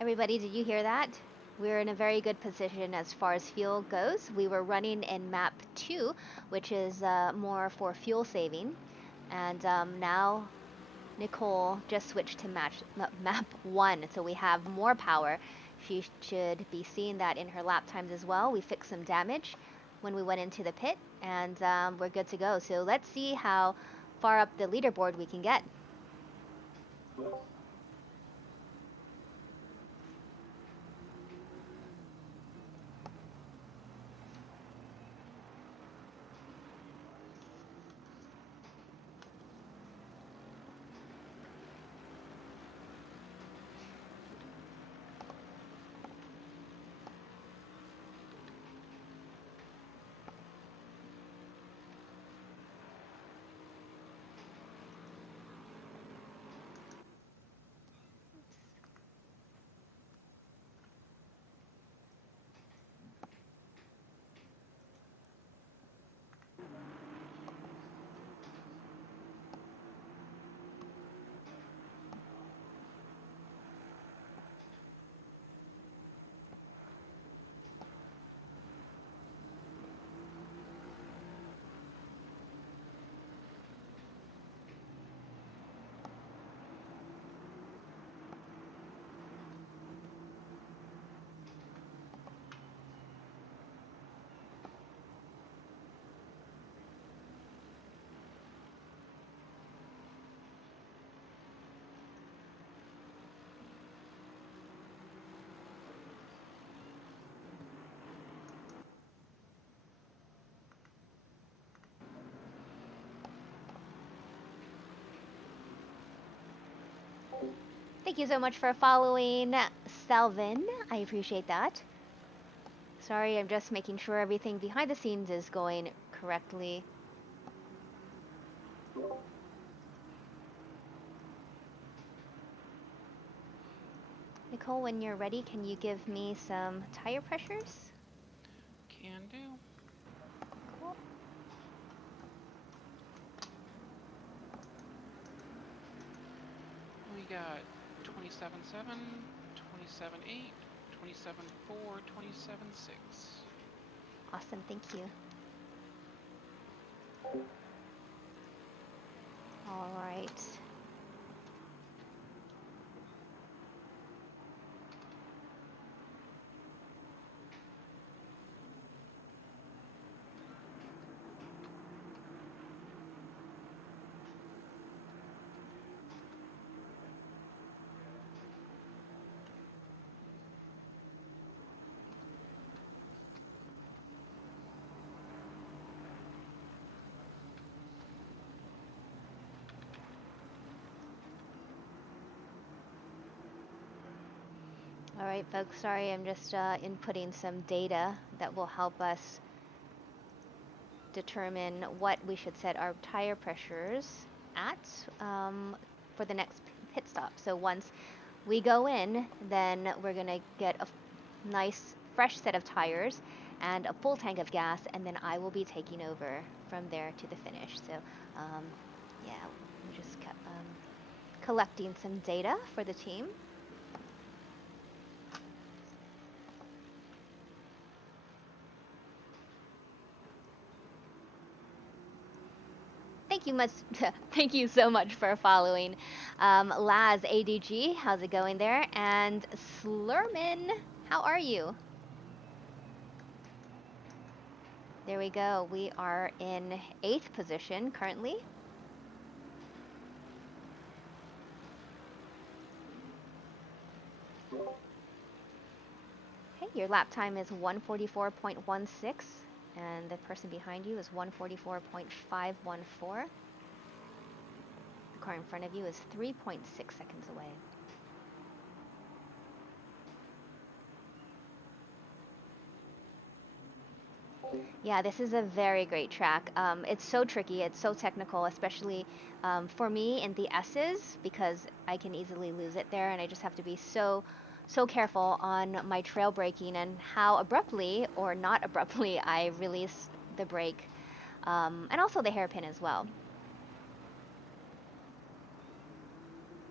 Everybody, did you hear that? We're in a very good position as far as fuel goes. We were running in map 2, which is more for fuel saving. And now Nicole just switched to map 1, so we have more power. She should be seeing that in her lap times as well. We fixed some damage when we went into the pit, and we're good to go. So let's see how far up the leaderboard we can get. Thank you so much for following, Salvin. I appreciate that. Sorry, I'm just making sure everything behind the scenes is going correctly. Nicole, when you're ready, can you give me some tire pressures? Can do. Cool. We got 27.7, 27.8, 27.4, 27.6. Awesome, thank you. All right. All right, folks, sorry, I'm just inputting some data that will help us determine what we should set our tire pressures at for the next pit stop. So once we go in, then we're going to get a nice fresh set of tires and a full tank of gas, and then I will be taking over from there to the finish. So yeah, we just kept collecting some data for the team. Thank you much. Thank you so much for following. Laz ADG, how's it going there? And Slurman, how are you? There we go. We are in 8th position currently. Okay, your lap time is 1:44.16, and the person behind you is 1:44.514. The car in front of you is 3.6 seconds away. Yeah, this is a very great track. It's so tricky, it's so technical, especially for me in the S's, because I can easily lose it there, and I just have to be so careful on my trail braking and how abruptly or not abruptly I release the brake, and also the hairpin as well.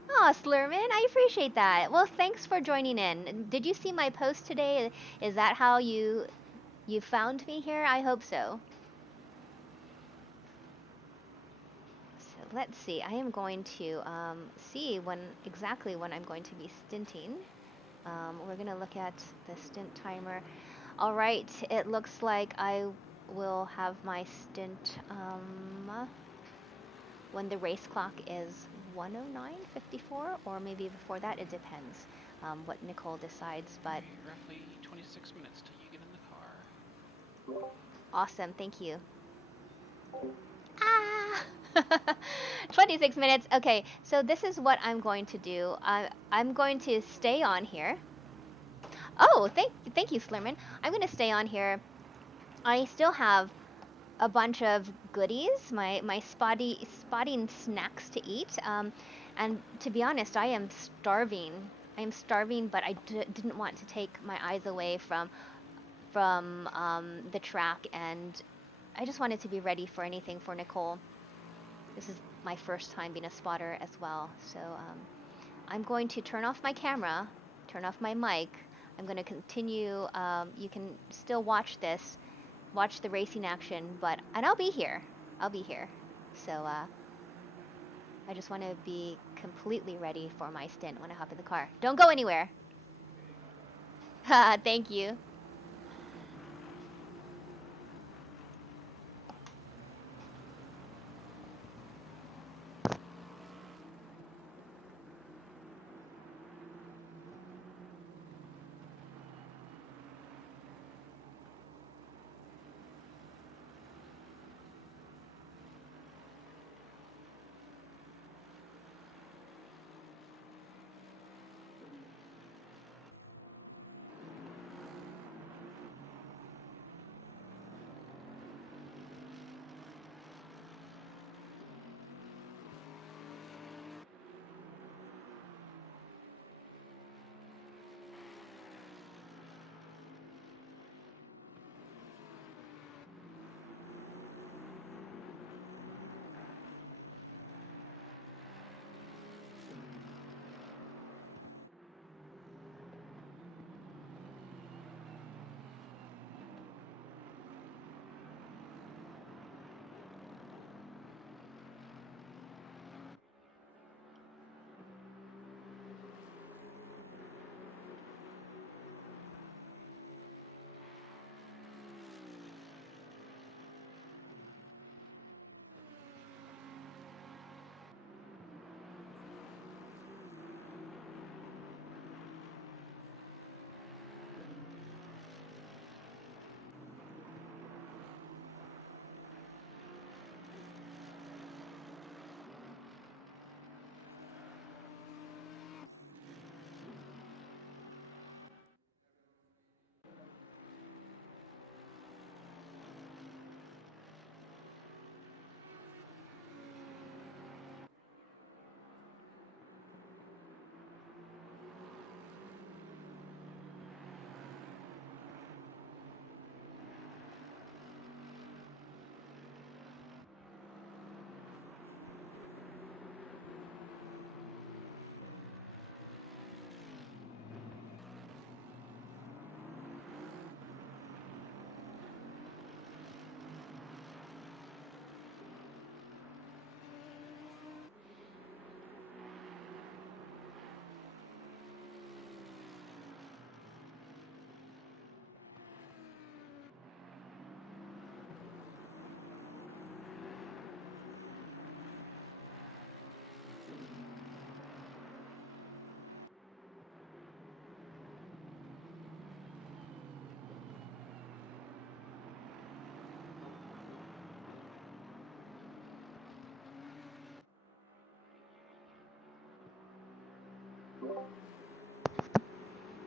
Oh, Slurman, I appreciate that. Well, thanks for joining in. Did you see my post today? Is that how you found me here? I hope so. So let's see. I am going to see exactly when I'm going to be stinting. We're going to look at the stint timer. All right. It looks like I will have my stint when the race clock is 1:09:54, or maybe before that. It depends what Nicole decides. But Roughly 26 minutes till you get in the car. Awesome. Thank you. Ah! 26 minutes. Okay, so this is what I'm going to do. I'm going to stay on here. Oh, thank you, Slurman. I'm going to stay on here. I still have a bunch of goodies, my spotting snacks to eat. And to be honest, I am starving. I am starving, but I didn't want to take my eyes away from the track, and I just wanted to be ready for anything for Nicole. This is my first time being a spotter as well, so I'm going to turn off my camera, turn off my mic. I'm going to continue. You can still watch the racing action, and I'll be here. I'll be here. So I just want to be completely ready for my stint when I hop in the car. Don't go anywhere. Thank you.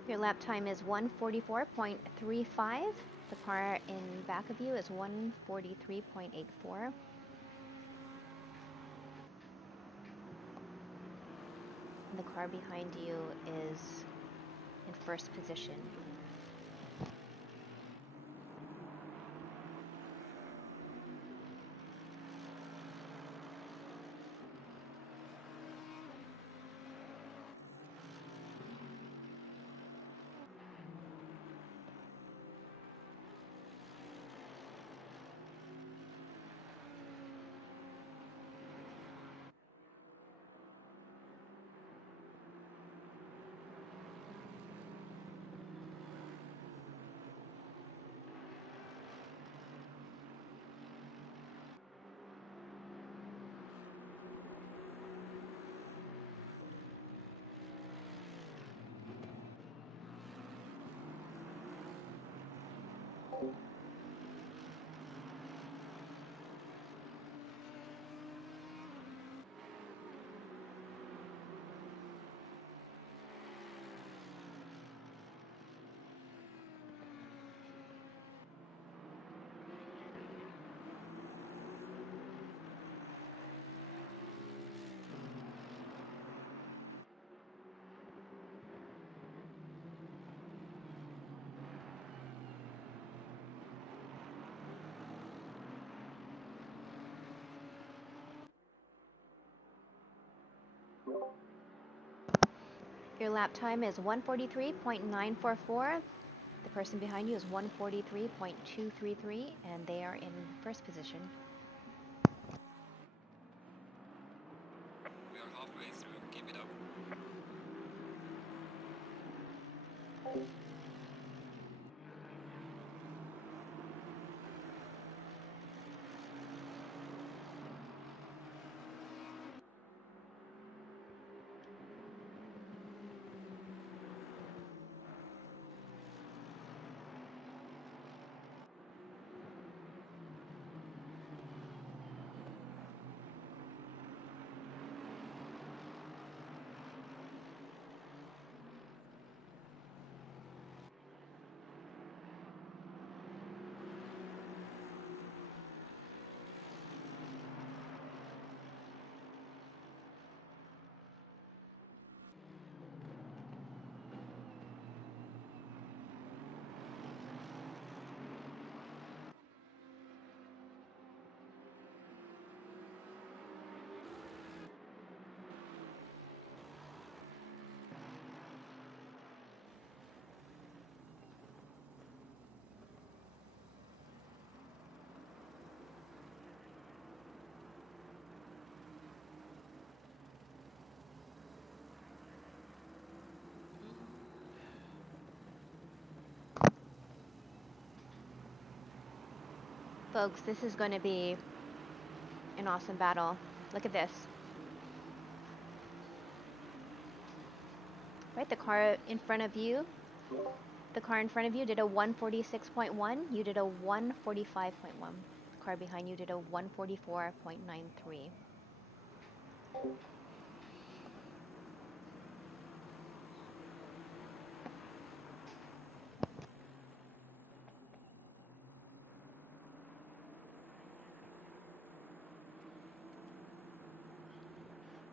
Your lap time is 1:44.35. The car in back of you is 1:43.84. And the car behind you is in first position. Your lap time is 1:43.944. The person behind you is 1:43.233, and they are in first position. We are halfway through. Keep it up. Folks, this is going to be an awesome battle. Look at this. Right, the car in front of you did a 1:46.1. You did a 1:45.1. The car behind you did a 1:44.93.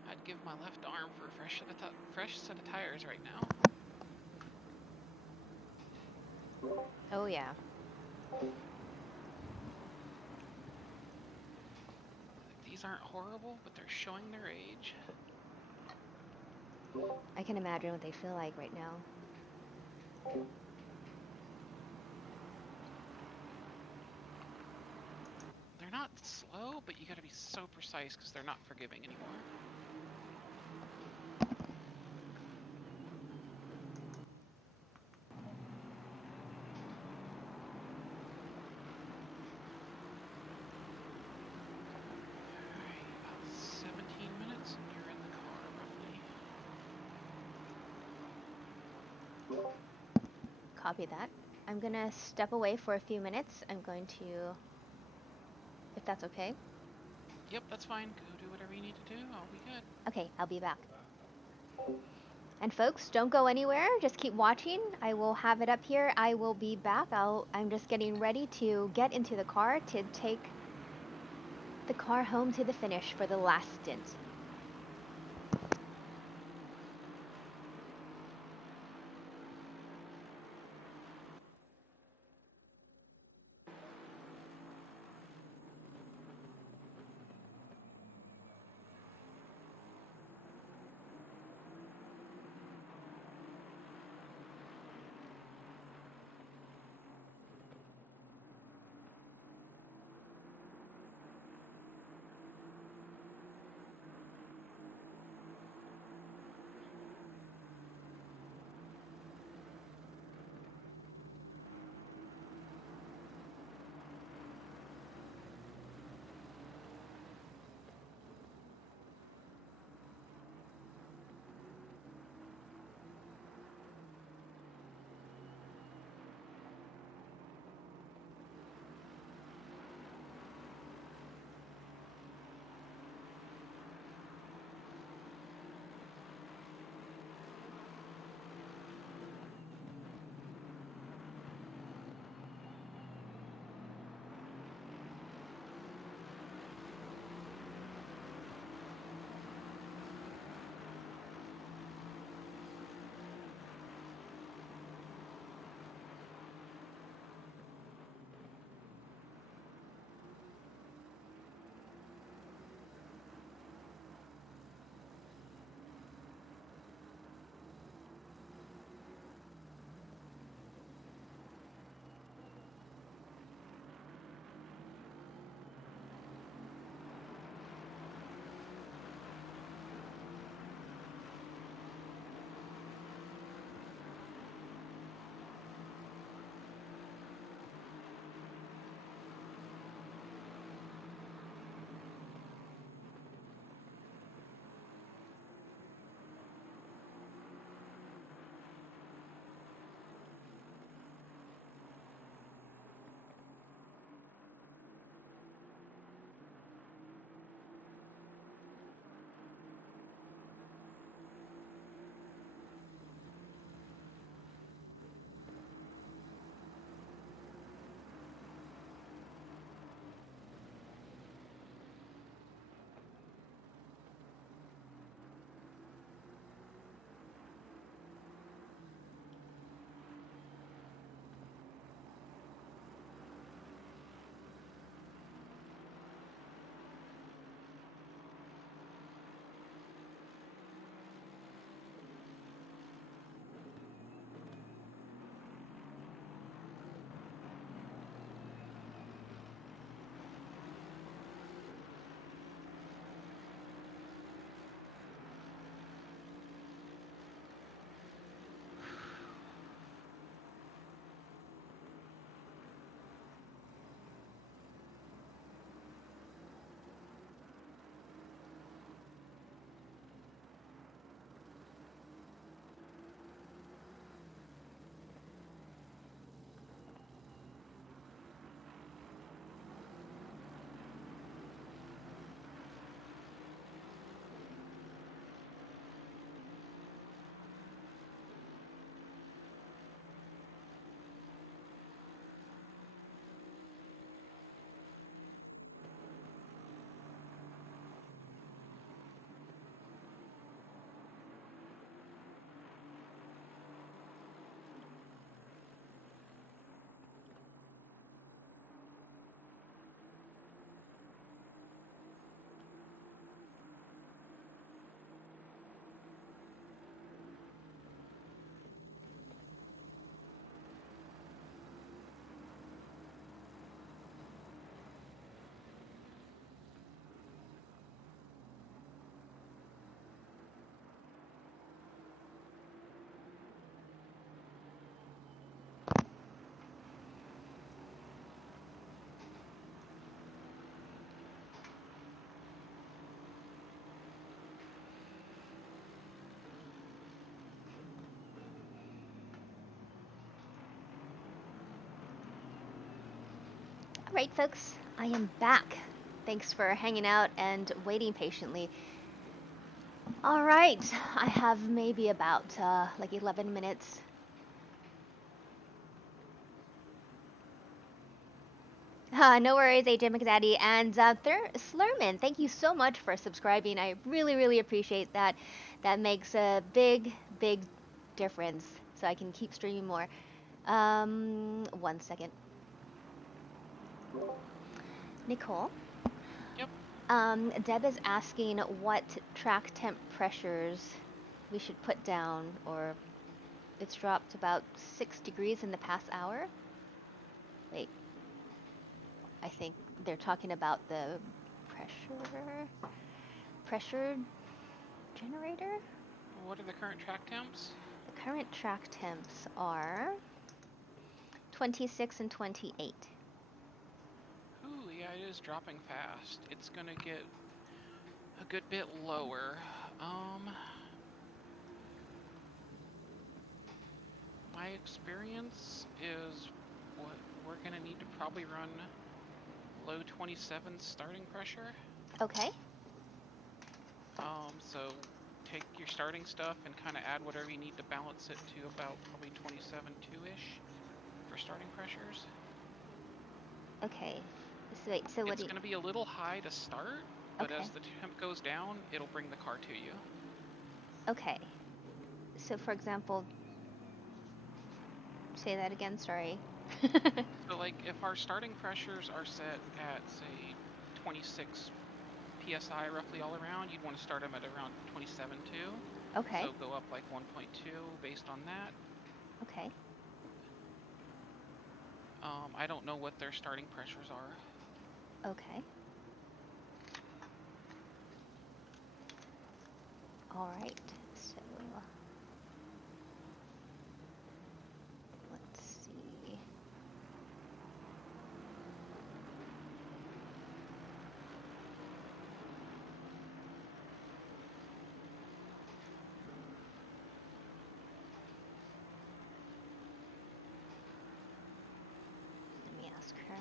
I'd give my left arm for a fresh set of tires right now. Oh yeah. These aren't horrible, but they're showing their age. I can imagine what they feel like right now. They're not slow, but you gotta be so precise because they're not forgiving anymore. Alright, about 17 minutes and you're in the car, roughly. Copy that. I'm gonna step away for a few minutes. I'm going to, if that's okay. Yep, that's fine. Go do whatever you need to do. I'll be good. Okay, I'll be back. And folks, don't go anywhere. Just keep watching. I will have it up here. I will be back. I'm just getting ready to get into the car to take the car home to the finish for the last stint. All right, folks, I am back. Thanks for hanging out and waiting patiently. All right, I have maybe about like 11 minutes. No worries, AJ McDaddy. And Slurman, thank you so much for subscribing. I really, really appreciate that. That makes a big, big difference. So I can keep streaming more. 1 second. Nicole? Yep. Deb is asking what track temp pressures we should put down, or it's dropped about 6 degrees in the past hour. Wait, I think they're talking about the pressure generator? What are the current track temps? The current track temps are 26 and 28. Ooh, yeah, it is dropping fast. It's gonna get a good bit lower. My experience is what we're gonna need to probably run low 27 starting pressure. Okay. So take your starting stuff and kind of add whatever you need to balance it to about probably 27.2-ish for starting pressures. Okay. So wait, so what It's going to be a little high to start, but Okay. as the temp goes down, it'll bring the car to you. Okay. So for example, say that again, sorry. So like if our starting pressures are set at say 26 psi roughly all around, you'd want to start them at around 27.2. Okay. So go up like 1.2 based on that. Okay. I don't know what their starting pressures are. Okay. All right. So let's see. Let me ask her.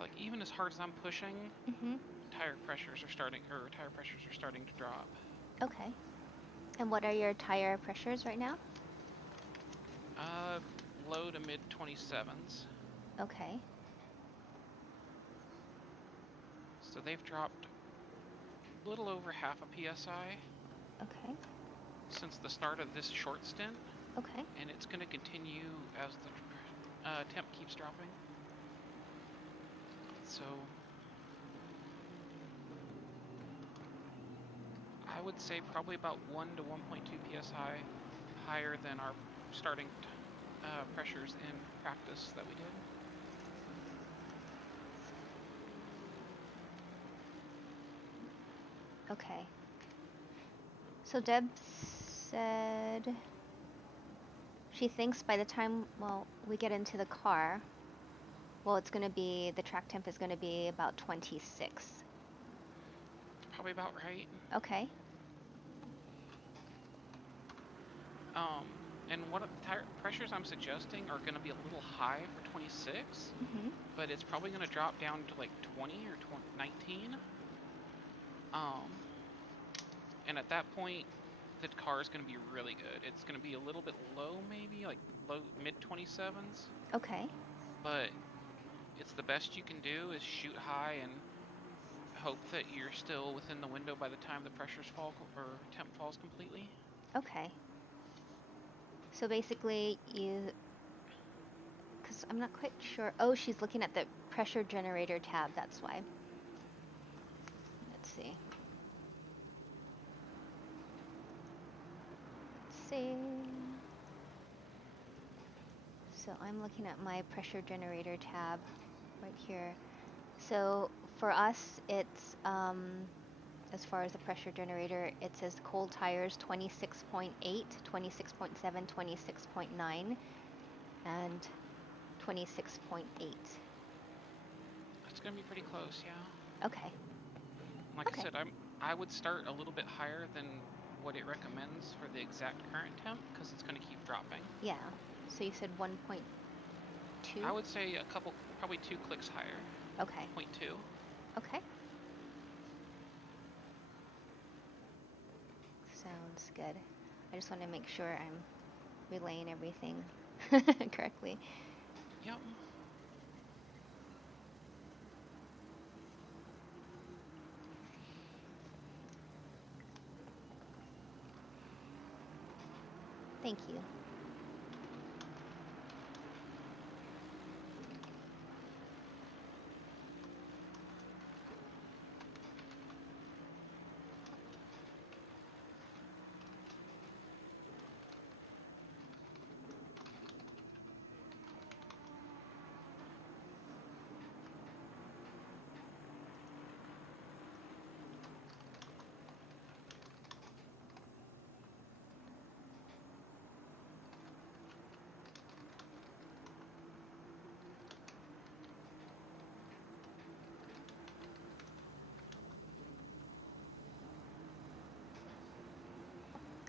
Like even as hard as I'm pushing, Mm-hmm. tire pressures are starting to drop. Okay. And what are your tire pressures right now? Low to mid 27s. Okay. So they've dropped a little over half a psi. Okay. Since the start of this short stint. Okay. And it's going to continue as the temp keeps dropping. So I would say probably about 1 to 1.2 psi higher than our starting pressures in practice that we did. Okay. So Deb said she thinks by the time, well, we get into the car, well, it's going to be, the track temp is going to be about 26. Probably about right. Okay. And what tire pressures I'm suggesting are going to be a little high for 26, but it's probably going to drop down to like 20 or 19. And at that point, the car is going to be really good. It's going to be a little bit low, maybe like low mid 27s. Okay. But it's the best you can do is shoot high and hope that you're still within the window by the time the pressures fall or temp falls completely. Okay. So basically you, because I'm not quite sure. Oh, she's looking at the pressure generator tab, that's why. Let's see. Let's see. So I'm looking at my pressure generator tab right here. So for us, it's, as far as the pressure generator, it says cold tires 26.8, 26.7, 26.9, and 26.8. It's going to be pretty close, yeah. Okay. Like Okay. I said, I would start a little bit higher than what it recommends for the exact current temp because it's going to keep dropping. Yeah. So you said 1.2? I would say probably 2 clicks higher. Okay. 0.2. Okay. Sounds good. I just want to make sure I'm relaying everything correctly. Yep. Thank you.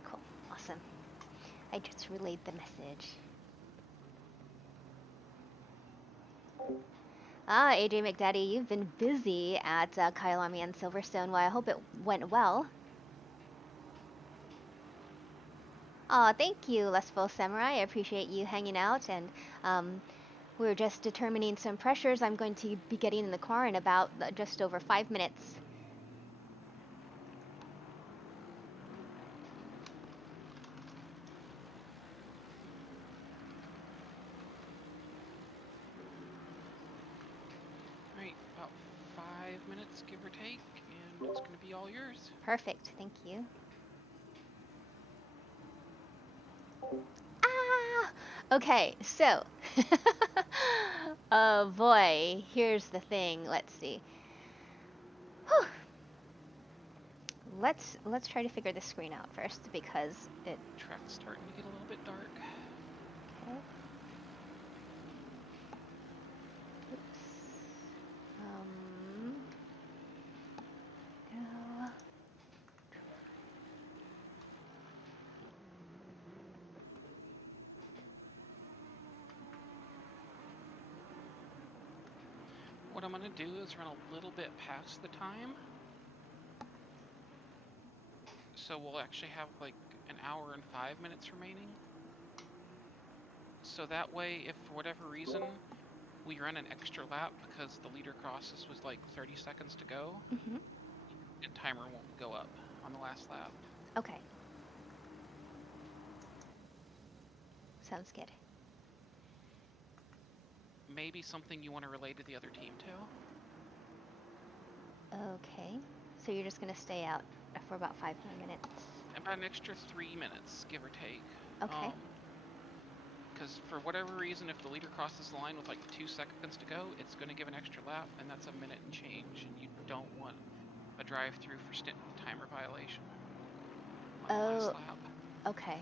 Cool. Awesome. I just relayed the message. Ah, AJ McDaddy, you've been busy at Kyalami and Silverstone. Well, I hope it went well. Aw, thank you, Lustful Samurai. I appreciate you hanging out, and we're just determining some pressures. I'm going to be getting in the car in about just over 5 minutes. Alright, about 5 minutes, give or take, and it's going to be all yours. Perfect, thank you. Ah! Okay, so, oh boy, here's the thing. Let's see. Whew. Let's try to figure this screen out first because it. Track's starting to get a little bit dark. Okay. Oops. Go. What I'm going to do is run a little bit past the time. So we'll actually have like an hour and 5 minutes remaining. So that way, if for whatever reason we run an extra lap because the leader crosses was like 30 seconds to go, and timer won't go up on the last lap. Okay. Sounds good. Maybe something you want to relay to the other team too. Okay. So you're just gonna stay out for about 5 more minutes. About an extra 3 minutes, give or take. Okay. Because for whatever reason, if the leader crosses the line with like 2 seconds to go, it's going to give an extra lap, and that's a minute and change, and you don't want a drive-through for stint timer violation on the last lap. Okay.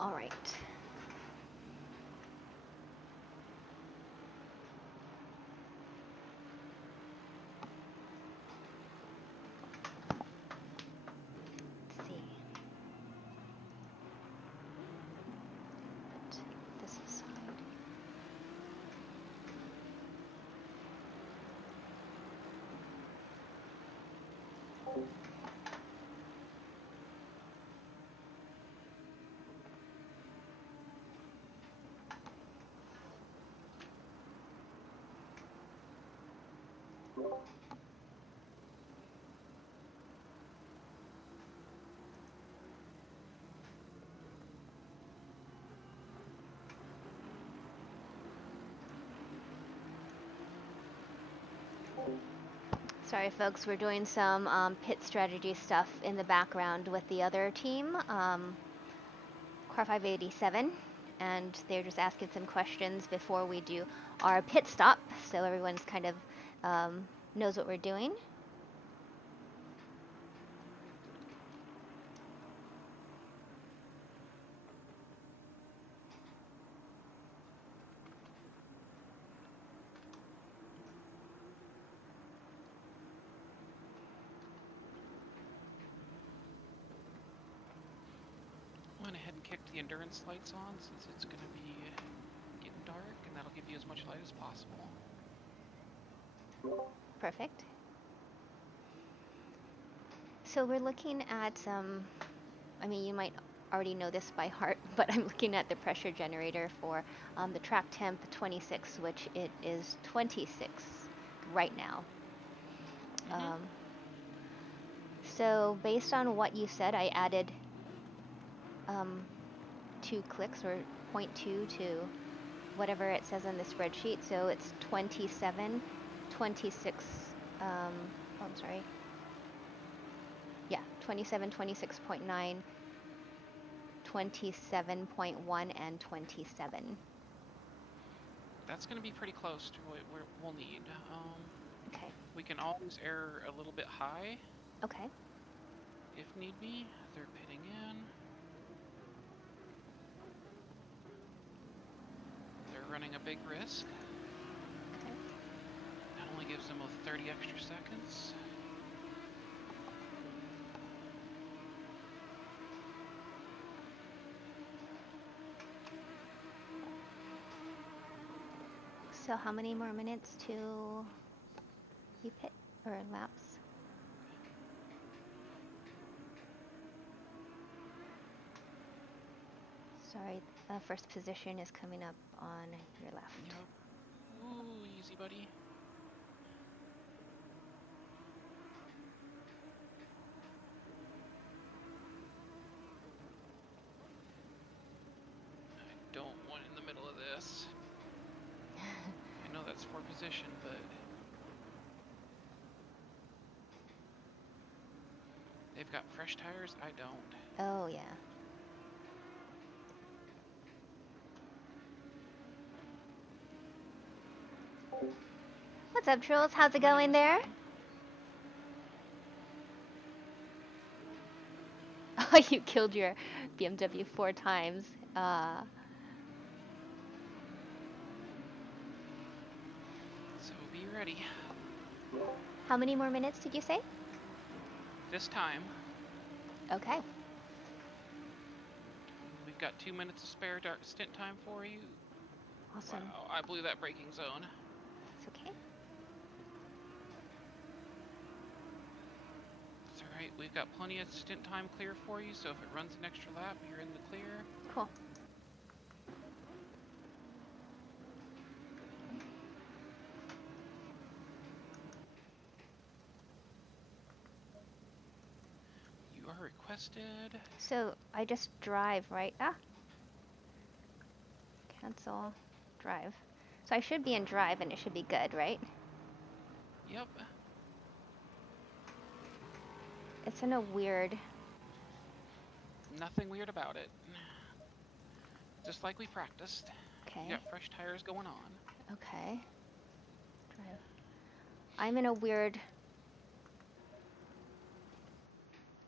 All right. Let's see. Put this aside. Sorry, folks, we're doing some pit strategy stuff in the background with the other team, Car 587, and they're just asking some questions before we do our pit stop, so everyone's kind of knows what we're doing. Went ahead and kicked the endurance lights on since it's going to be getting dark, and that'll give you as much light as possible. Perfect. So we're looking at I mean, you might already know this by heart, but I'm looking at the pressure generator for the track temp 26, which it is 26 right now. So based on what you said, I added 2 clicks or 0.2 to whatever it says on the spreadsheet. So it's 27, 26, I'm sorry. Yeah, 27, 26.9, 27.1, and 27. That's going to be pretty close to what we'll need. Okay. We can always err a little bit high. Okay. If need be. They're pitting in. They're running a big risk. Okay. That only gives them 30 extra seconds. So how many more minutes to you pit or laps? Sorry, first position is coming up on your left. Yep. Ooh, easy, buddy. I don't want in the middle of this. I know that's for position, but they've got fresh tires. I don't. Oh, yeah. What's up, Trolls? How's it going there? Oh, you killed your BMW 4 times. So be ready. How many more minutes did you say? This time, Okay. we've got 2 minutes of spare stint time for you. Awesome. Wow, I blew that braking zone. It's okay. It's alright, we've got plenty of stint time clear for you, so if it runs an extra lap, you're in the clear. Cool. You are requested. So I just drive, right? Cancel. Drive. So I should be in drive and it should be good, right? Yep. It's in a weird... Nothing weird about it. Just like we practiced. Okay. You got fresh tires going on. Okay. Drive. I'm in a weird...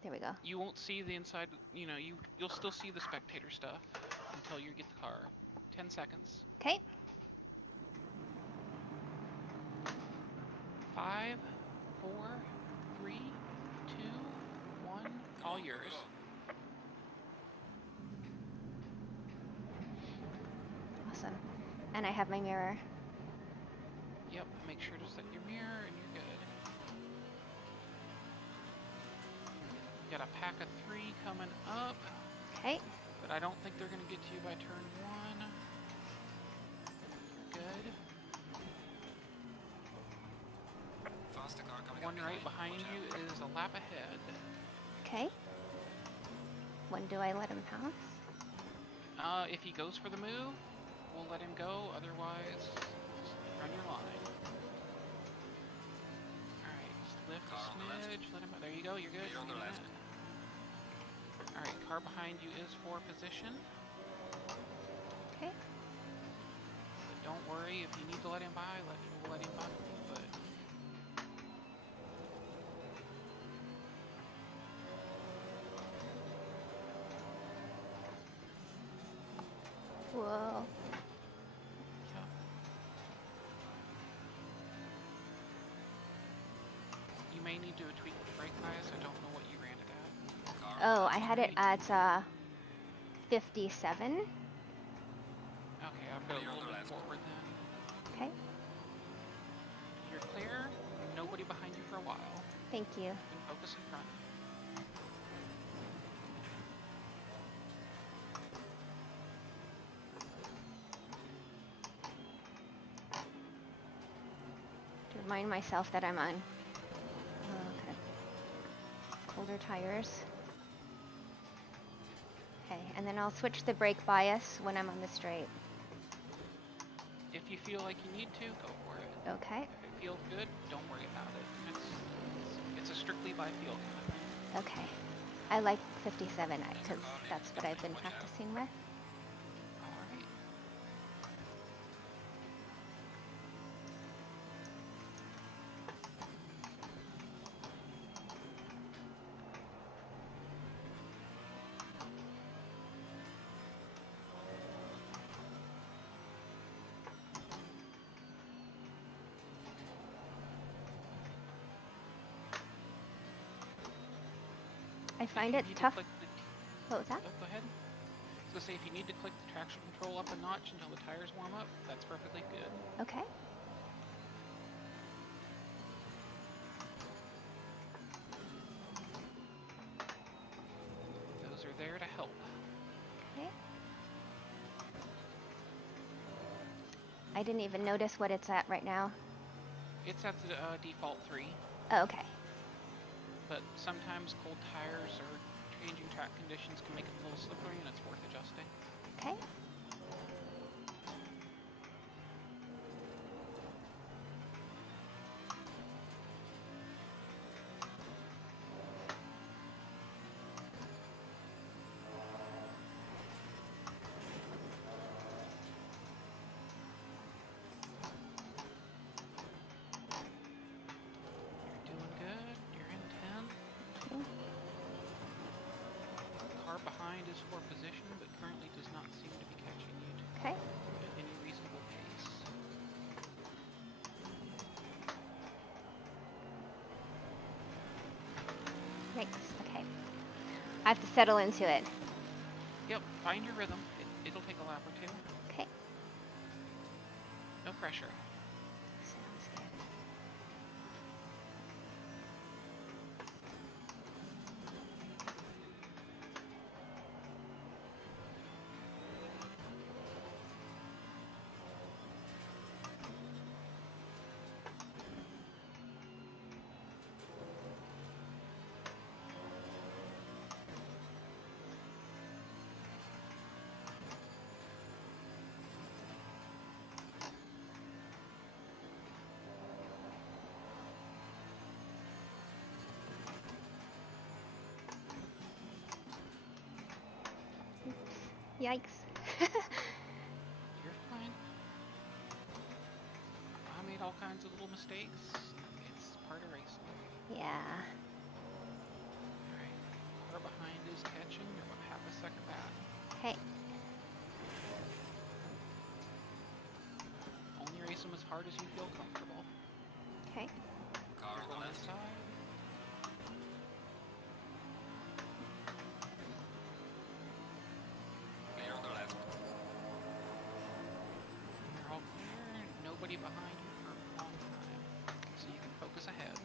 There we go. You won't see the inside. You know, you'll still see the spectator stuff until you get the car. 10 seconds. Okay. 5, 4, 3, 2, 1. All yours. Awesome. And I have my mirror. Yep. Make sure to set your mirror, and you're good. You got a pack of 3 coming up. Okay. But I don't think they're going to get to you by turn 1. You're good. Faster car coming One up right behind Watch you out. is a lap ahead. Okay. When do I let him pass? If he goes for the move, we'll let him go. Otherwise, just run your line. Alright, just lift Car on the a left. smidge. Let him. There you go. You're good. Clear on the left. Alright, car behind you is for position. Okay. But don't worry, if you need to let him by, we'll let him by. But Whoa. yeah. You may need to tweak the brake bias. I don't know what you ran it at. Car on the Oh, left. I had it at 57. Okay, I've got a Clear on little the bit left. forward then. Okay. You're clear. Nobody behind you for a while. Thank you. You can focus in front. To remind myself that I'm on okay. Colder tires. Okay, and then I'll switch the brake bias when I'm on the straight. If you feel like you need to, go for it. Okay. If it feels good, don't worry about it. It's a strictly by feel kind of thing. Okay. I like 57 because that's what I've been practicing with. Alright. I find If it you need to tough. click the What was that? Oh, go ahead. I was gonna say, if you need to click the traction control up a notch until the tires warm up, that's perfectly good. Okay. Those are there to help. Okay. I didn't even notice what it's at right now. It's at the default 3, Oh, okay. but sometimes cold tires or changing track conditions can make it a little slippery, and it's worth adjusting. Okay. You're doing good. You're in 10. Okay. Car behind is for position, but currently does not seem to be catching you Okay. at any reasonable pace. Yikes. Okay. I have to settle into it. Yep, find your rhythm. It'll take a lap or two. Okay. No pressure. Sounds good. Yikes. You're fine. I made all kinds of little mistakes. It's part of racing. Yeah. Alright. car behind is catching, you're going to have a second back. Okay. Only race them as hard as you feel comfortable. Okay. Car You're on the going left. inside. Clear on the left. You're all clear. Nobody behind you for a long time. So you can focus ahead.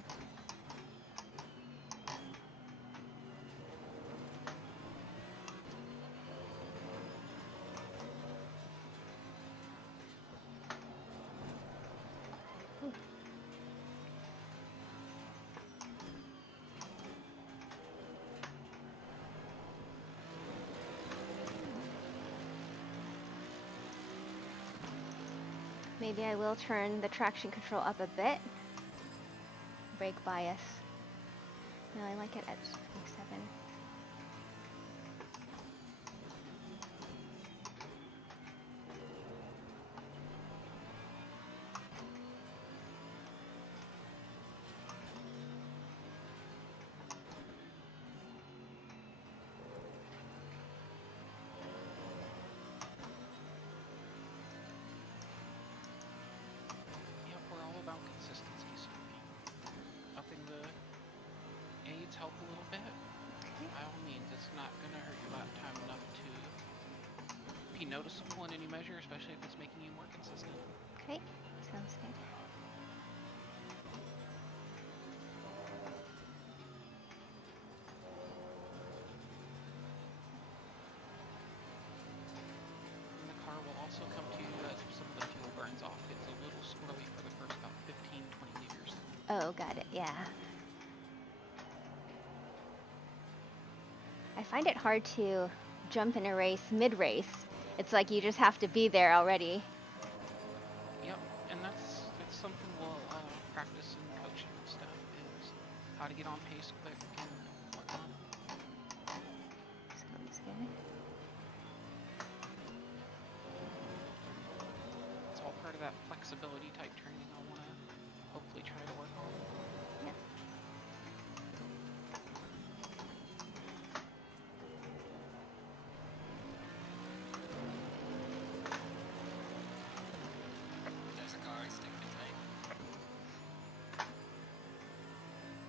Maybe I will turn the traction control up a bit. Brake bias. No, I like it at 27. Yep, we're all about consistency, so upping the aids help a little bit. By all means, it's not going to hurt your lap time enough to be noticeable in any measure, especially if it's making you more consistent. Okay, sounds good. And the car will also come to you as some of the fuel burns off. It's a little squirrely for the first about 15, 20 liters. Oh, got it, yeah. I find it hard to jump in a race mid-race. It's like you just have to be there already. Yep, and that's something we'll practice in coaching and stuff, is how to get on pace quick and whatnot. Sounds good. It's all part of that flexibility type training I want to hopefully try to work on. Yeah. There's a car exiting pit lane.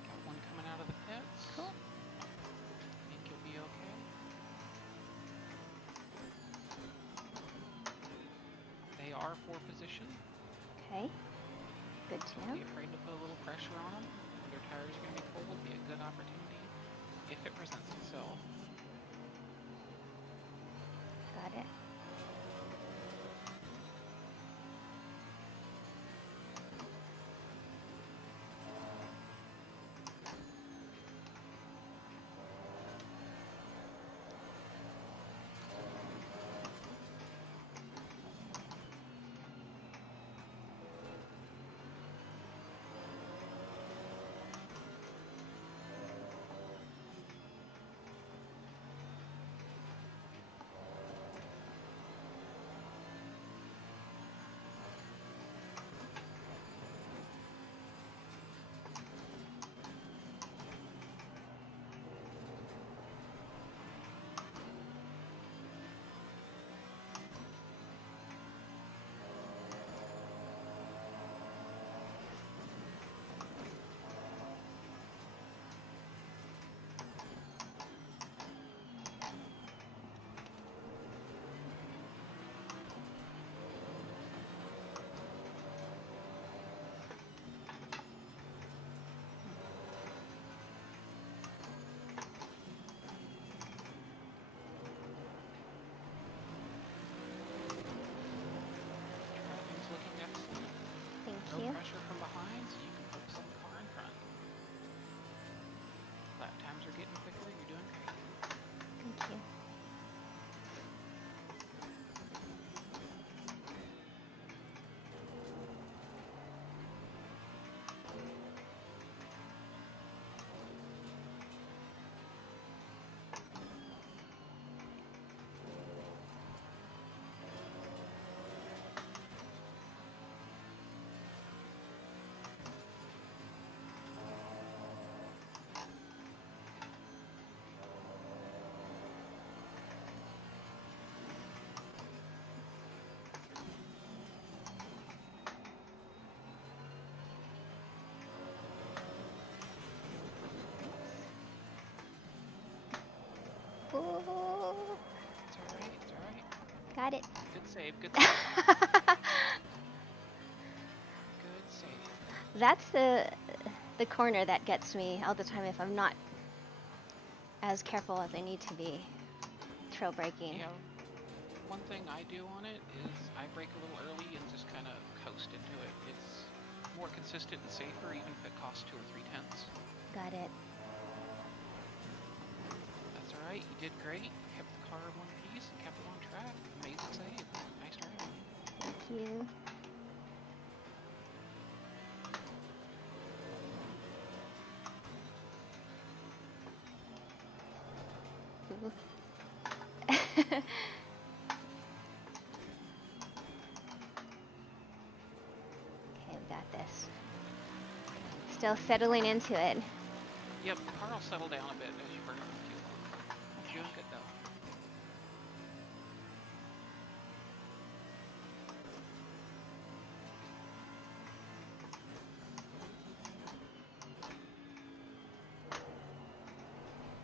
Got one coming out of the pits. Cool. Think you'll be okay. They are 4 position. Okay. Good to Don't know. be afraid to put a little pressure on them. When their tires are going to be cold, will be a good opportunity if it presents itself. Got it. Driving's looking excellent. Thank No you. pressure from behind, so you can focus on the car in front. Lap times are getting quicker. You're doing great. Thank you. Oh, It's alright, it's alright. got it. Good save, good save. Good save. That's the corner that gets me all the time if I'm not as careful as I need to be trail braking. Yeah, one thing I do on it is I brake a little early and just kind of coast into it. It's more consistent and safer even if it costs 2 or 3 tenths. Got it. That's alright, you did great. Kept the car in one piece and kept it on track. Amazing save. Nice driving. Thank you. Ooh. Okay, we got this. Still settling into it. Yep, the car will settle down a bit as you burn up the fuel. You're doing good though.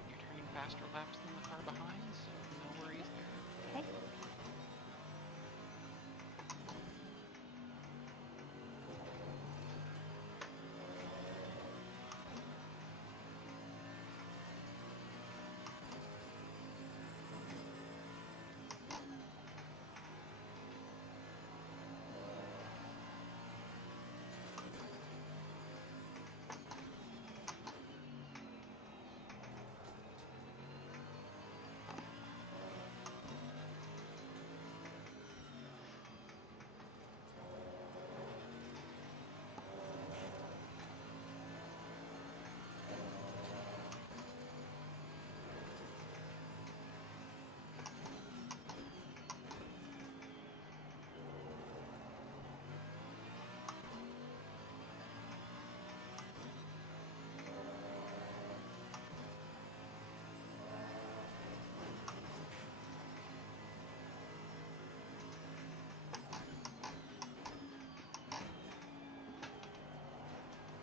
You're turning faster laps than the car behind, so no worries there. Okay.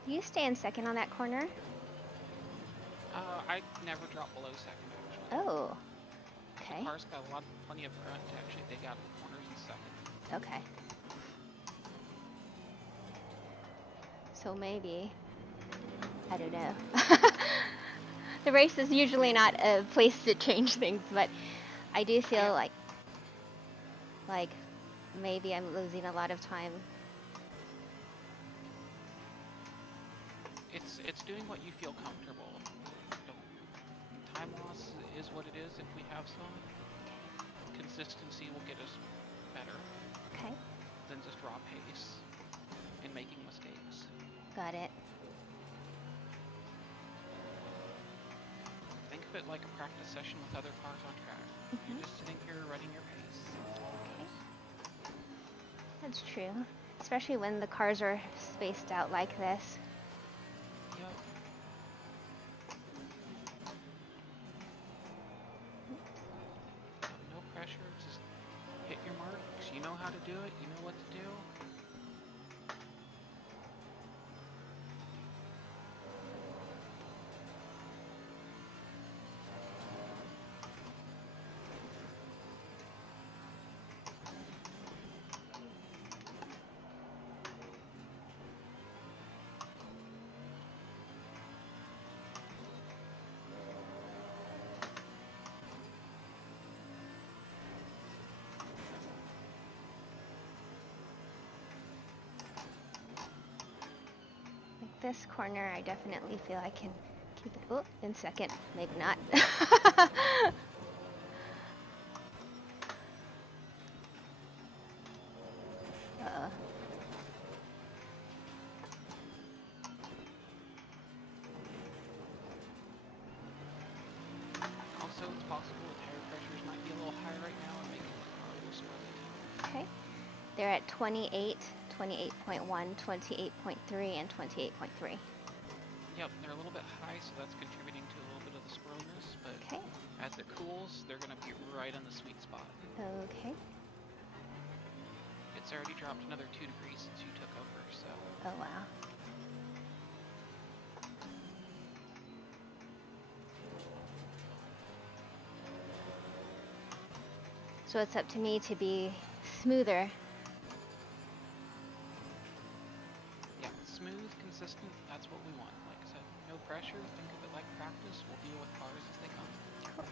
Do you stay in second on that corner? I never drop below second actually. Oh. The Okay. car's got plenty of grunt to actually dig out of the corners in second. Okay. So maybe, I don't know. The race is usually not a place to change things, but I do feel like maybe I'm losing a lot of time. It's doing what you feel comfortable. Time loss is what it is if we have some. Consistency will get us better Okay. than just raw pace and making mistakes. Got it. Think of it like a practice session with other cars on track. You're just sitting here running your pace. Okay. That's true. Especially when the cars are spaced out like this. Yep. No pressure, just hit your marks. You know how to do it, you know what to do. Like this corner, I definitely feel I can keep it in second. Maybe not. Also, it's possible the tire pressures might be a little high right now and making the car a little swirly. Okay. They're at 28, 28.1, 28.3, and 28.3. Yep, they're a little bit high, so that's contributing to a little bit of the swirliness, but Okay. as it cools, they're going to be right on the sweet spot. Okay. It's already dropped another 2 degrees since you took over, so... Oh, wow. So it's up to me to be smoother. Yeah, smooth, consistent, that's what we want. Like I said, no pressure, think of it like practice. We'll deal with cars as they come. Cool.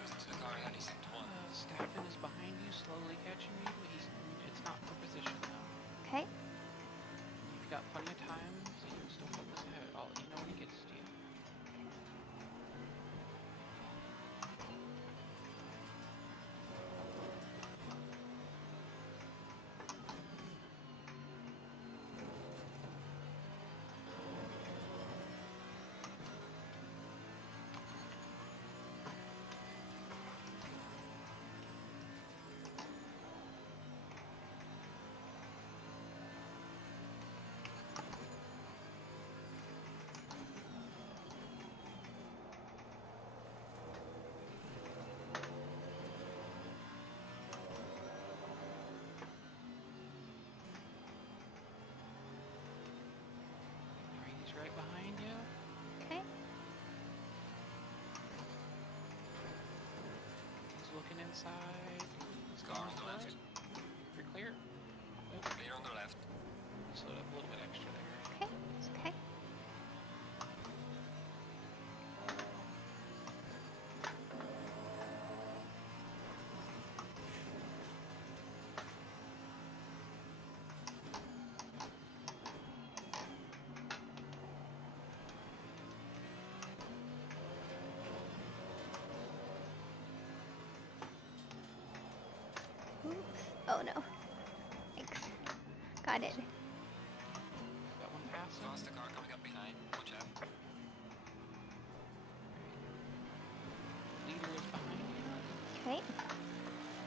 Losing to the car, how do you think to one? Staffen is behind you, slowly catching you. It's not for position though. Okay. You've got plenty of time, so you can still focus ahead. I'll let you know when he gets to you. Alright, he's right behind you. Okay. He's looking inside. He's Car going on the for left. it. You're clear. Oh, Clear on the left. slowed up a little bit extra there. Okay. It's okay. Oops. Oh no. Thanks. Got it. Got one passing. Faster car coming up behind. Watch out. Leader is behind you. Okay.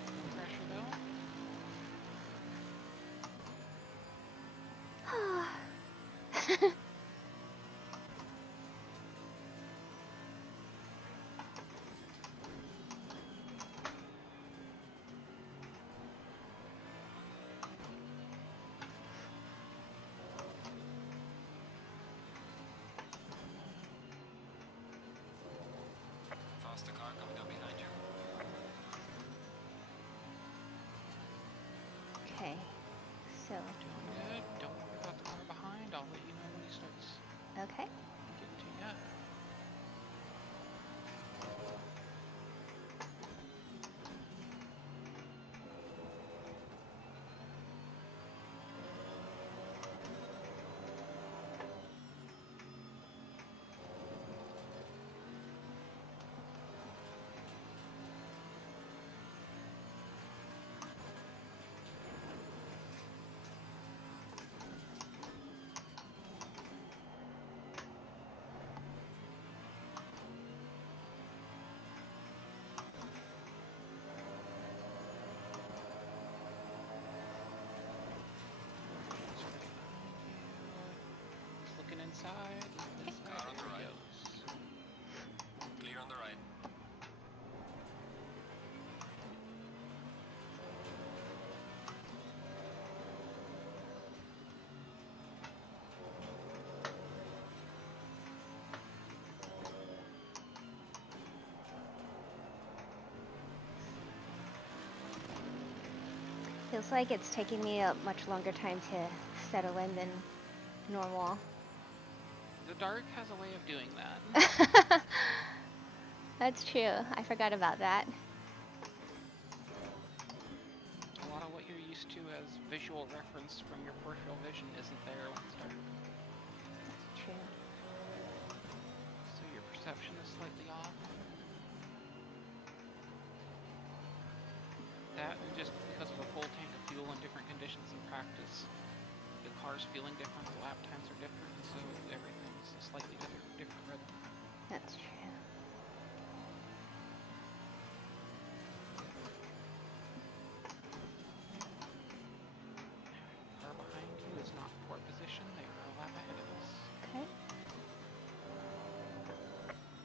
No pressure though. Faster car coming up behind you. Okay. So, Doing good. Don't worry about the car behind. I'll let you know when he starts okay. getting to you. He's right behind you. He's looking inside. Looking inside. Car on the There he right. goes. Clear on the right. Feels like it's taking me a much longer time to settle in than normal. The dark has a way of doing that. That's true. I forgot about that. A lot of what you're used to as visual reference from your peripheral vision isn't there when it's dark. That's true. So your perception is slightly off. That, and just because of a full tank of fuel in different conditions in practice, the car's feeling different, the lap times are different, so everything's a slightly different rhythm. That's true. Car behind you is not in port position, they are a lap ahead of us. Okay.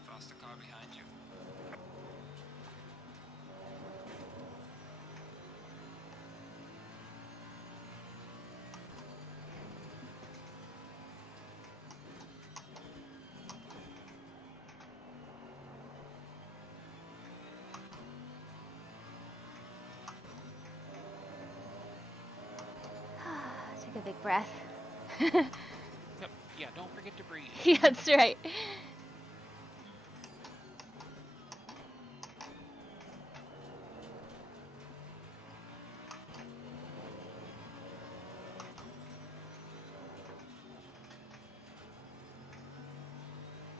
Faster car behind you. Take a big breath. Yep, yeah, don't forget to breathe. Yeah, that's right.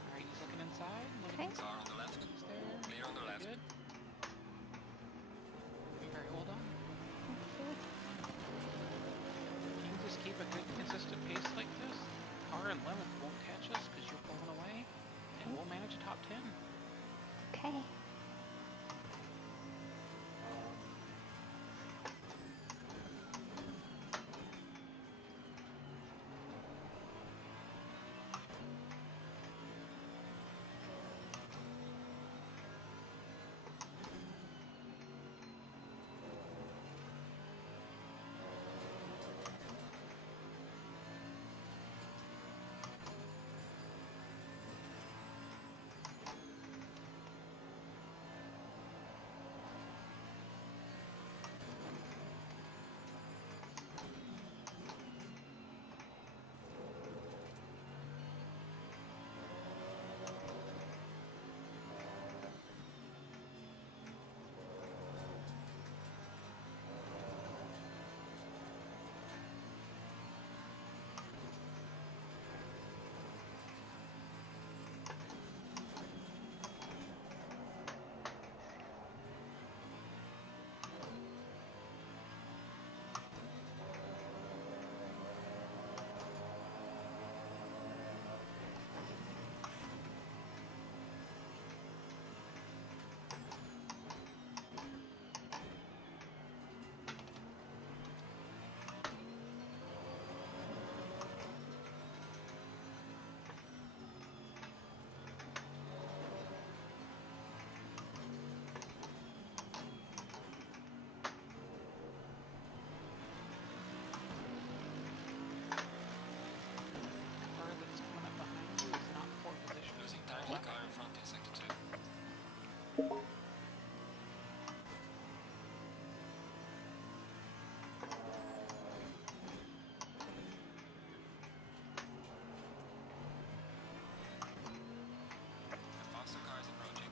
Alright, he's looking inside. Okay. Car on the left. He's there. Clear on the left. Good. Alright, hold on. You can just keep a good, consistent pace like this. Car and 11th won't catch us because you're pulling away, and we'll manage a top 10. Okay. Car that's coming up behind you is not in port position. Losing time to the car in front in sector 2. The faster car is approaching.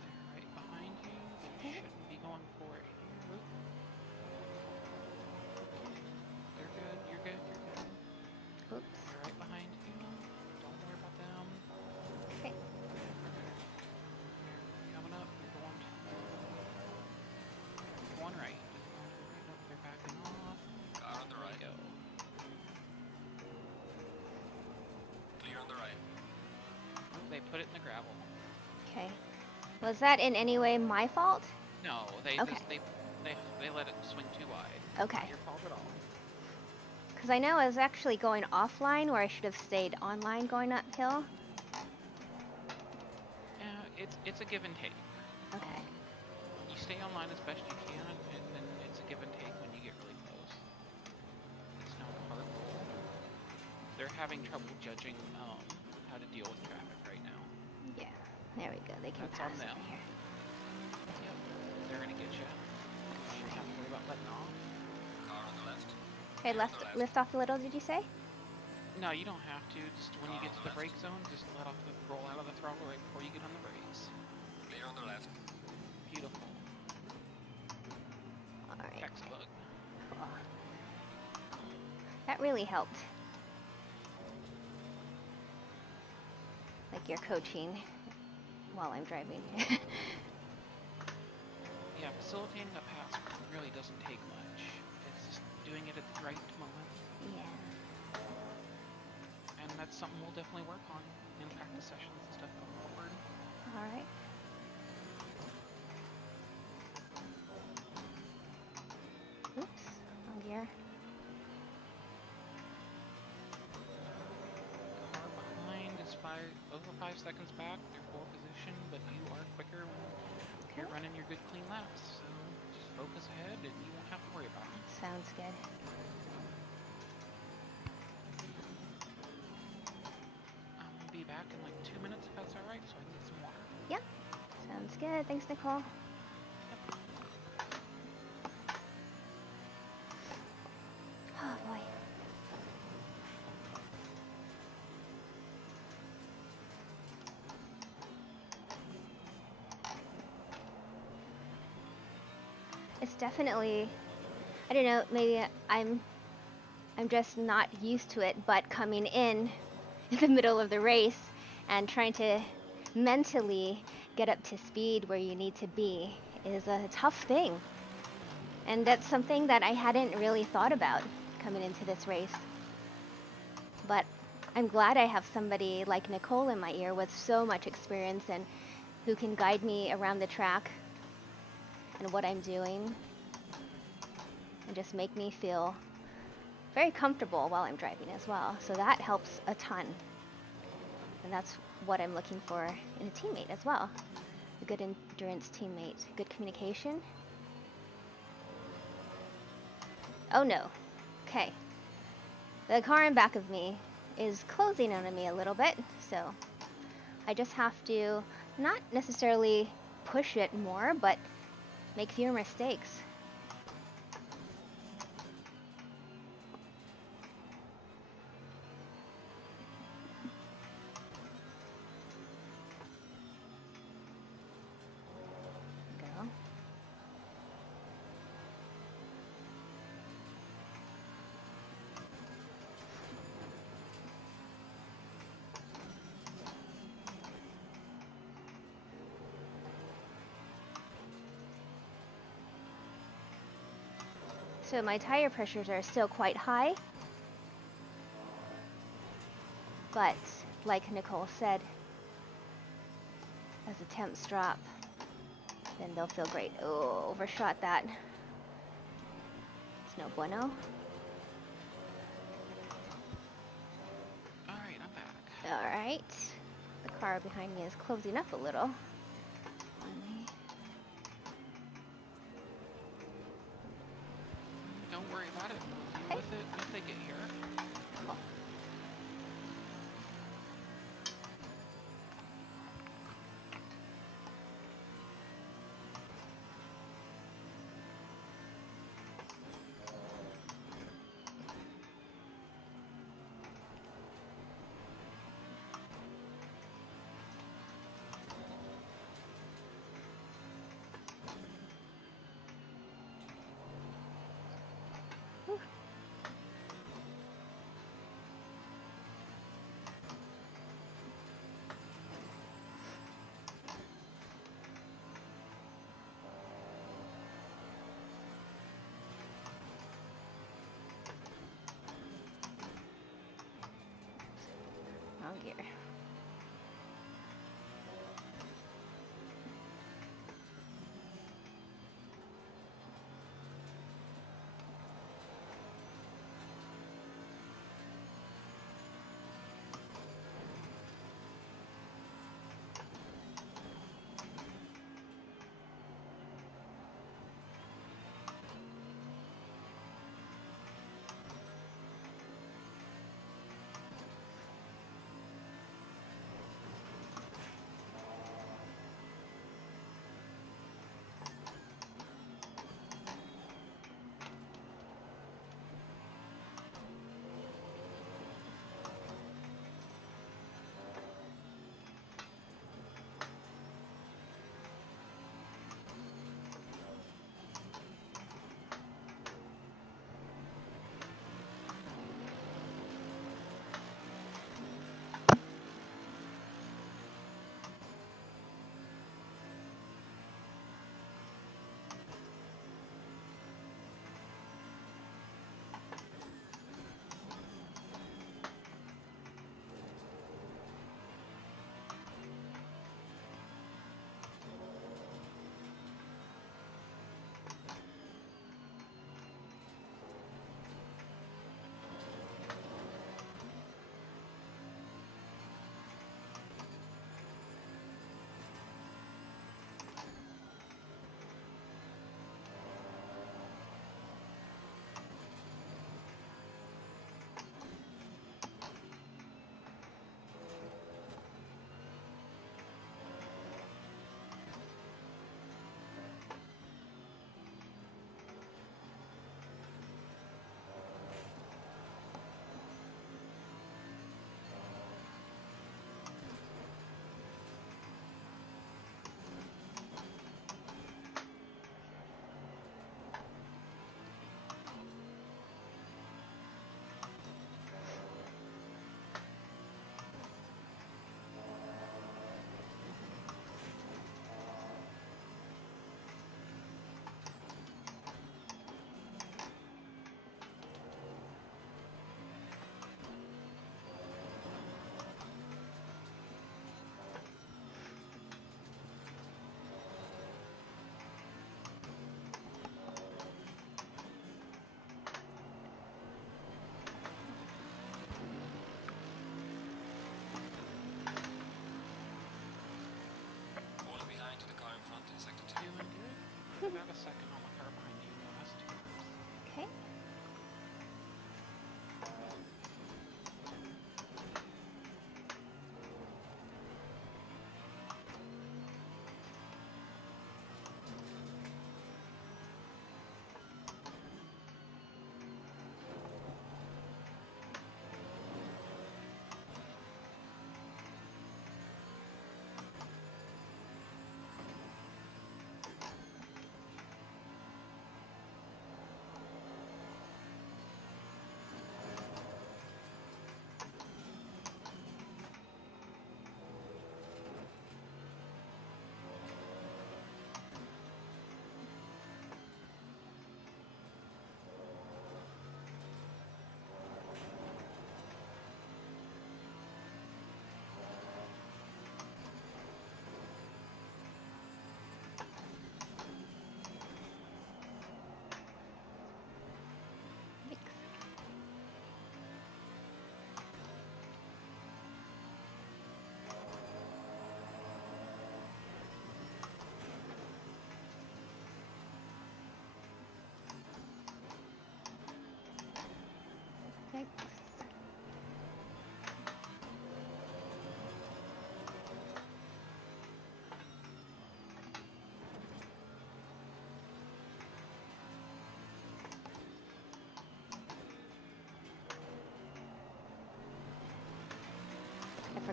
They're right behind you. You shouldn't be going for it here. Oop. They're good. You're good. You're good. Oops. They're right behind you. Don't worry about them. Okay. They're coming up. You're going right. Nope, they're backing off. Car on the There right. we go. Clear on the right. Oop, they put it in the gravel. Okay. Was that in any way my fault? No, they Okay. just they let it swing too wide. Okay. Not your fault at all. Because I know I was actually going offline where I should have stayed online going uphill. Yeah, it's a give and take. Okay. You stay online as best you can, and then it's a give and take when you get really close. It's not a hard rule. They're having trouble judging how to deal with traffic right now. Yeah, there we go. They can That's pass on them. over here. Yep, they're gonna get you. You don't even have to worry about letting off. Car on the left. Okay, lift off a little, did you say? No, you don't have to. Just when you get to the brake zone, just roll out of the throttle right before you get on the brakes. Clear on the left. Beautiful. Alright. Textbook. That really helped. Like you're coaching while I'm driving. Yeah, facilitating a pass really doesn't take much. It's just doing it at the right moment. Yeah. And that's something we'll definitely work on in practice sessions and stuff going forward. Alright. Oops, wrong gear. Car behind is over 5 seconds back. They're pole position, but you are quicker when you're running your good clean laps. So just focus ahead and you won't have to worry about it. Sounds good. I'm gonna be back in like 2 minutes if that's alright, so I can get some water. Yep. Sounds good. Thanks, Nicole. Oh boy. It's definitely, I don't know, maybe I'm just not used to it, but coming in the middle of the race and trying to mentally get up to speed where you need to be is a tough thing. And that's something that I hadn't really thought about coming into this race. But I'm glad I have somebody like Nicole in my ear with so much experience and who can guide me around the track and what I'm doing and just make me feel very comfortable while I'm driving as well. So that helps a ton. And that's what I'm looking for in a teammate as well. A good endurance teammate, good communication. Oh no. Okay. The car in back of me is closing in on me a little bit, so I just have to not necessarily push it more, but make fewer mistakes. Go. So my tire pressures are still quite high, but like Nicole said, as the temps drop, then they'll feel great. Oh, overshot that. It's no bueno. Alright, I'm back. Alright. The car behind me is closing up a little on me. Don't worry about it. We'll deal with it if they get here. Cool.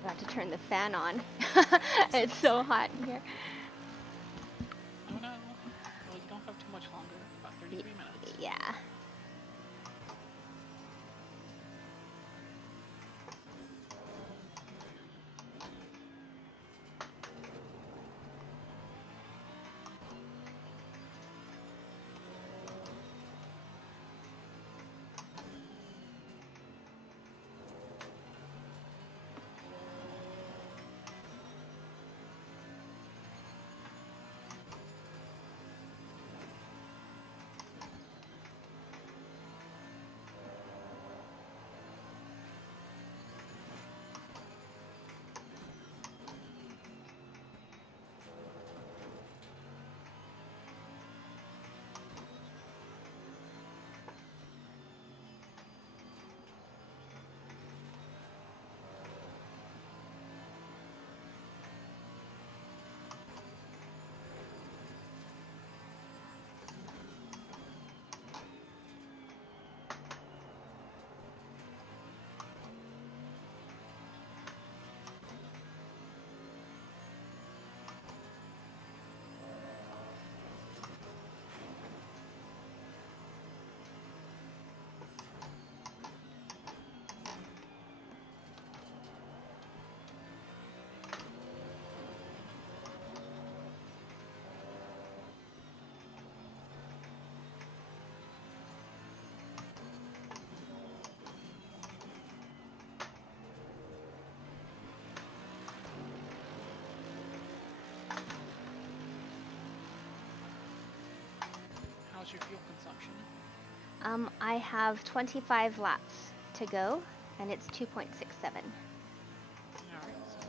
Forgot to turn the fan on. It's so hot in here. Oh no. Well, you don't have too much longer. About 33 minutes. Yeah. How's your fuel consumption? I have 25 laps to go, and it's 2.67. Alright, so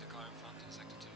the car in front in sector 2.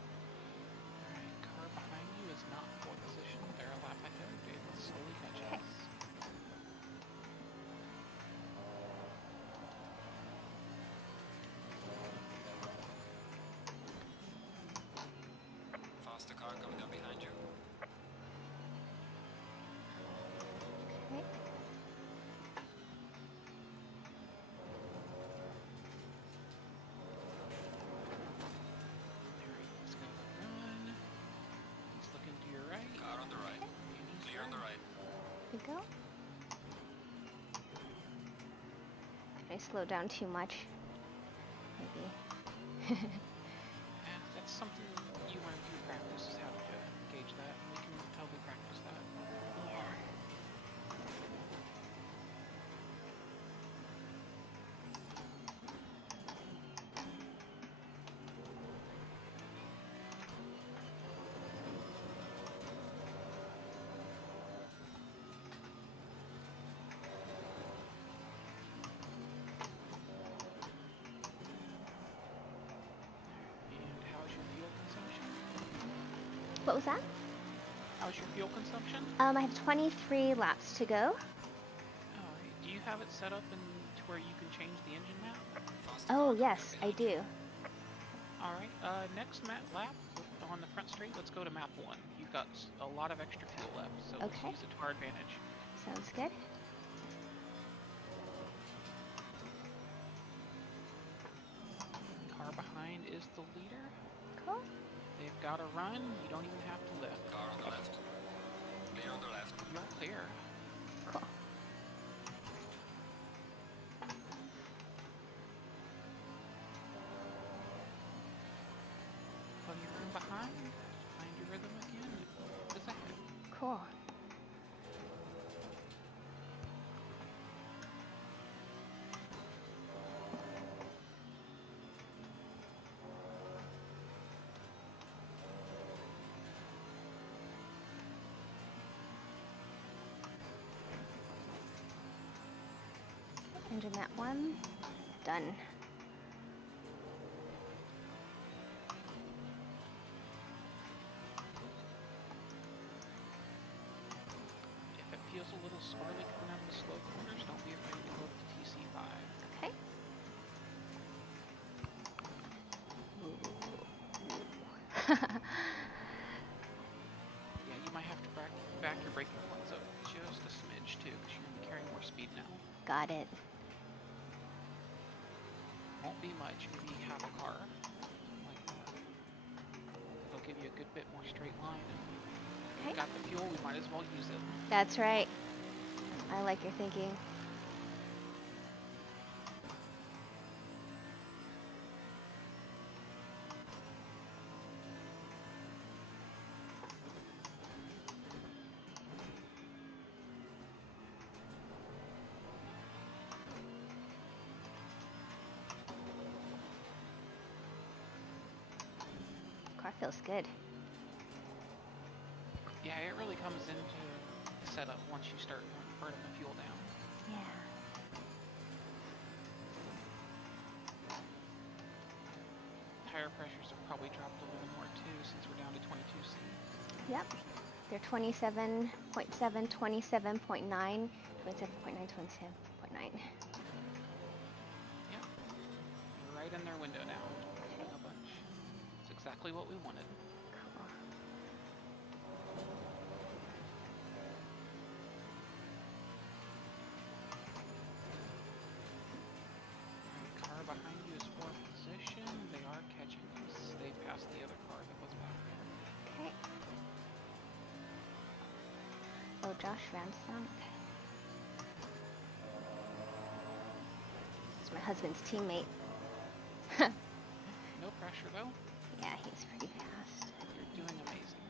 Alright, car behind you is not in pole position. They're a lap ahead. They will slowly catch us. Faster car coming up behind you. Okay. Alright, this guy's run. He's looking to your right. Car on the right. And he's Clear on the run. right. Here we go. Did I slow down too much? Maybe. Yeah, that's something you learn through practice is how to gauge that. And we can totally practice that. Yeah. And how's your fuel consumption? What was that? How's your fuel consumption? I have 23 laps to go. Alright, do you have it set up in to where you can change the engine map? Faster Oh, car coming yes, up I behind you. do. Alright, next lap on the front straight, let's go to map 1. You've got a lot of extra fuel left, so Okay. let's use it to our advantage. Sounds good. Car behind is the leader. Cool. They've got to run, you don't even have to lift. Car on the left. Clear on the left. You're clear. Cool. Plenty of room behind. Find your rhythm again. Is ahead. Cool. Engine that one. Done. If it feels a little swirly coming out of the slow corners, don't be afraid to go up to TC5. Okay. Yeah, you might have to back your braking points up just a smidge too, because you're going to be carrying more speed now. Got it. Won't be much, maybe half a car. Like that. It'll give you a good bit more straight line. And Okay. we've got the fuel, we might as well use it. That's right. I like your thinking. Car feels good. Yeah, it really comes into the setup once you start burning the fuel down. Yeah. Tire pressures have probably dropped a little more too since we're down to 22C. Yep. They're 27.7, 27.9, 27.9, 27.9. Yep. We're right in their window now. A bunch. It's exactly what we wanted. Cool. Alright, car behind you is 4th position. They are catching us. They passed the other car that was back there. Okay. Oh, Josh Ramsdown. Okay. It's my husband's teammate. No pressure though. Yeah, he's pretty fast. You're doing amazing.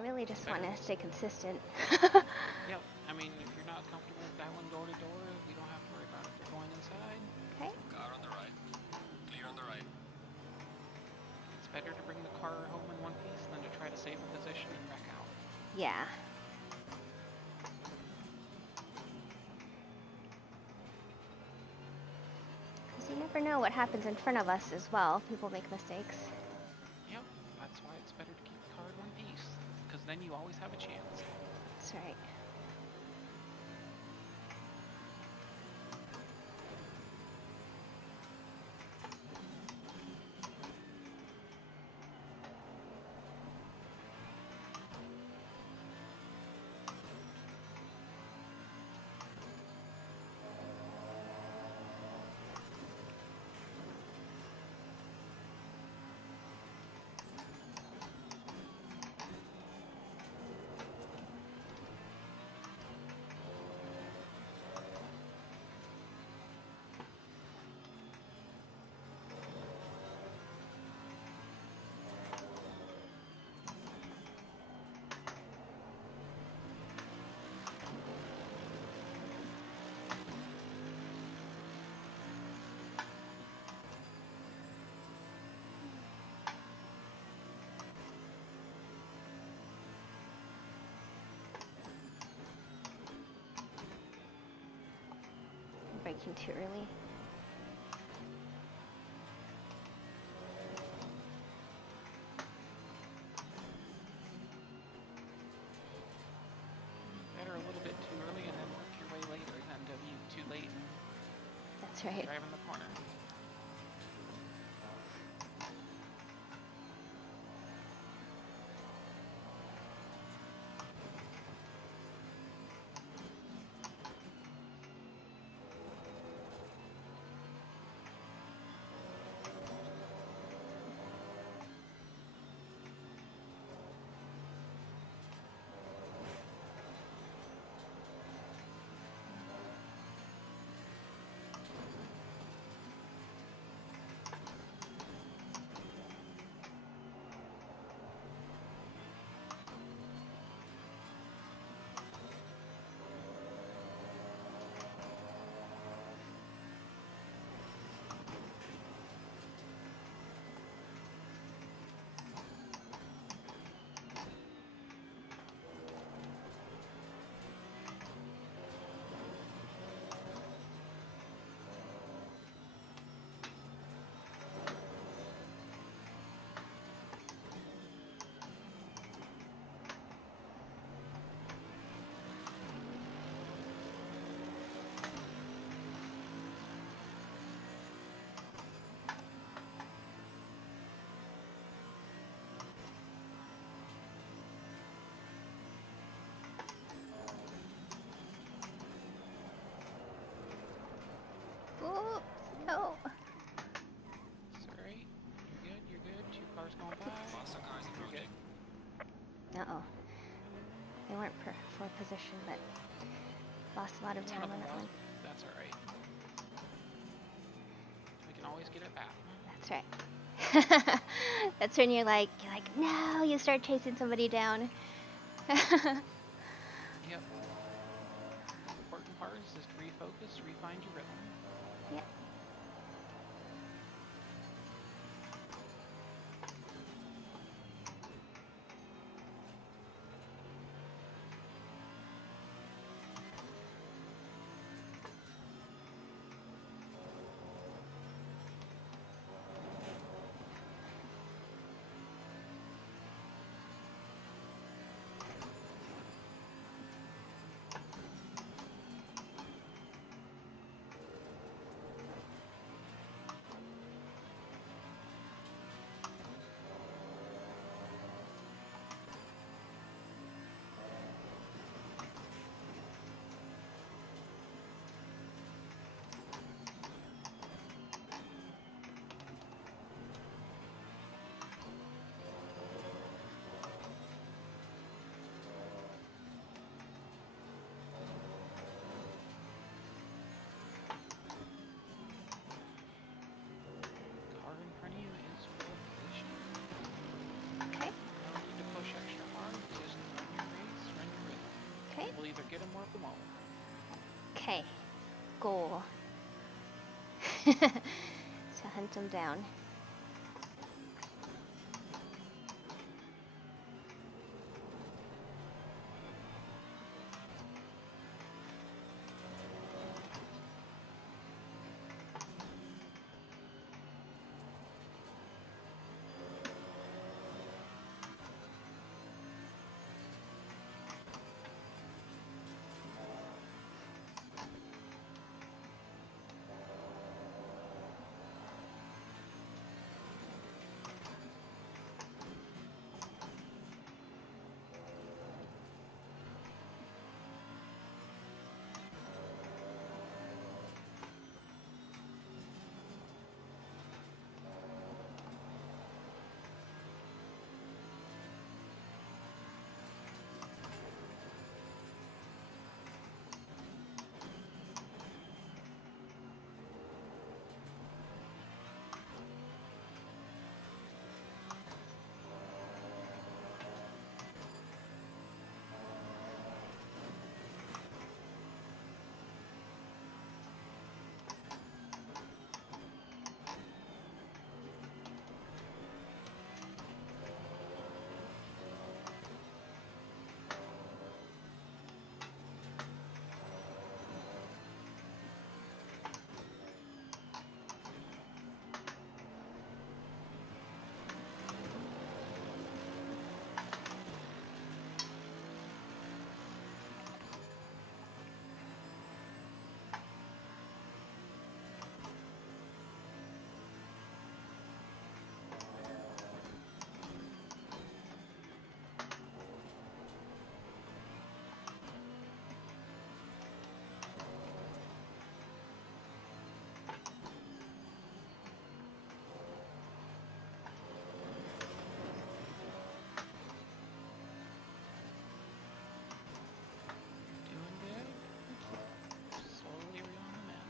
I really just want to stay consistent. Yep. I mean, if you're not comfortable dialing door to door, we don't have to worry about it. They're going inside. Okay. Car on the right. Clear on the right. It's better to bring the car home in one piece than to try to save a position and wreck out. Yeah. Because you never know what happens in front of us as well. People make mistakes. Yep. That's why it's better to keep the car in one piece, because then you always have a chance. That's right. Braking too early. Better a little bit too early and then work your way later than to be too late and That's right. drive in the corner. Oops, no. Sorry. You're good, you're good. Two cars going by. Faster cars You're approaching. good. Uh-oh. They weren't for position, but lost a lot of time One of on them that was, one. but that's alright. We can always get it back. That's right. That's when you're like, no, you start chasing somebody down. Yep. Important part is just refocus, refind your rhythm. Yep. either get him or we won't. Okay. Goal. To hunt him down. Doing good. Slowly reeling him in.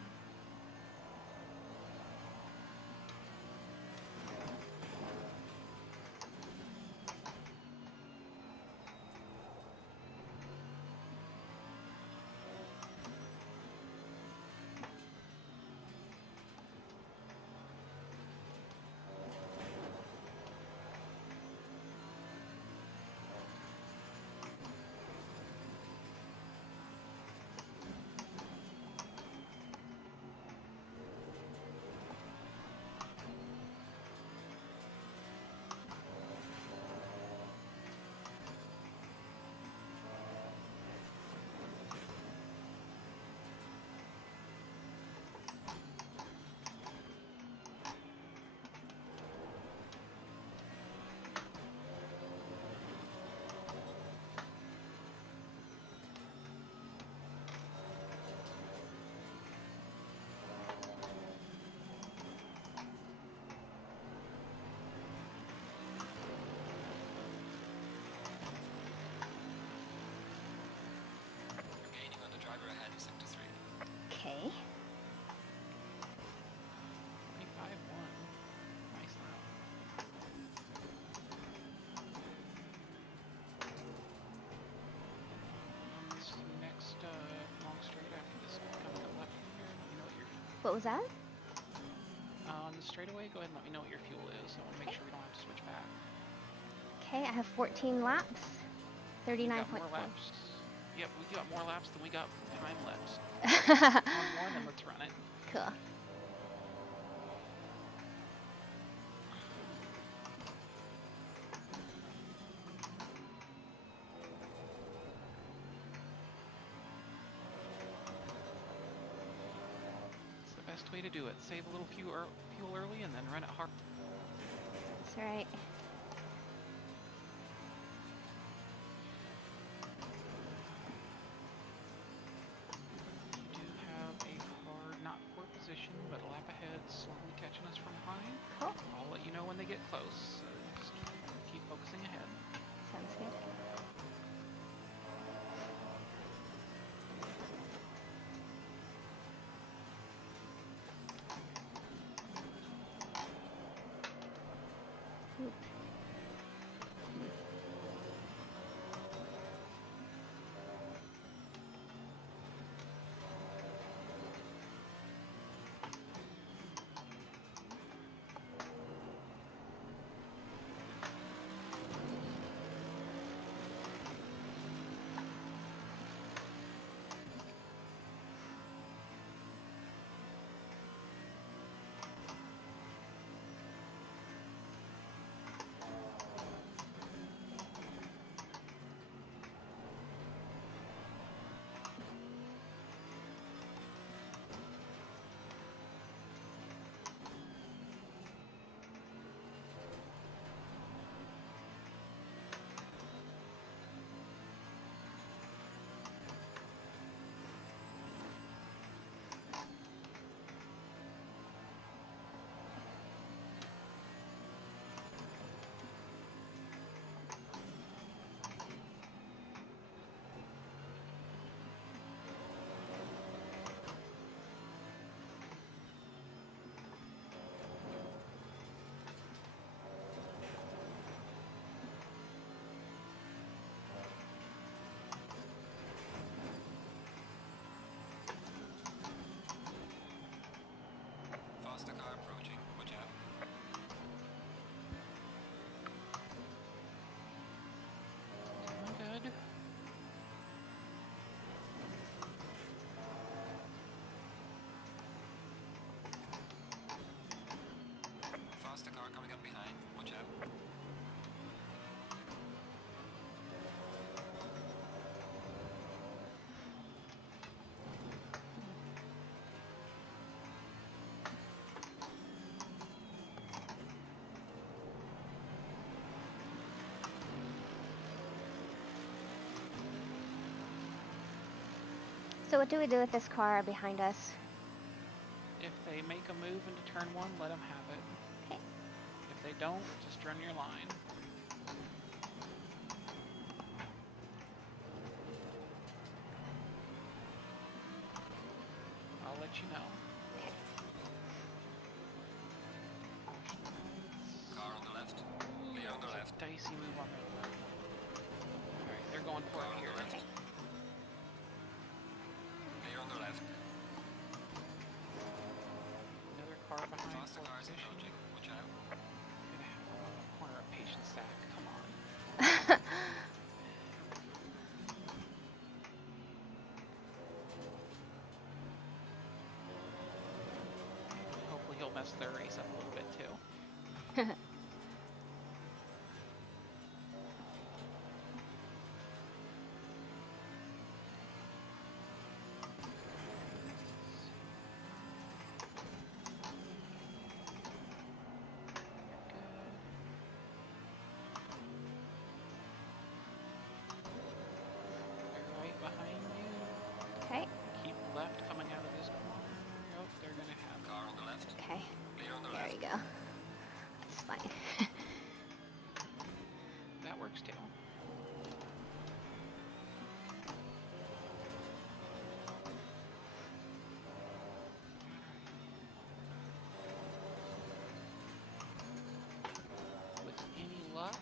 You're gaining on the driver ahead in sector 3. Okay. 25-1. Nice lap. On this next long straight after this coming up left from here, let me know what your What was that? on the straightaway. Go ahead and let me know what your fuel is. I want to make Okay. sure we don't have to switch back. Okay, I have 14 laps. We 39.4. got more laps. Yep, we got more laps than we got time left. One, and let's run it. Cool. It's the best way to do it. Save a little fuel early and then run it hard. That's right. You do have a hard, not poor position, but a lap ahead, slowly catching us from behind. Cool. I'll let you know when they get close. So just keep focusing ahead. Sounds good. Oop. So what do we do with this car behind us? If they make a move into turn 1, let them have it. Okay. If they don't, just run your line. I'll let you know. Okay. Car on the left. Clear on the left. Dicey move on their left. Alright, they're going for it here. Left. Clear on the left. Another car behind Faster fourth cars position. approaching. Watch out. Gonna have a corner of patient sack. Come on. Hopefully he'll mess their race up a little bit too. They're right behind you. Okay. Keep left coming out of this corner. Oh, they're gonna have Car on the left. Okay. Clear on the There left. you go. That's fine. that works too. With any luck,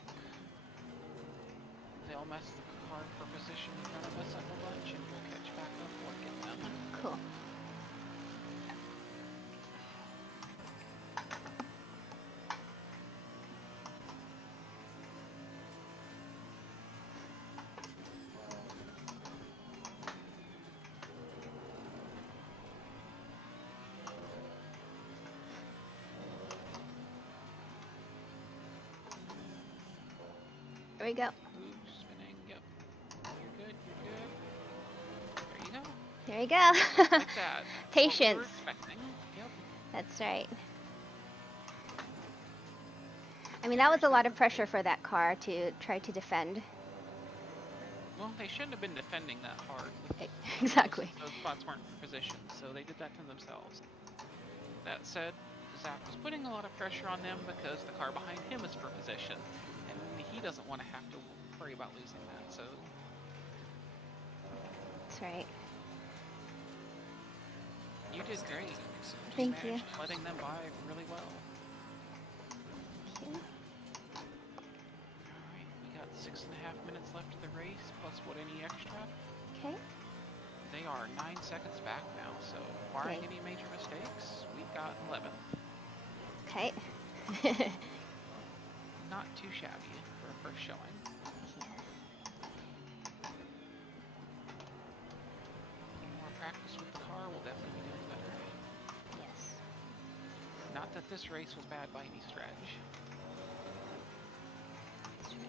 they'll mess the car for position in front of us up a bunch and we'll catch back up or get them. Cool. There we go. Ooh, spinning, yep. You're good, you're good. There you go. There you go. Like that. What we Patience. were expecting. Yep. That's right. I mean, that was a lot of pressure for that car to try to defend. Well, they shouldn't have been defending that hard. With Exactly. Those spots weren't positioned, so they did that to themselves. That said, Zach was putting a lot of pressure on them because the car behind him is for position, and he doesn't want to have to worry about losing that, so That's right. you did great. Thank you. Managed letting them by really well. Thank you. Alright, we got 6.5 minutes left of the race, plus what any extra. Okay. They are 9 seconds back now, so barring Okay. any major mistakes, we've got 11th. Okay. Not too shabby for a first showing. More practice with the car will definitely be doing better. Yes. Not that this race was bad by any stretch. That's right.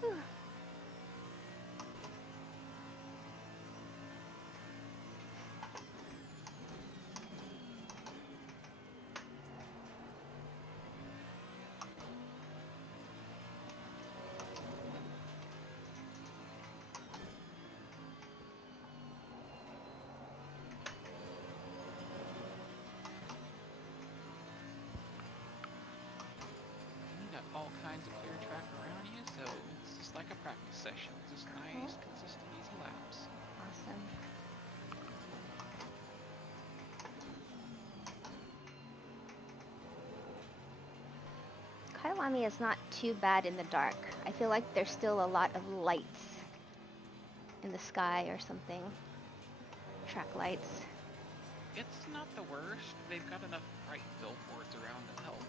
Whew. You got all kinds of clear track around you, so it's just like a practice session. Just nice, consistent, easy laps. Awesome. Kyalami is not too bad in the dark. I feel like there's still a lot of lights in the sky or something. Track lights. It's not the worst. They've got enough bright billboards around to help.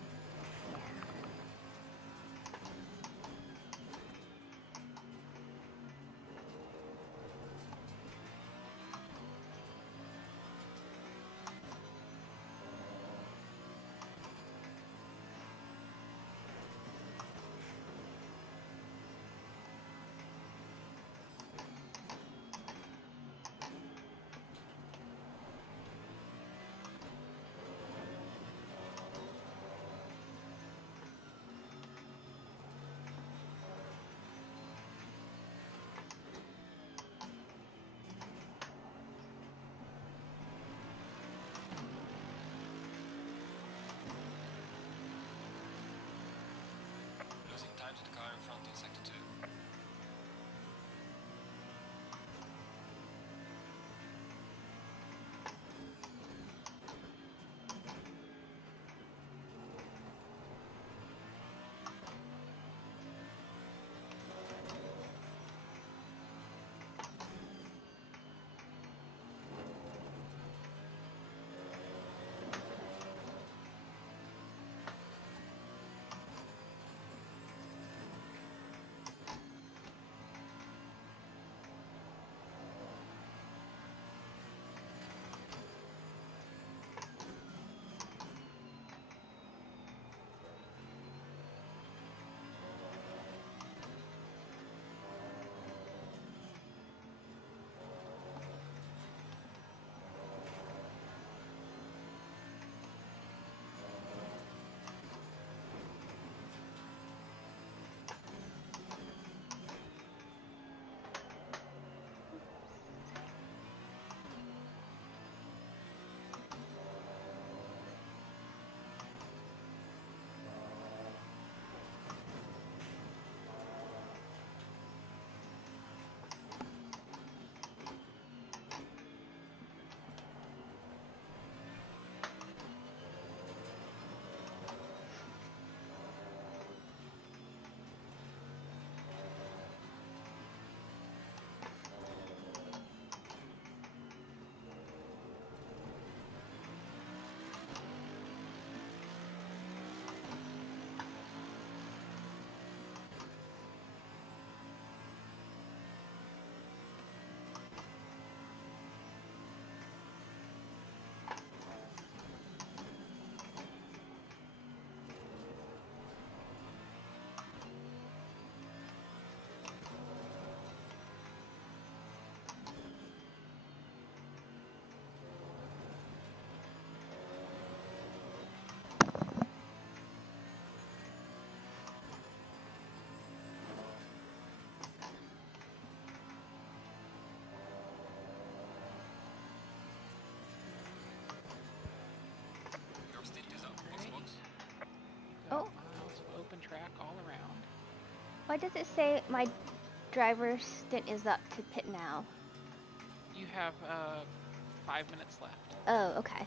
Why does it say my driver's stint is up to pit now? You have 5 minutes left. Oh, okay.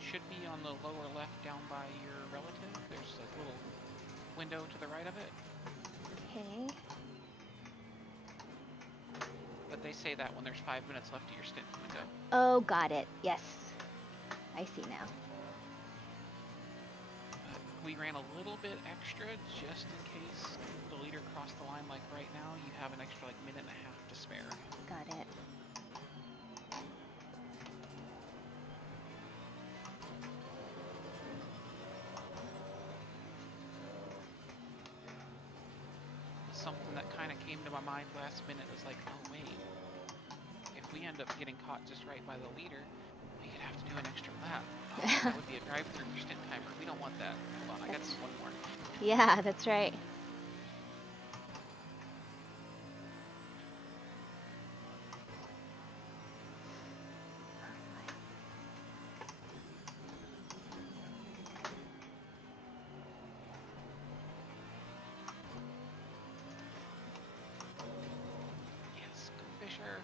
Should be on the lower left down by your relative. There's a little window to the right of it. Okay. But they say that when there's 5 minutes left of your stint window. Oh, got it. Yes. I see now. We ran a little bit extra just in case the leader crossed the line. Like right now, you have an extra like minute and a half to spare. Got it. Something that kind of came to my mind last minute was like, oh wait, if we end up getting caught just right by the leader, we could have to do an extra lap. Oh, that would be a drive-through for stint timer. We don't want that. Hold on, I got one more. Yeah, that's right. Yes, go Fisher.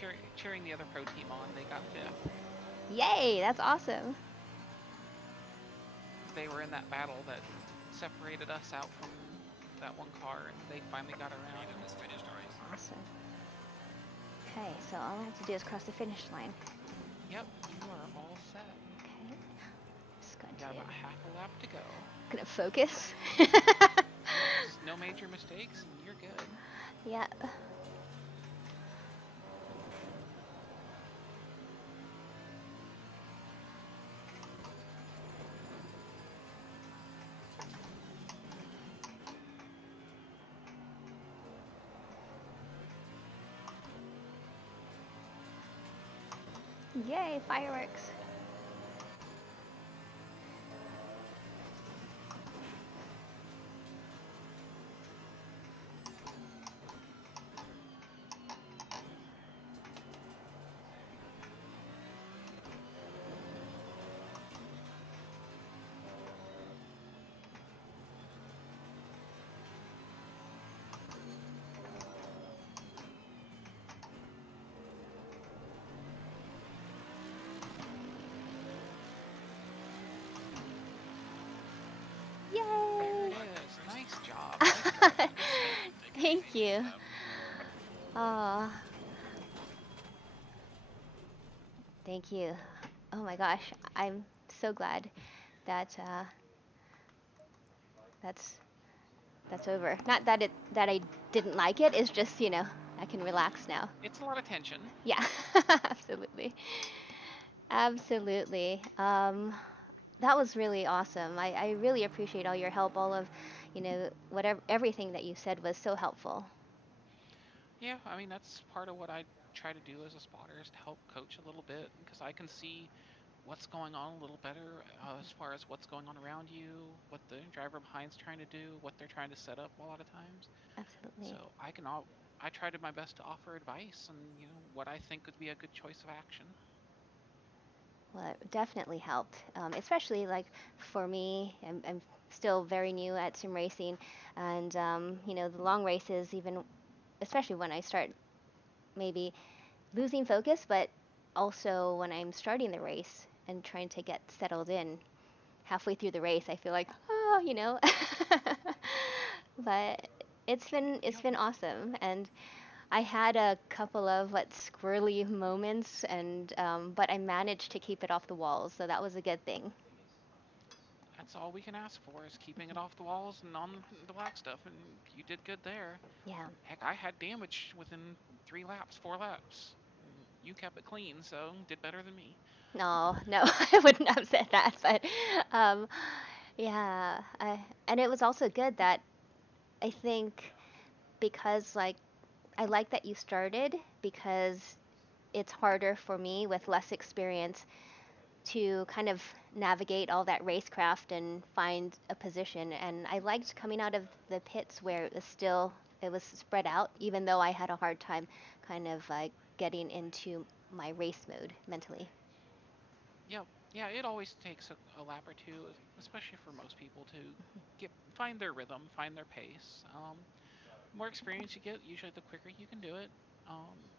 Sorry, cheering the other pro team on. They got fifth. Yay, that's awesome. They were in that battle that separated us out from that one car, and they finally got around. And it's finished already. Awesome. Okay, so all I have to do is cross the finish line. Yep, you are all set. Okay. Just going You got to about half a lap to go. gonna focus. Just no major mistakes, and you're good. Yeah. Yay, fireworks. There Yay! it is. Nice job. Nice job. Good stint. Thank you. Aw. Thank you. Oh my gosh, I'm so glad that that's over. Not that I didn't like it. It's just, you know, I can relax now. It's a lot of tension. Yeah, absolutely. Absolutely. That was really awesome. I really appreciate all your help. All of, you know, everything that you said was so helpful. Yeah, I mean, that's part of what I try to do as a spotter is to help coach a little bit because I can see what's going on a little better as far as what's going on around you, what the driver behind's trying to do, what they're trying to set up a lot of times. Absolutely. So I try to my best to offer advice and, you know, what I think would be a good choice of action. Well, it definitely helped, especially like for me. I'm still very new at sim racing, and you know, the long races, even especially when I start maybe losing focus, but also when I'm starting the race and trying to get settled in halfway through the race, I feel like, oh, you know. But it's been awesome, and I had a couple of squirrely moments, and but I managed to keep it off the walls, so that was a good thing. That's all we can ask for is keeping it off the walls and on the black stuff, and you did good there. Yeah. Heck, I had damage within 3 laps, 4 laps. You kept it clean, so did better than me. No, no, I wouldn't have said that, but um, yeah, and it was also good that I think because I like that you started because it's harder for me with less experience to kind of navigate all that racecraft and find a position. And I liked coming out of the pits where it was spread out, even though I had a hard time kind of getting into my race mode mentally. Yep, Yeah, it always takes a lap or two, especially for most people, to find their rhythm, find their pace. The more experience you get, usually the quicker you can do it. Um,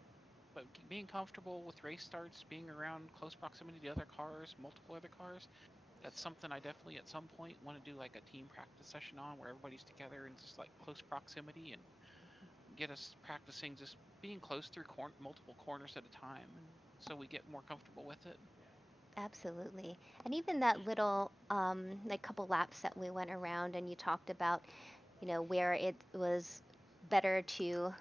but being comfortable with race starts, being around close proximity to other cars, multiple other cars, that's something I definitely at some point want to do like a team practice session on where everybody's together in just like close proximity and get us practicing just being close through multiple corners at a time, and so we get more comfortable with it. Absolutely. And even that little, like couple laps that we went around and you talked about, where it was better to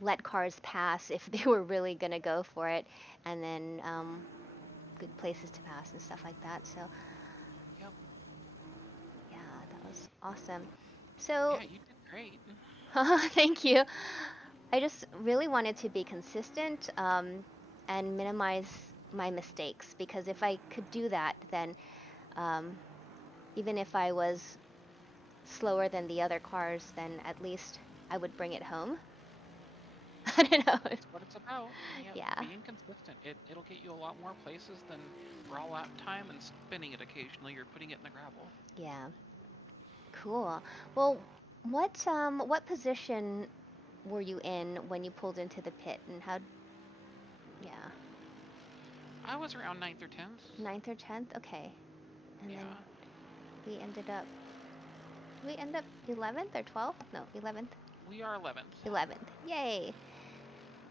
let cars pass if they were really gonna go for it, and then good places to pass and stuff like that. So Yep. yeah, that was awesome. So Yeah, you did great. thank you. I just really wanted to be consistent and minimize my mistakes, because if I could do that, then um, even if I was slower than the other cars, then at least I would bring it home. I don't know. That's what it's about. Yeah, Yeah. being consistent. It'll get you a lot more places than raw lap time and spinning it occasionally or putting it in the gravel. Yeah. Cool. Well, what position were you in when you pulled into the pit, and how? Yeah, I was around 9th or 10th. ninth or 10th. Okay, and Yeah. then we ended up. Did we end up 11th or 12th? No, 11th. We are 11th. 11th. Yay.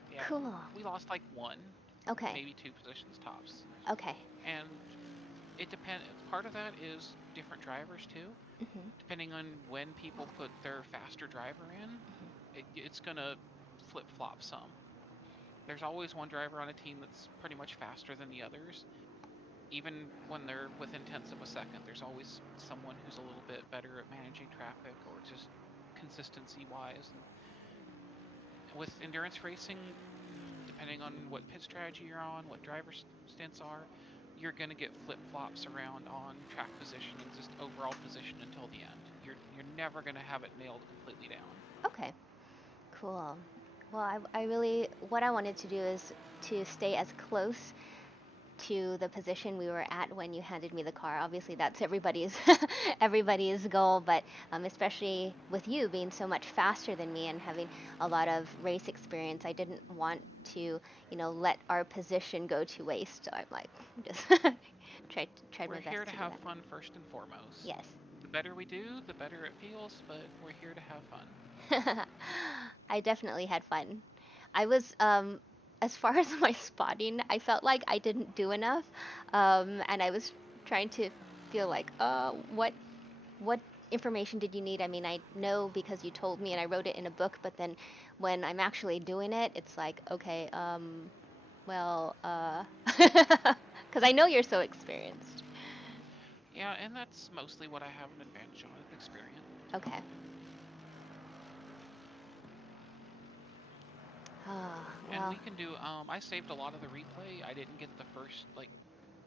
Yeah. Cool. We lost like one, Okay. maybe two positions tops. Okay. And it depends. Part of that is different drivers too. Mhm. Depending on when people put their faster driver in, it's gonna flip flop some. There's always one driver on a team that's pretty much faster than the others. Even when they're within tenths of a second, there's always someone who's a little bit better at managing traffic or just consistency wise. And with endurance racing, depending on what pit strategy you're on, what driver stints are, you're going to get flip flops around on track position and just overall position until the end. You're never going to have it nailed completely down. Okay. Cool. Well, I really, what I wanted to do is to stay as close to the position we were at when you handed me the car. Obviously, that's everybody's everybody's goal, but especially with you being so much faster than me and having a lot of race experience, I didn't want to, let our position go to waste. So I'm like, just tried We're my here best to to do have fun first and foremost. that. The better we do, the better it feels, but we're here to have fun. Yes. I definitely had fun. I was, as far as my spotting, I felt like I didn't do enough, and I was trying to feel like, what information did you need? I mean, I know because you told me and I wrote it in a book, but then when I'm actually doing it, it's like, okay, well, because I know you're so experienced. Yeah, and that's mostly what I have an advantage on, is experience. Okay. Ah, And well, we can do, I saved a lot of the replay. I didn't get the first, like,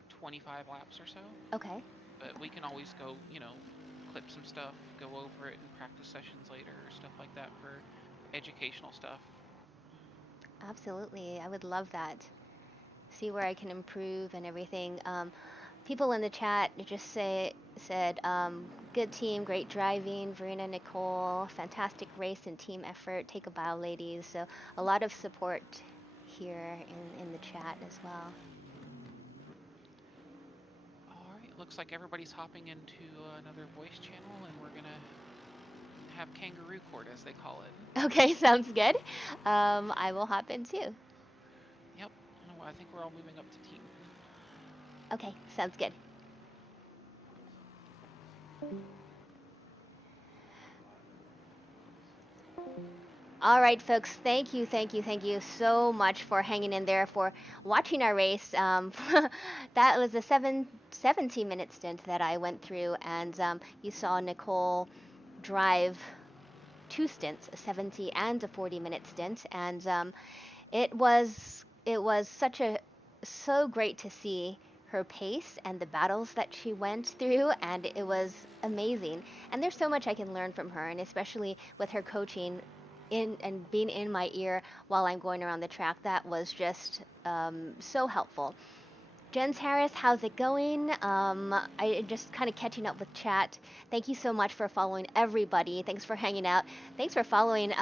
25 laps or so. okay. But we can always go, clip some stuff, go over it in practice sessions later, or stuff like that for educational stuff. Absolutely. I would love that. See where I can improve and everything. People in the chat just said, good team, great driving, Verena, Nicole, fantastic race and team effort. Take a bow, ladies. So a lot of support here in the chat as well. All right, looks like everybody's hopping into another voice channel, and we're gonna have kangaroo court, as they call it. Okay, sounds good. I will hop in too. Yep, I think we're all moving up to team. Okay, sounds good. All right, folks, thank you, thank you, thank you so much for hanging in there, for watching our race. That was a 17-minute stint that I went through, and you saw Nicole drive two stints, a 70 and a 40-minute stint, and it was so great to see her pace and the battles that she went through, and it was amazing. And there's so much I can learn from her, and especially with her coaching, in and being in my ear while I'm going around the track. That was just so helpful. Jens Harris, how's it going? I just kind of catching up with chat. Thank you so much for following everybody. Thanks for hanging out. Thanks for following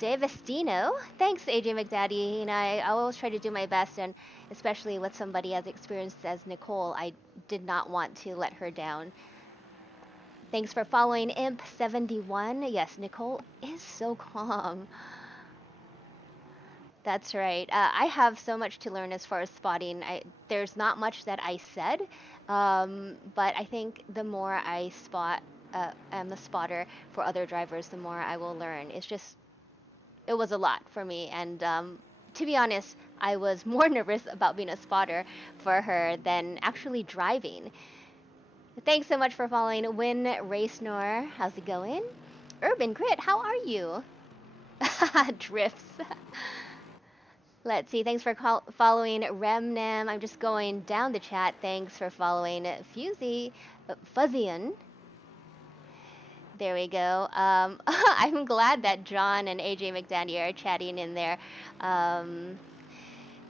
Davestino. Thanks, AJ McDaddy. You know, I always try to do my best, and especially with somebody as experienced as Nicole, I did not want to let her down. Thanks for following Imp71. Yes, Nicole is so calm. That's right. I have so much to learn as far as spotting. There's not much that I said, but I think the more I spot, am a spotter for other drivers, the more I will learn. It was a lot for me, and to be honest, I was more nervous about being a spotter for her than actually driving. Thanks so much for following Win Race Nor. How's it going? Urban Grit, how are you? Drifts. Let's see. Thanks for following Remnam. I'm just going down the chat. Thanks for following Fuzzian. There we go. I'm glad that John and AJ McDaniel are chatting in there.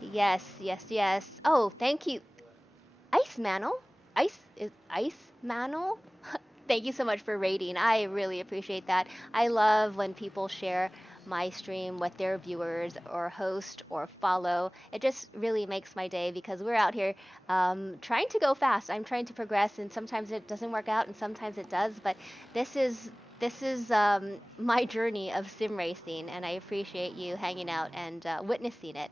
Yes, yes, yes. Oh, thank you. Ice Mantle? Ice Mantle? Thank you so much for rating. I really appreciate that. I love when people share my stream with their viewers or host or follow. It just really makes my day because we're out here trying to go fast. I'm trying to progress, and sometimes it doesn't work out, and sometimes it does. But this is my journey of sim racing, and I appreciate you hanging out and witnessing it.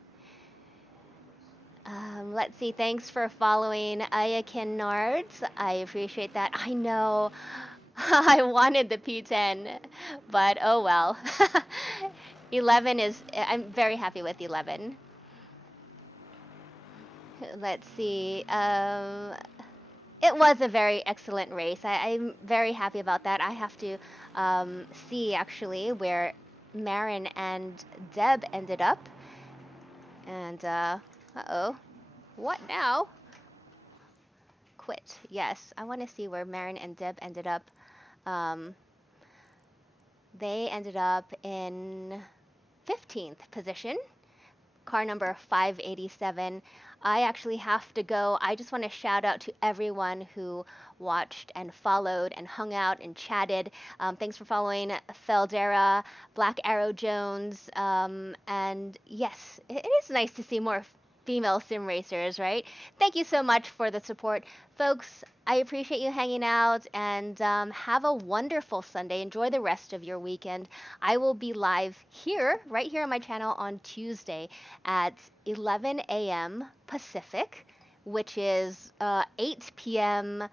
Let's see. Thanks for following Ayakin Nards. I appreciate that. I know. I wanted the P10, but oh well. 11 is. I'm very happy with 11. Let's see. It was a very excellent race. I'm very happy about that. I have to see actually where Marin and Deb ended up. And uh-oh. What now? Quit. Yes, I want to see where Marin and Deb ended up. They ended up in 15th position, car number 587. I actually have to go. I just want to shout out to everyone who watched and followed and hung out and chatted. Thanks for following Feldera, Black Arrow Jones, and yes, it is nice to see more female sim racers, right? Thank you so much for the support. Folks, I appreciate you hanging out, and have a wonderful Sunday. Enjoy the rest of your weekend. I will be live here, right here on my channel on Tuesday at 11 a.m. Pacific, which is 8 p.m.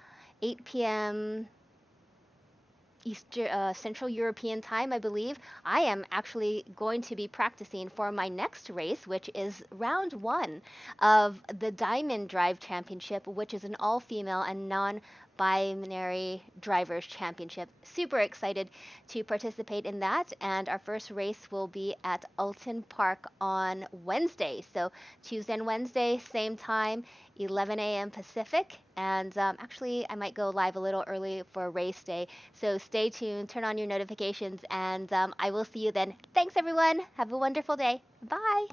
Central European time, I believe. I am actually going to be practicing for my next race, which is round 1 of the Diamond Drive Championship, which is an all-female and non-binary drivers championship. Super excited to participate in that, and our first race will be at Alton Park on Wednesday. So Tuesday and Wednesday, same time, 11 a.m. Pacific, and actually I might go live a little early for race day, so stay tuned, turn on your notifications, and I will see you then. Thanks everyone, have a wonderful day, bye!